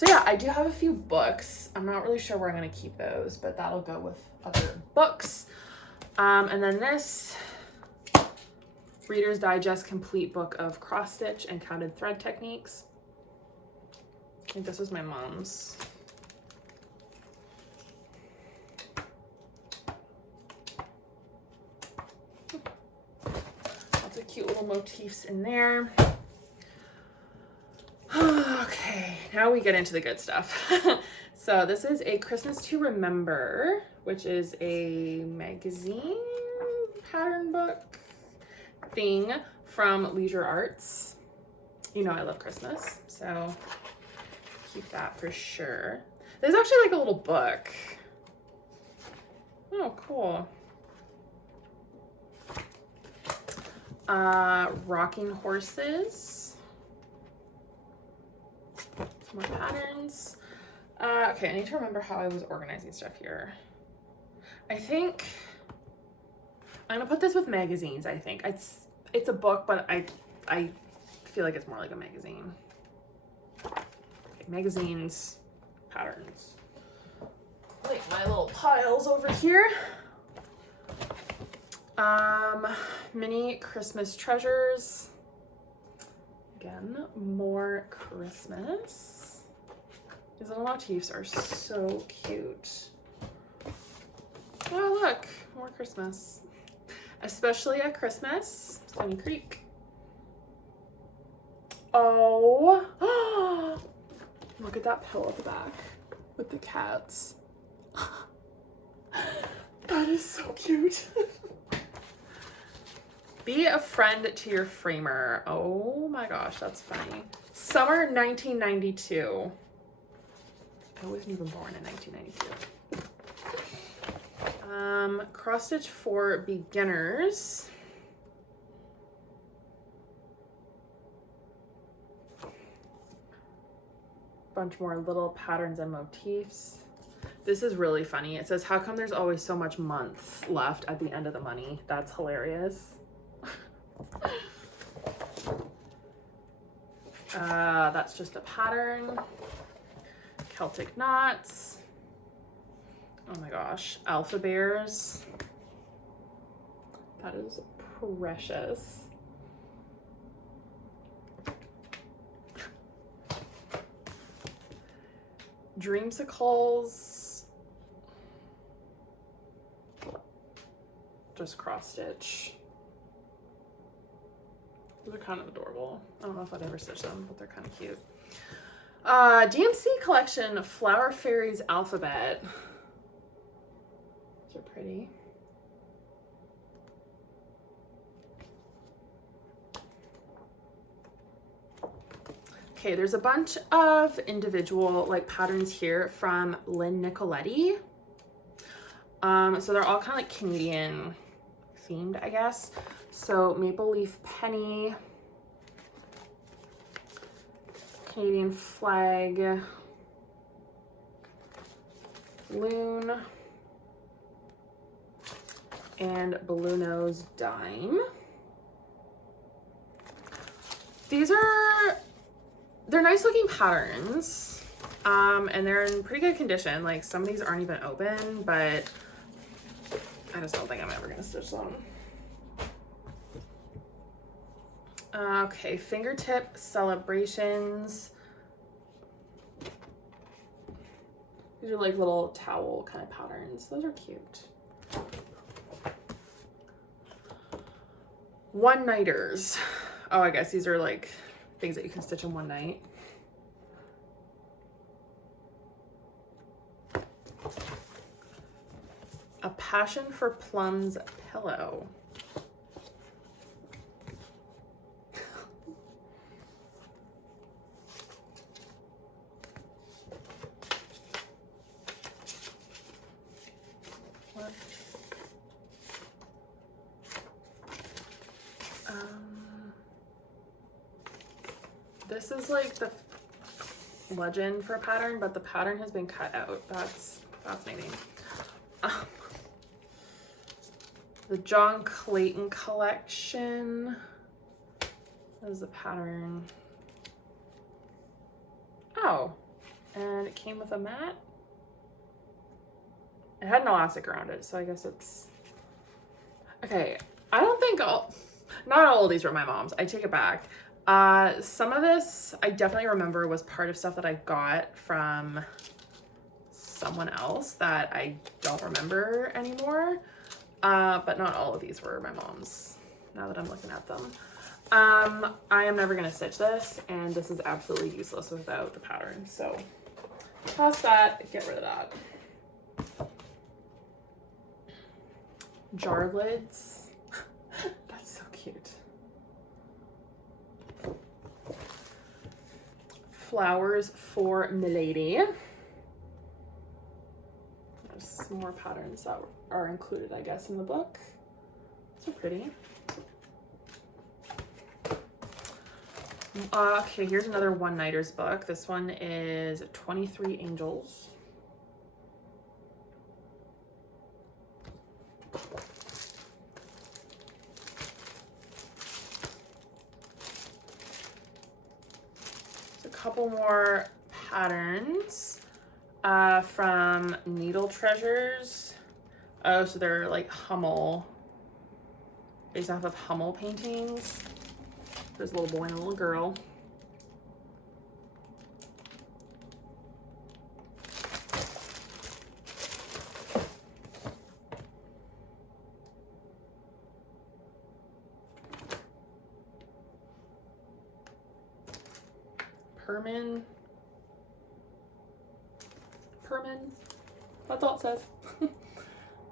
yeah, I do have a few books. I'm not really sure where I'm gonna keep those, but that'll go with other books. And then this Reader's Digest Complete Book of Cross Stitch and Counted Thread Techniques. I think this was my mom's. Lots of cute little motifs in there. Okay, now we get into the good stuff. So this is a Christmas to Remember, which is a magazine pattern book thing from Leisure Arts. You know I love Christmas, so keep that for sure. There's actually like a little book. Oh, cool. Rocking Horses. Some more patterns. Okay, I need to remember how I was organizing stuff here. I think I'm gonna put this with magazines. I think it's a book, but I feel like it's more like a magazine. Okay, magazines, patterns. Like my little piles over here. Mini Christmas treasures. Again, more Christmas. These little motifs are so cute. Oh, look, more Christmas. Especially at Christmas, Sunny Creek. Oh, look at that pillow at the back with the cats. That is so cute. Be a friend to your framer. Oh my gosh, that's funny. Summer 1992. I wasn't even born in 1992. Cross stitch for beginners. Bunch more little patterns and motifs. This is really funny. It says, how come there's always so much months left at the end of the money? That's hilarious. That's just a pattern. Celtic knots. Oh my gosh, alpha bears. That is precious. Dreamsicles. Just cross stitch. They're kind of adorable. I don't know if I'd ever stitch them, but they're kind of cute. DMC collection, Flower Fairies Alphabet. These are pretty. Okay, there's a bunch of individual like patterns here from Lynn Nicoletti. So they're all kind of like Canadian themed, I guess. So Maple Leaf Penny, Canadian Flag, Loon, and Blue Nose Dime. They're nice looking patterns, and they're in pretty good condition. Like, some of these aren't even open, but I just don't think I'm ever gonna stitch them. Okay, Fingertip Celebrations. These are like little towel kind of patterns. Those are cute. One-nighters. Oh, I guess these are like things that you can stitch in one night. A Passion for Plums pillow. What? This is like the legend for a pattern, but the pattern has been cut out. That's fascinating. The John Clayton collection. That is the pattern. Oh, and it came with a mat. It had an elastic around it, so I guess it's... Okay, I don't think not all of these were my mom's. I take it back. Some of this I definitely remember was part of stuff that I got from someone else that I don't remember anymore. But not all of these were my mom's, now that I'm looking at them. I am never gonna stitch this, and this is absolutely useless without the pattern. So toss that, get rid of that. Jar lids. That's so cute. Flowers for Milady. There's some more patterns that are included, I guess, in the book. So pretty. Okay, here's another one-nighters book. This one is 23 Angels. A couple more patterns from Needle Treasures. Oh, so they're like Hummel, based off of Hummel paintings. There's a little boy and a little girl. Permin. That's all it says.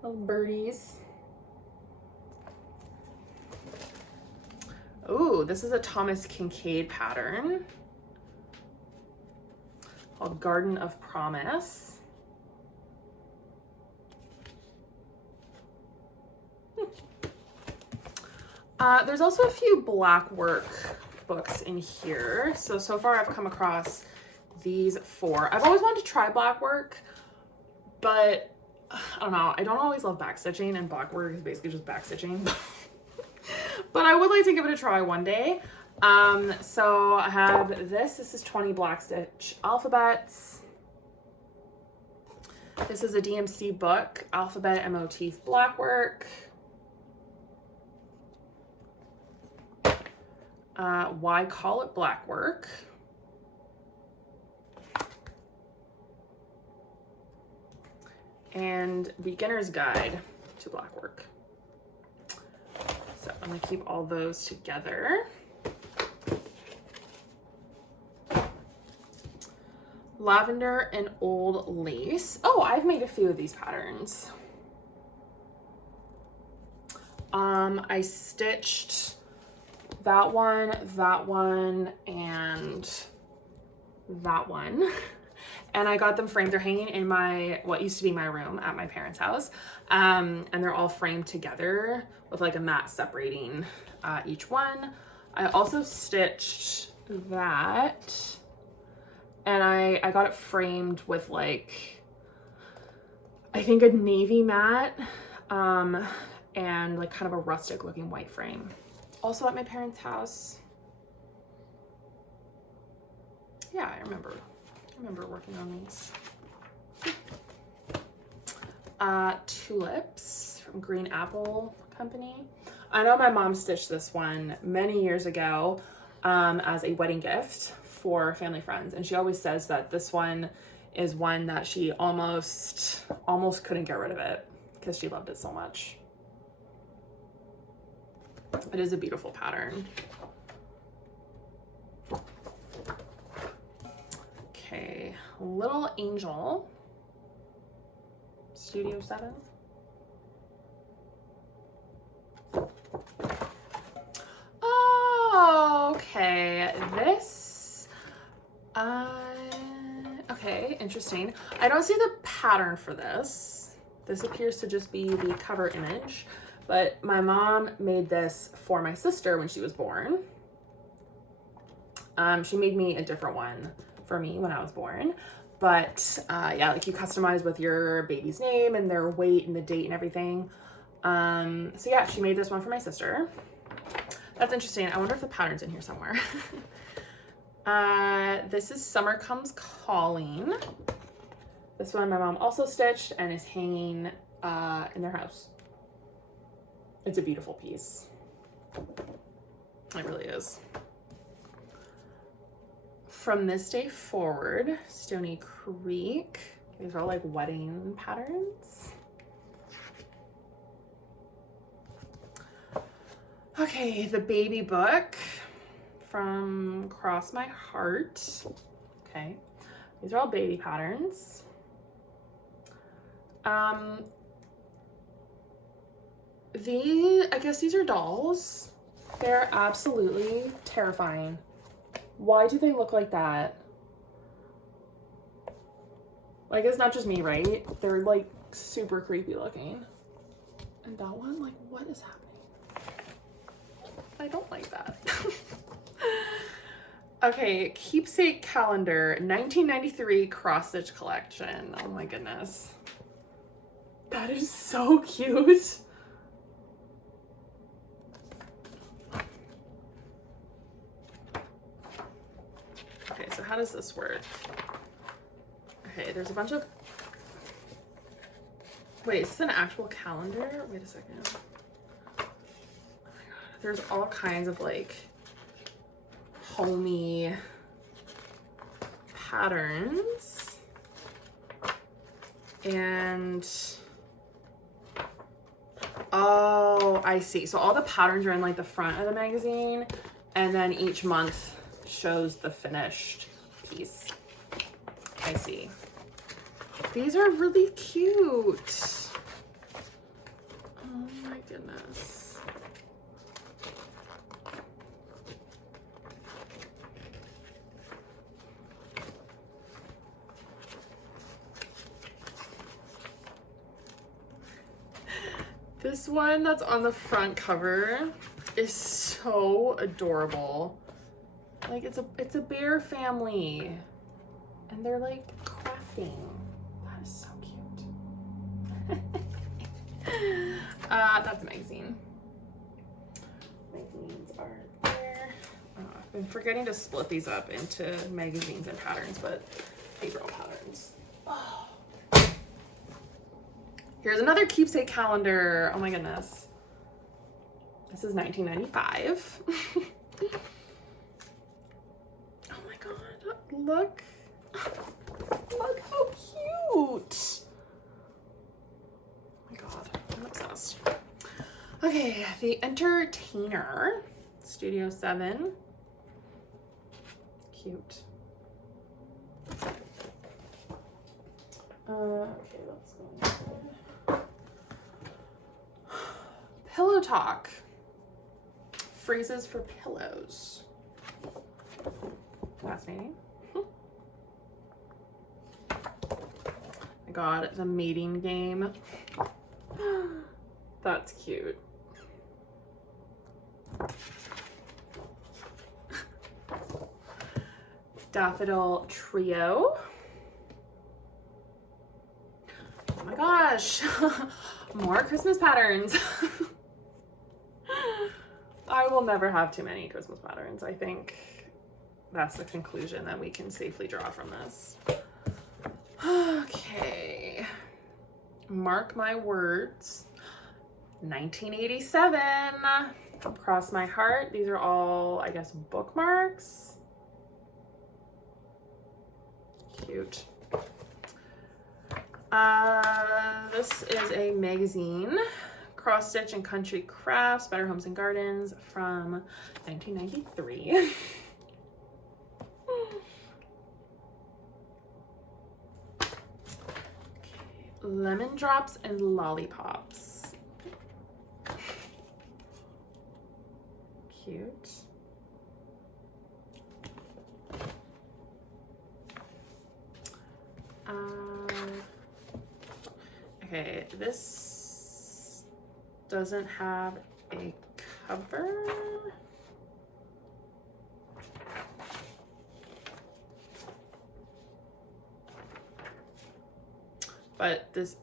Little birdies. Ooh, this is a Thomas Kincaid pattern called Garden of Promise. There's also a few black work books in here. So far I've come across these 4. I've always wanted to try black work, but I don't know. I don't always love backstitching, and black work is basically just backstitching. But I would like to give it a try one day. So I have this. This is 20 black stitch alphabets. This is a DMC book, Alphabet and Motif Black Work. Why Call It Black Work? And Beginner's Guide to Black Work. So I'm gonna keep all those together. Lavender and Old Lace. Oh, I've made a few of these patterns. I stitched that one, and that one. And I got them framed. They're hanging in what used to be my room at my parents' house. And they're all framed together with like a mat separating each one. I also stitched that, and I got it framed with like, I think a navy mat, and like kind of a rustic looking white frame. Also at my parents' house. Yeah, I remember working on these. Tulips from Green Apple Company. I know my mom stitched this one many years ago as a wedding gift for family friends, and she always says that this one is one that she almost couldn't get rid of it because she loved it so much. It is a beautiful pattern. Okay, Little Angel, Studio 7. Oh, okay, this, okay, interesting. I don't see the pattern for this. This appears to just be the cover image, but my mom made this for my sister when she was born. She made me a different one for me when I was born, but yeah, like you customize with your baby's name and their weight and the date and everything. So yeah, she made this one for my sister. That's interesting. I wonder if the pattern's in here somewhere. This is Summer Comes Calling. This one my mom also stitched and is hanging in their house. It's a beautiful piece. It really is. From This Day Forward, Stony Creek. These are all like wedding patterns. Okay, the baby book from Cross My Heart. Okay, these are all baby patterns. I guess these are dolls. They're absolutely terrifying. Why do they look like that? Like, it's not just me, right? They're like super creepy looking. And that one, like, what is happening? I don't like that. Okay, Keepsake Calendar, 1993 cross stitch collection. Oh my goodness. That is so cute. Okay, so how does this work? Okay, there's a bunch of... Wait, is this an actual calendar? Wait a second. Oh my God. There's all kinds of like homey patterns. And oh, I see. So all the patterns are in like the front of the magazine, and then each month shows the finished piece. I see. These are really cute. Oh my goodness. This one that's on the front cover is so adorable. Like it's a bear family, and they're like crafting. That is so cute. That's amazing. Magazines are there. I've been forgetting to split these up into magazines and patterns, but paper patterns. Oh. Here's another Keepsake Calendar. Oh my goodness. This is 1995. Oh my God, look. Look how cute. Oh my God, I'm obsessed. Okay, The Entertainer, Studio 7. Cute. Okay, let's go. Pillow Talk. Phrases for pillows. Fascinating. God, the mating game. That's cute. Daffodil Trio. Oh my gosh, more Christmas patterns. I will never have too many Christmas patterns. I think that's the conclusion that we can safely draw from this. Okay, mark my words. 1987, cross my heart. These are all, I guess, bookmarks. Cute. This is a magazine, Cross Stitch and Country Crafts, Better Homes and Gardens, from 1993. Lemon Drops and Lollipops. Cute. Okay, this doesn't have a cover. But this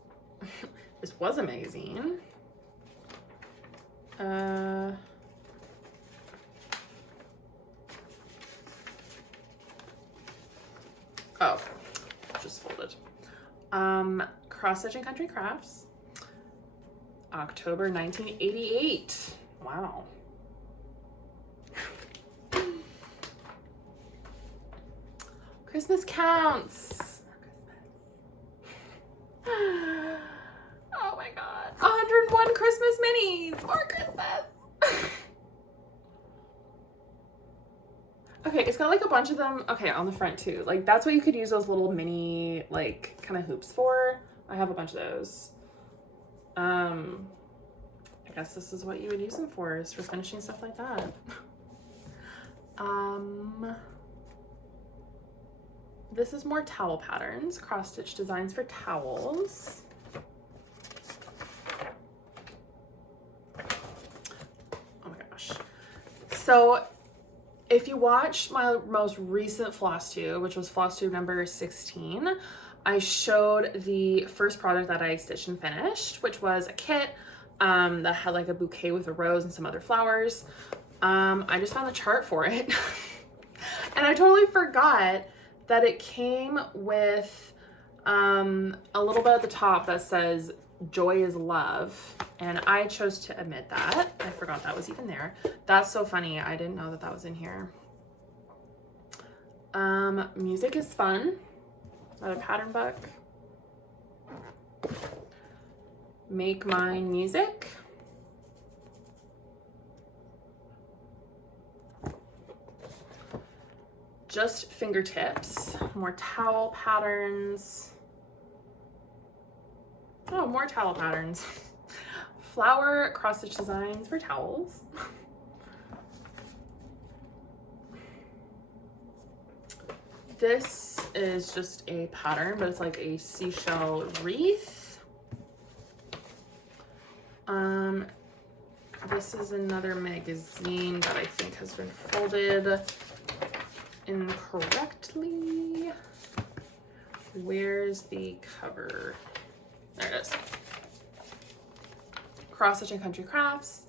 was a magazine. Oh, just folded. Cross Stitch and Country Crafts, October 1988. Wow. Christmas Counts. Oh my God. 101 Christmas minis. More Christmas. Okay, it's got like a bunch of them. Okay, on the front too. Like that's what you could use those little mini like kind of hoops for. I have a bunch of those. I guess this is what you would use them for, is for finishing stuff like that. This is more towel patterns, cross stitch designs for towels. Oh my gosh. So if you watched my most recent floss tube, which was floss tube number 16, I showed the first product that I stitched and finished, which was a kit that had like a bouquet with a rose and some other flowers. I just found the chart for it. And I totally forgot that it came with a little bit at the top that says joy is love. And I chose to omit that. I forgot that was even there. That's so funny. I didn't know that that was in here. Music is fun. Another pattern book. Make Mine Music. Just Fingertips. More towel patterns. Oh, more towel patterns. Flower cross stitch designs for towels. This is just a pattern, but it's like a seashell wreath. This is another magazine that I think has been folded incorrectly. Where's the cover? There it is. Cross Stitch and Country Crafts,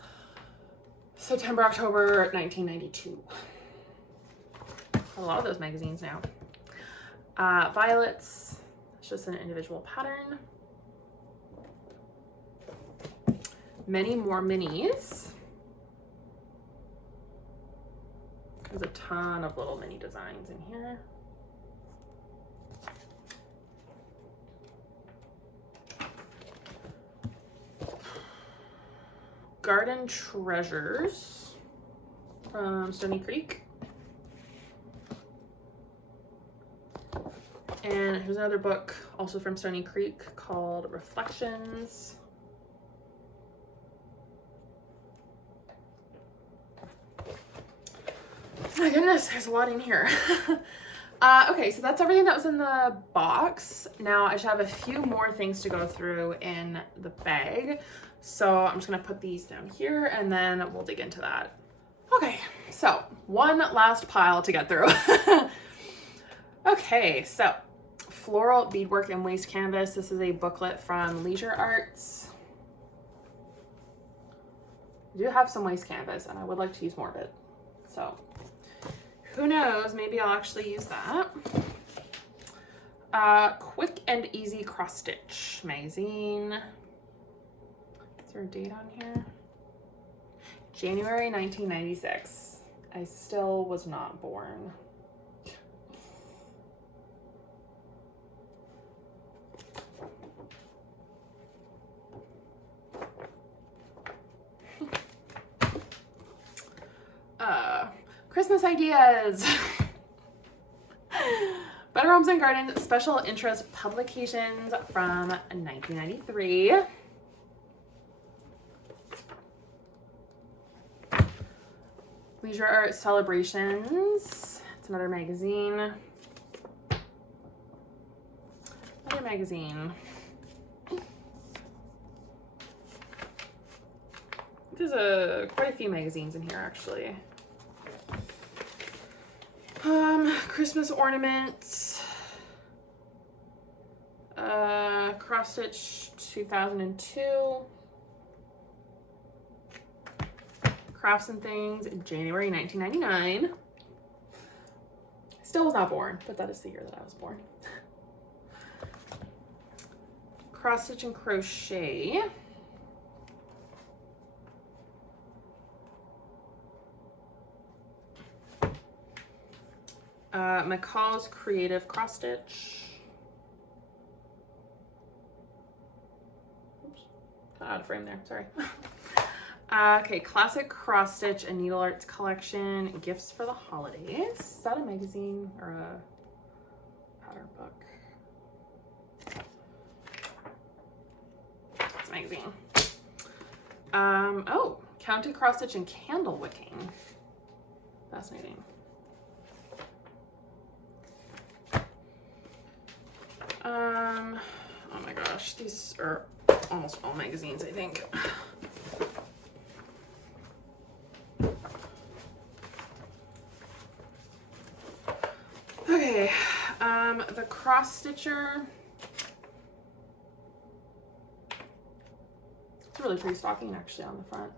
September, October 1992. A lot of those magazines now. Violets, it's just an individual pattern. Many More Minis. There's a ton of little mini designs in here. Garden Treasures from Stony Creek. And here's another book also from Stony Creek called Reflections. My goodness, there's a lot in here. Okay, so that's everything that was in the box. Now I should have a few more things to go through in the bag. So I'm just gonna put these down here and then we'll dig into that. Okay, so one last pile to get through. Okay, so floral beadwork and waste canvas. This is a booklet from Leisure Arts. I do have some waste canvas and I would like to use more of it. So who knows, maybe I'll actually use that. Quick and Easy Cross Stitch magazine. Is there a date on here? January 1996. I still was not born. Christmas ideas. Better Homes and Gardens Special Interest Publications from 1993. Leisure Art Celebrations. It's another magazine. Another magazine. There's quite a few magazines in here actually. Christmas ornaments. Cross Stitch 2002. Crafts and Things, January 1999. Still was not born, but that is the year that I was born. Cross Stitch and Crochet. McCall's Creative Cross Stitch. Oops, got out of frame there, sorry. Okay, Classic Cross Stitch and Needle Arts Collection, Gifts for the Holidays. Is that a magazine or a pattern book? It's a magazine. Oh, Counted Cross Stitch and Candle Wicking. Fascinating. Oh my gosh, these are almost all magazines, I think. Okay, the Cross Stitcher. It's a really pretty stocking actually on the front.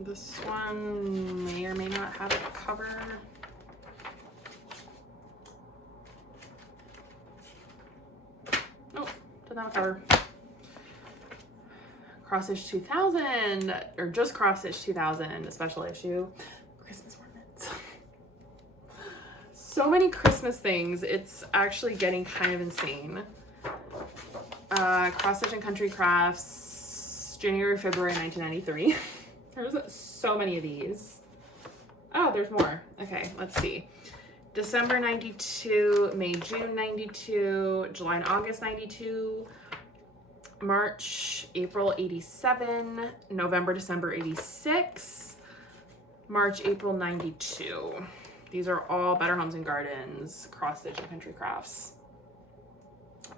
This one may or may not have a cover. Nope, doesn't have a cover. Cross Stitch 2000, or just Cross Stitch 2000, a special issue. Christmas ornaments. So many Christmas things, it's actually getting kind of insane. Cross Stitch and Country Crafts, January, February 1993. There's so many of these. Oh, there's more. Okay, let's see. December 92, May, June 92, July and August 92, March, April 87, November, December 86, March, April 92. These are all Better Homes and Gardens, Cross Stitch and Country Crafts.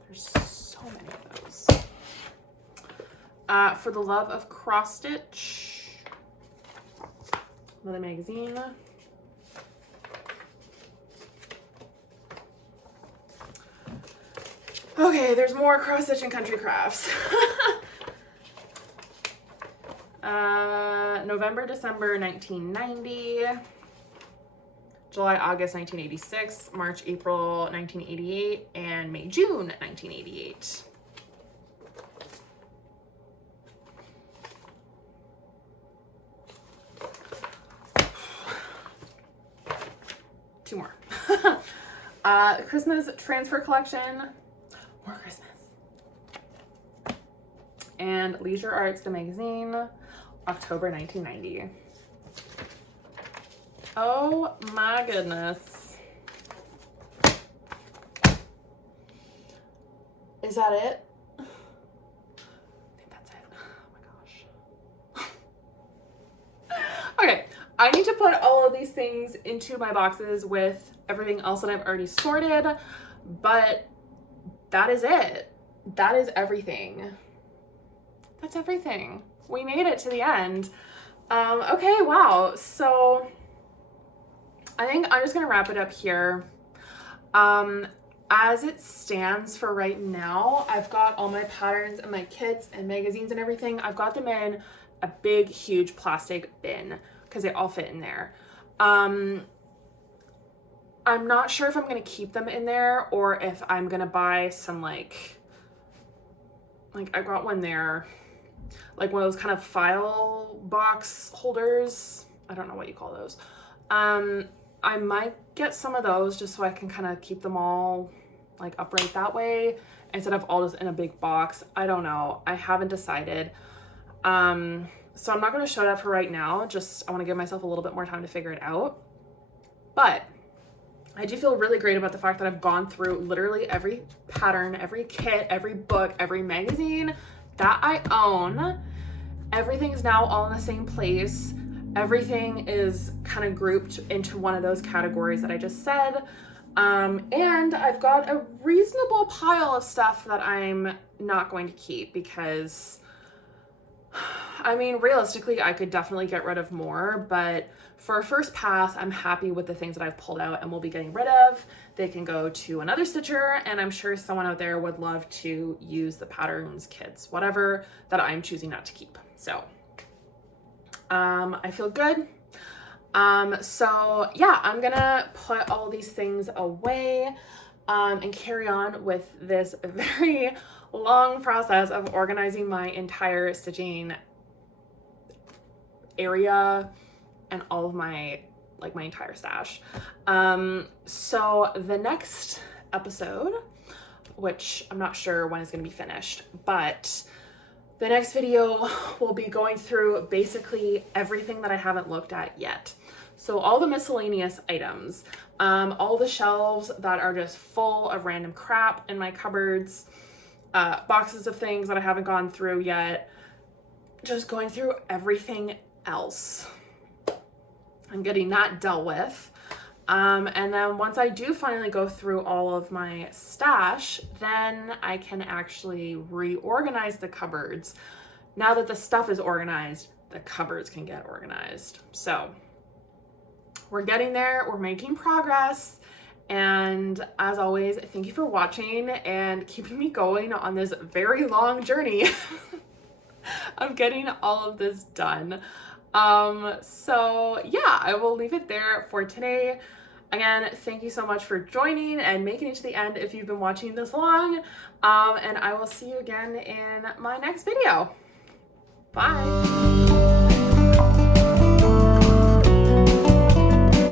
There's so many of those. For the Love of Cross Stitch. Another magazine. Okay, there's more Cross Stitch and Country Crafts. November, December 1990. July, August 1986. March, April 1988. And May, June 1988. Two more. Christmas Transfer Collection. More Christmas. And Leisure Arts, the magazine. October 1990. Oh my goodness. Is that it? I think that's it. Oh my gosh. I need to put all of these things into my boxes with everything else that I've already sorted, but that is it. That is everything. That's everything. We made it to the end. Okay, wow. So I think I'm just gonna wrap it up here. As it stands for right now, I've got all my patterns and my kits and magazines and everything. I've got them in a big, huge plastic bin because they all fit in there. I'm not sure if I'm gonna keep them in there or if I'm gonna buy some like I got one there, like one of those kind of file box holders. I don't know what you call those. I might get some of those just so I can kind of keep them all like upright that way instead of all just in a big box. I don't know. I haven't decided. So I'm not going to show that for right now. Just I want to give myself a little bit more time to figure it out. But I do feel really great about the fact that I've gone through literally every pattern, every kit, every book, every magazine that I own. Everything's now all in the same place. Everything is kind of grouped into one of those categories that I just said. And I've got a reasonable pile of stuff that I'm not going to keep because, I mean, realistically, I could definitely get rid of more, but for a first pass, I'm happy with the things that I've pulled out and will be getting rid of. They can go to another stitcher, and I'm sure someone out there would love to use the patterns, kits, whatever that I'm choosing not to keep. So I feel good. So yeah, I'm gonna put all these things away and carry on with this very long process of organizing my entire stitching area and all of my entire stash. So the next episode, which I'm not sure when it's gonna be finished, but the next video will be going through basically everything that I haven't looked at yet. So all the miscellaneous items, all the shelves that are just full of random crap in my cupboards, boxes of things that I haven't gone through yet, just going through everything else. I'm getting that dealt with. And then once I do finally go through all of my stash, then I can actually reorganize the cupboards. Now that the stuff is organized, the cupboards can get organized. So we're getting there, we're making progress. And as always, thank you for watching and keeping me going on this very long journey of getting all of this done. So yeah, I will leave it there for today. Again, thank you so much for joining and making it to the end if you've been watching this long. And I will see you again in my next video. Bye.